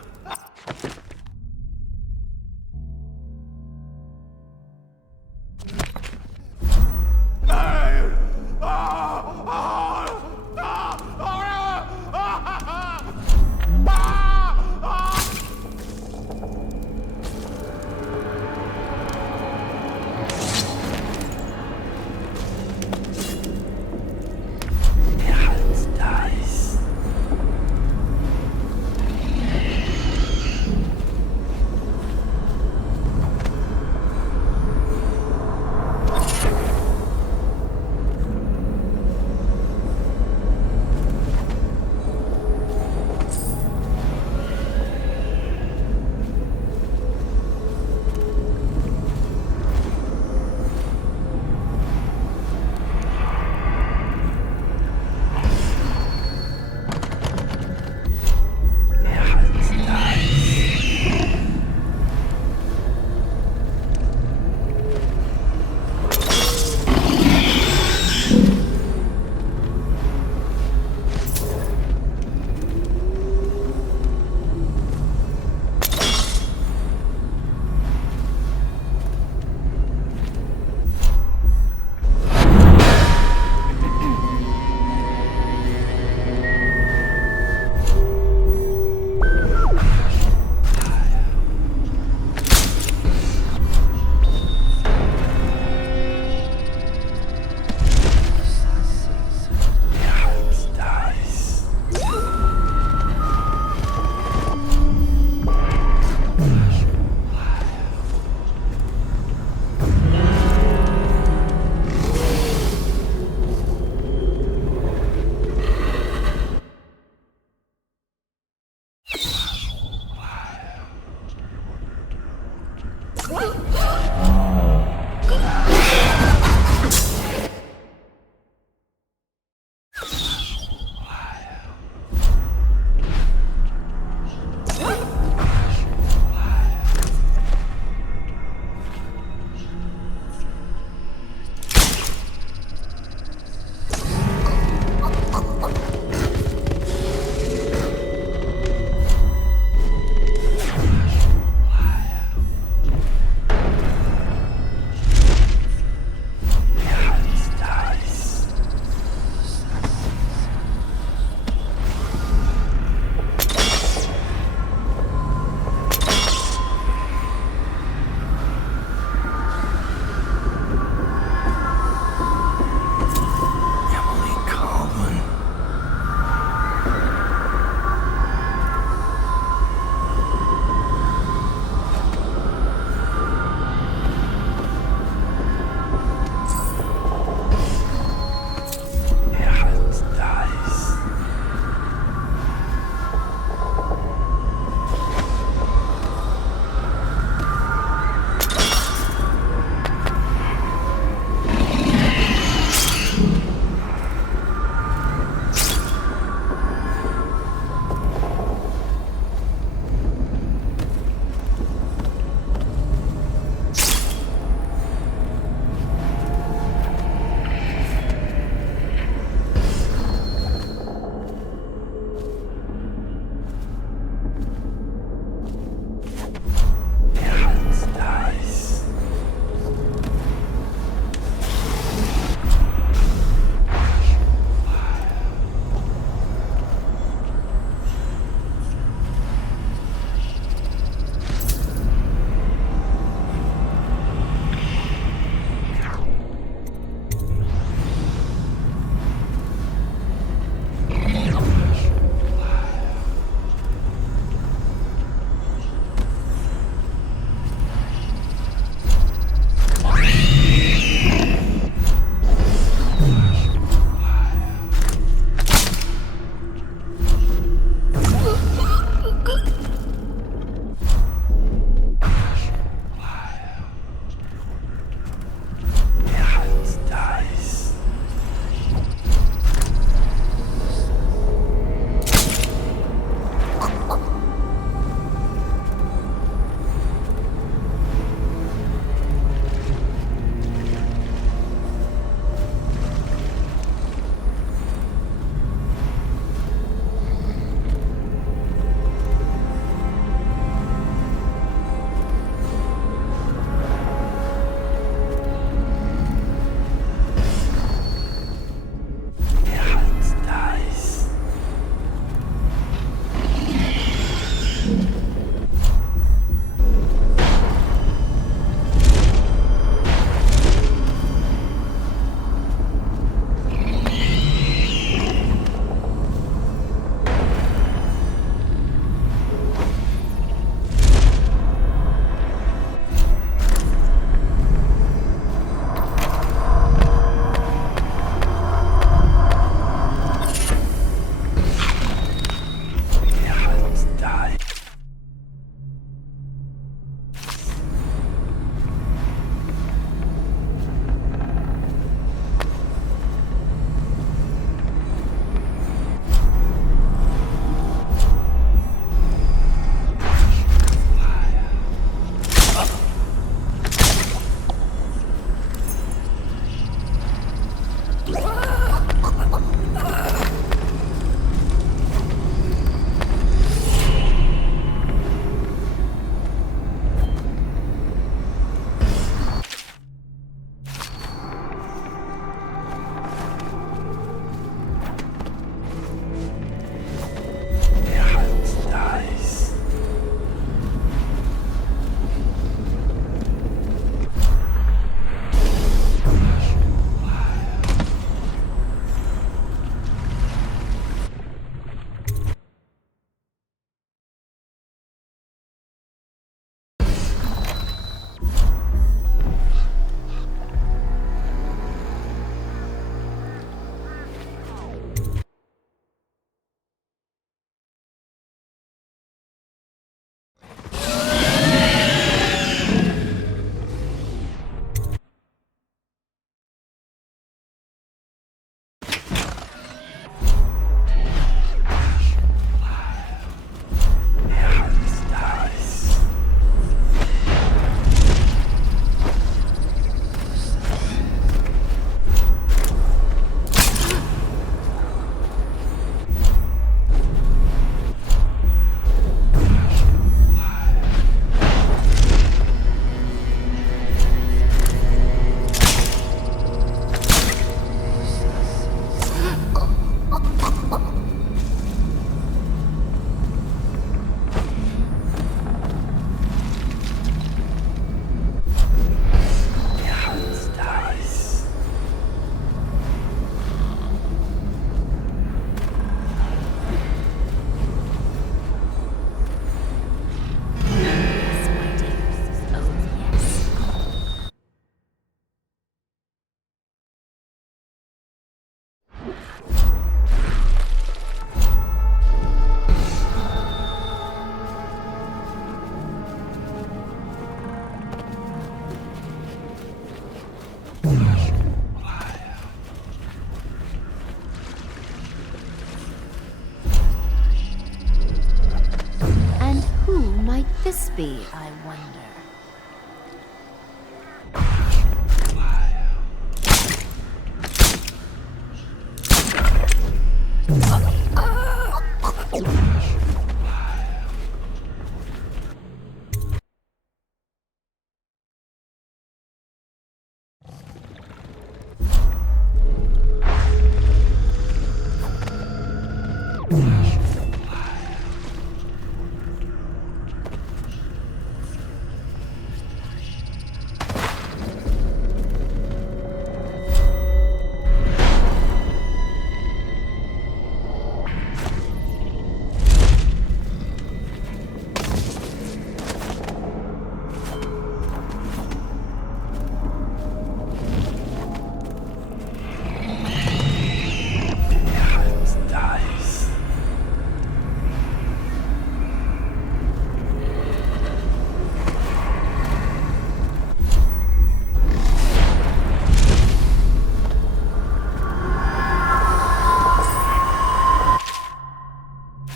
be, I wonder?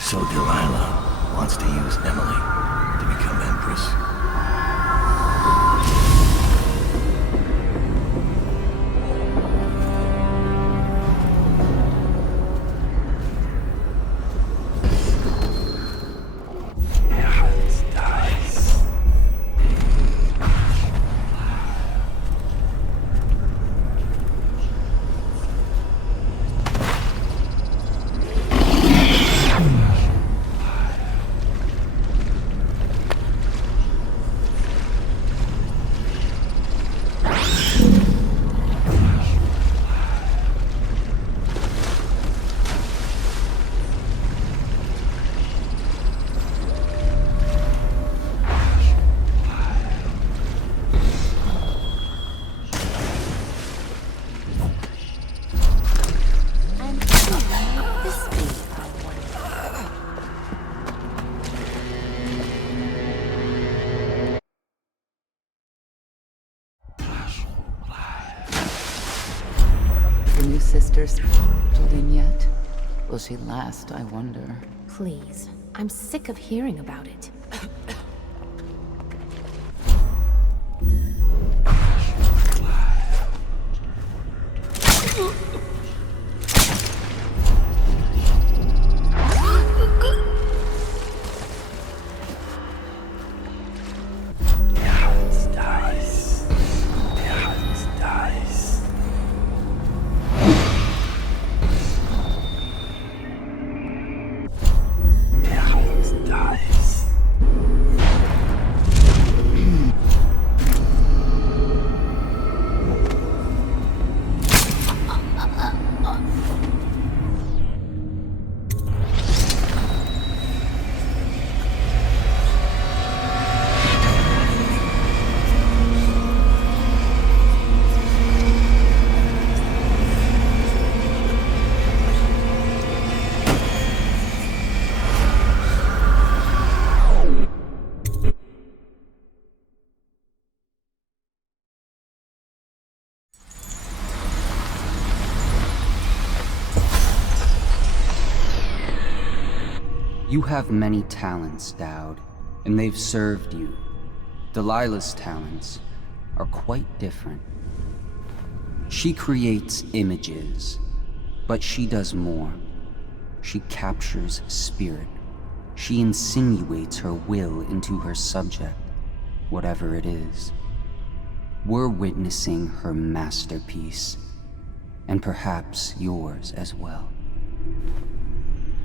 So Delilah wants to use Emily to become Empress. The new sister's settled in yet? Will she last, I wonder? Please, I'm sick of hearing about it. You have many talents, Dowd, and they've served you. Delilah's talents are quite different. She creates images, but she does more. She captures spirit. She insinuates her will into her subject, whatever it is. We're witnessing her masterpiece, and perhaps yours as well.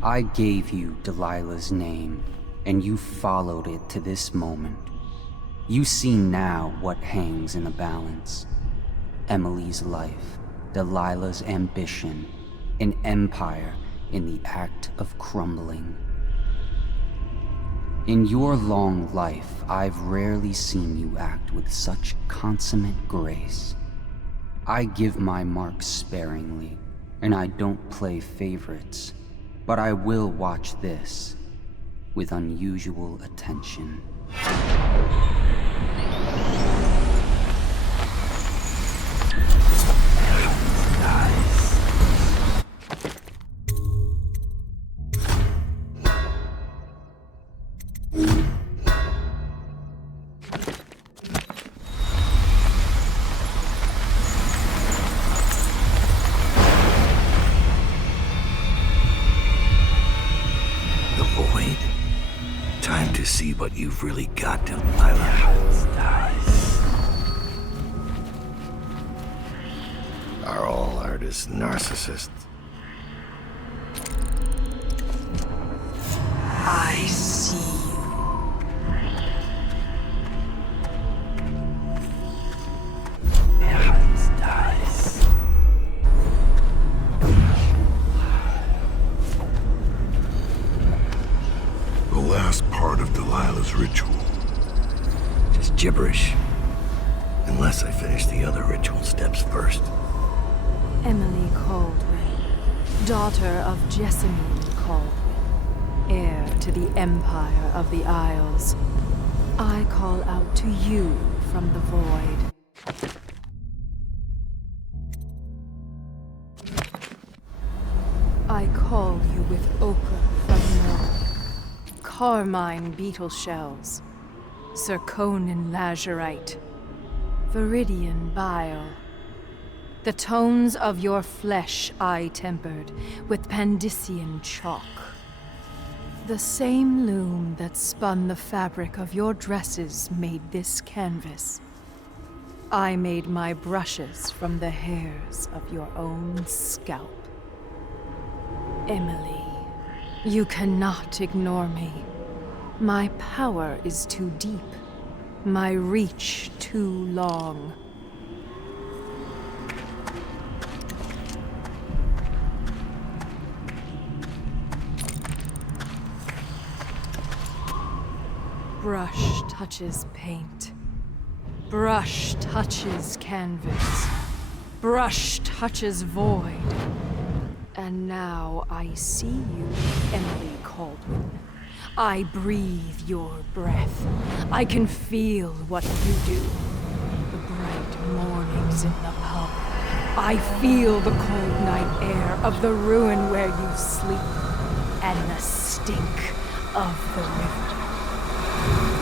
I gave you Delilah's name, and you followed it to this moment. You see now what hangs in the balance. Emily's life, Delilah's ambition, an empire in the act of crumbling. In your long life, I've rarely seen you act with such consummate grace. I give my marks sparingly, and I don't play favorites. But I will watch this with unusual attention. to see what you've really got, Delilah. Are all artists narcissists? I see you. The last part of Delilah's ritual. Just gibberish. Unless I finish the other ritual steps first. Emily Caldwell, daughter of Jessamine Caldwell, heir to the Empire of the Isles. I call out to you from the void. I call you with ochre from north, carmine beetle shells, zirconin lazurite, viridian bile. The tones of your flesh I tempered with Pandician chalk. The same loom that spun the fabric of your dresses made this canvas. I made my brushes from the hairs of your own scalp. Emily, you cannot ignore me. My power is too deep, my reach too long. Brush touches paint. Brush touches canvas. Brush touches void. And now I see you, Emily Caldwell. I breathe your breath. I can feel what you do. The bright mornings in the pub. I feel the cold night air of the ruin where you sleep. And the stink of the river.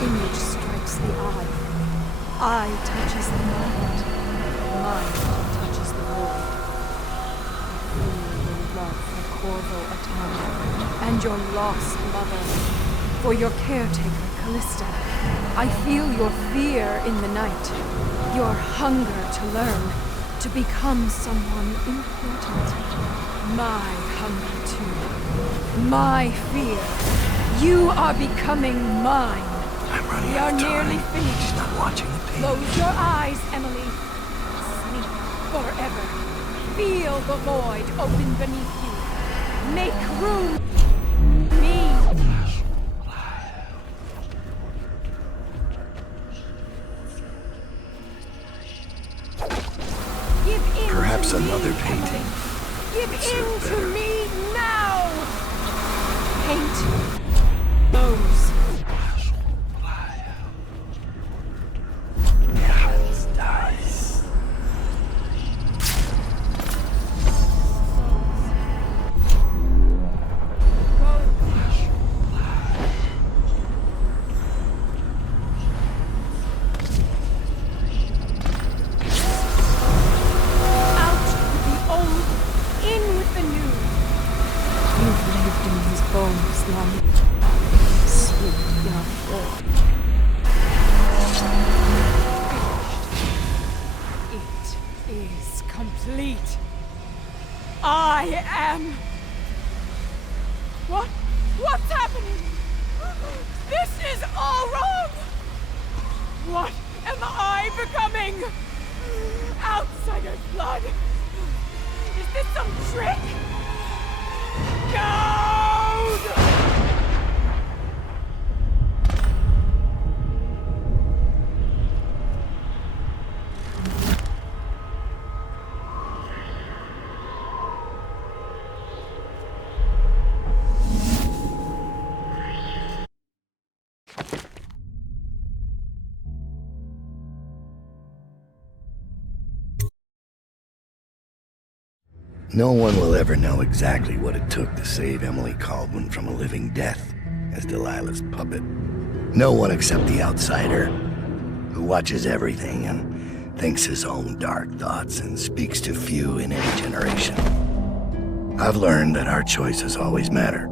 Image strikes the eye. Eye touches the mind. Mind touches the void. I feel your love for Corvo Atana and your lost mother. For your caretaker, Callista. I feel your fear in the night. Your hunger to learn. To become someone important. My hunger too. My fear. You are becoming mine. I'm running We out are of time. nearly finished. She's not watching the pain. Close your eyes, Emily. Sleep forever. Feel the void open beneath you. Make room. Me. Give in Perhaps to another me, painting. Give would in serve to better. me now. Paint. Those. Complete. I am... What's happening? This is all wrong! What am I becoming? Outsider's blood? Is this some trick? No! No one will ever know exactly what it took to save Emily Caldwell from a living death as Delilah's puppet. No one except the outsider, who watches everything and thinks his own dark thoughts and speaks to few in any generation. I've learned that our choices always matter.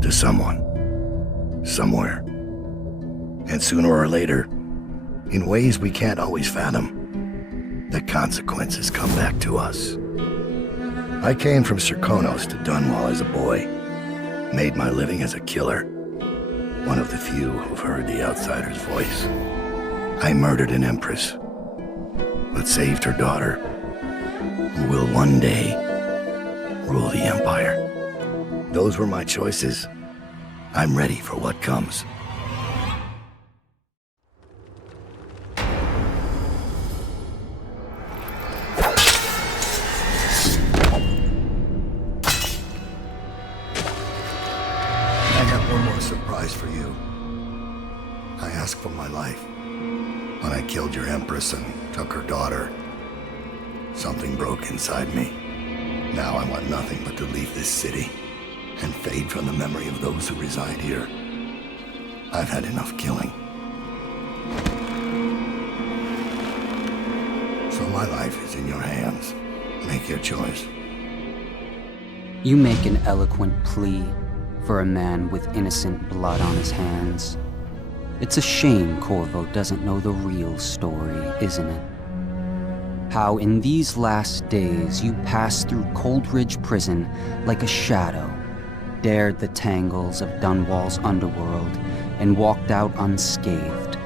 To someone. somewhere. And sooner or later, in ways we can't always fathom, the consequences come back to us. I came from Serkonos to Dunwall as a boy, made my living as a killer, one of the few who've heard the outsider's voice. I murdered an empress, but saved her daughter, who will one day rule the Empire. Those were my choices. I'm ready for what comes. I have one more surprise for you. I asked for my life. When I killed your empress and took her daughter, something broke inside me. Now I want nothing but to leave this city and fade from the memory of those who reside here. I've had enough killing. So my life is in your hands. Make your choice. You make an eloquent plea for a man with innocent blood on his hands. It's a shame Corvo doesn't know the real story, isn't it? How in these last days you passed through Coldridge Prison like a shadow, dared the tangles of Dunwall's underworld, and walked out unscathed,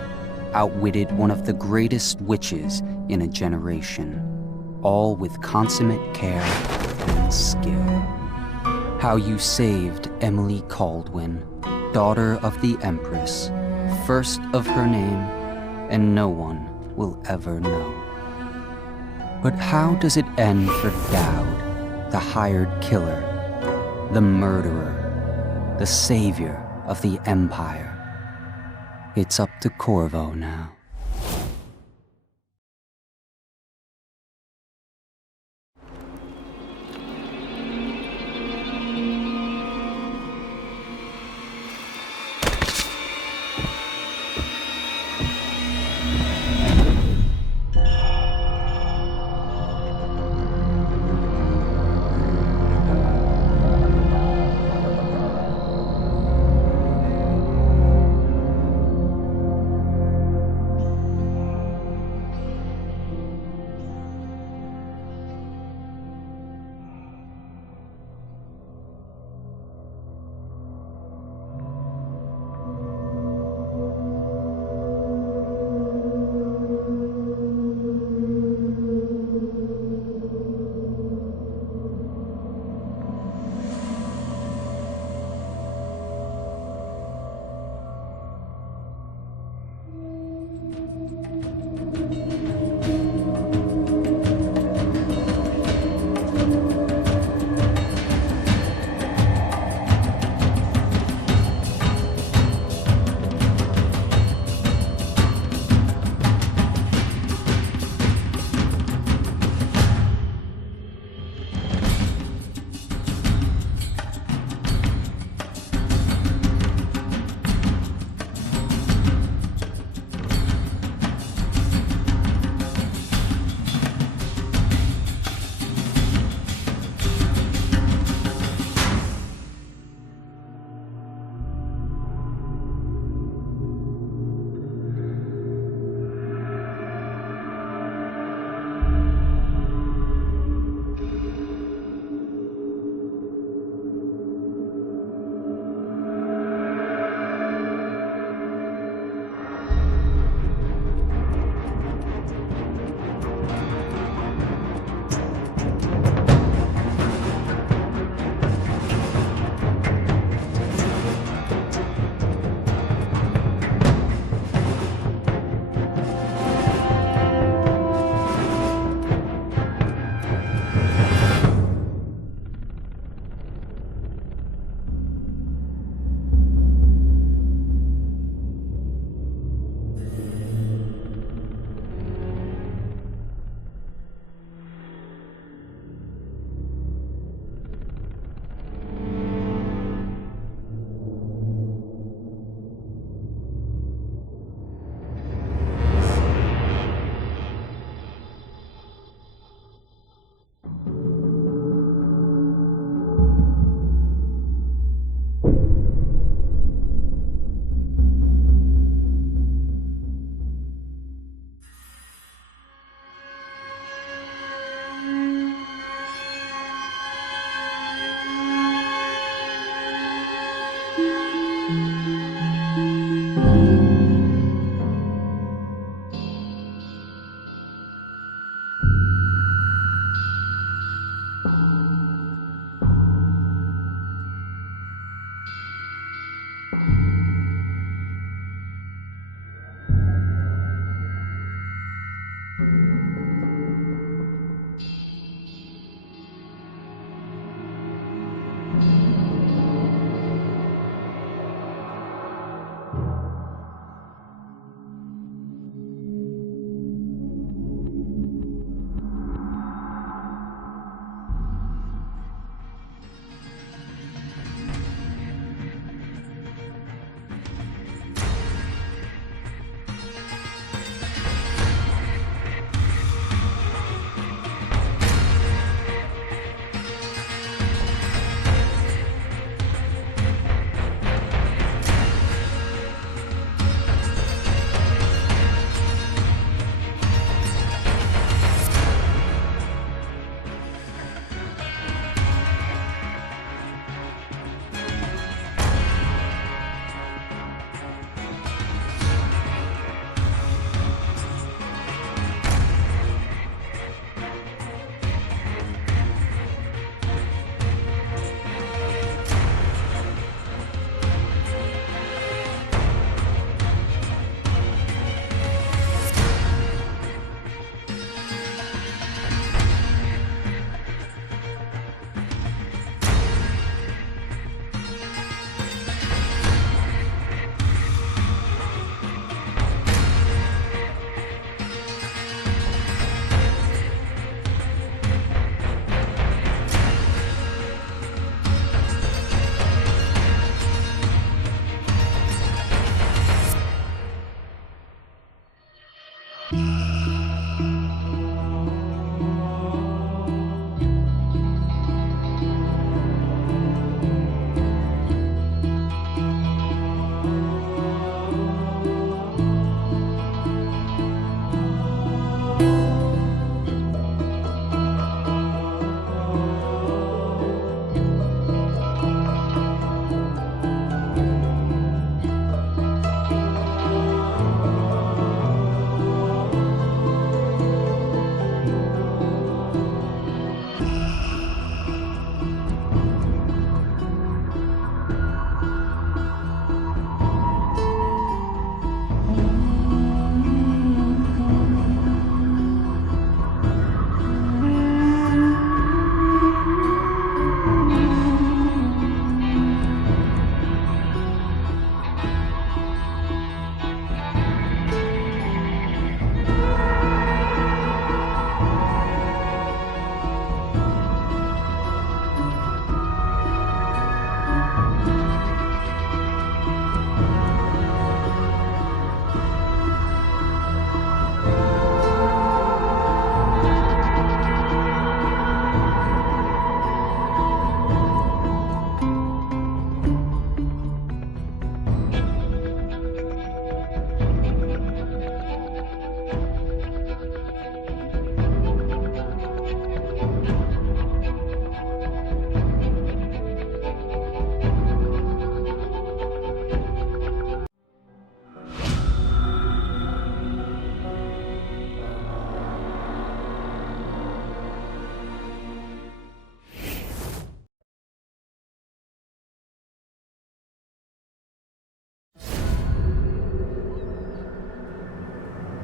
outwitted one of the greatest witches in a generation, all with consummate care and skill. How you saved Emily Caldwin, daughter of the Empress, first of her name, and no one will ever know. But how does it end for Dowd, the hired killer, the murderer, the savior of the Empire? It's up to Corvo now.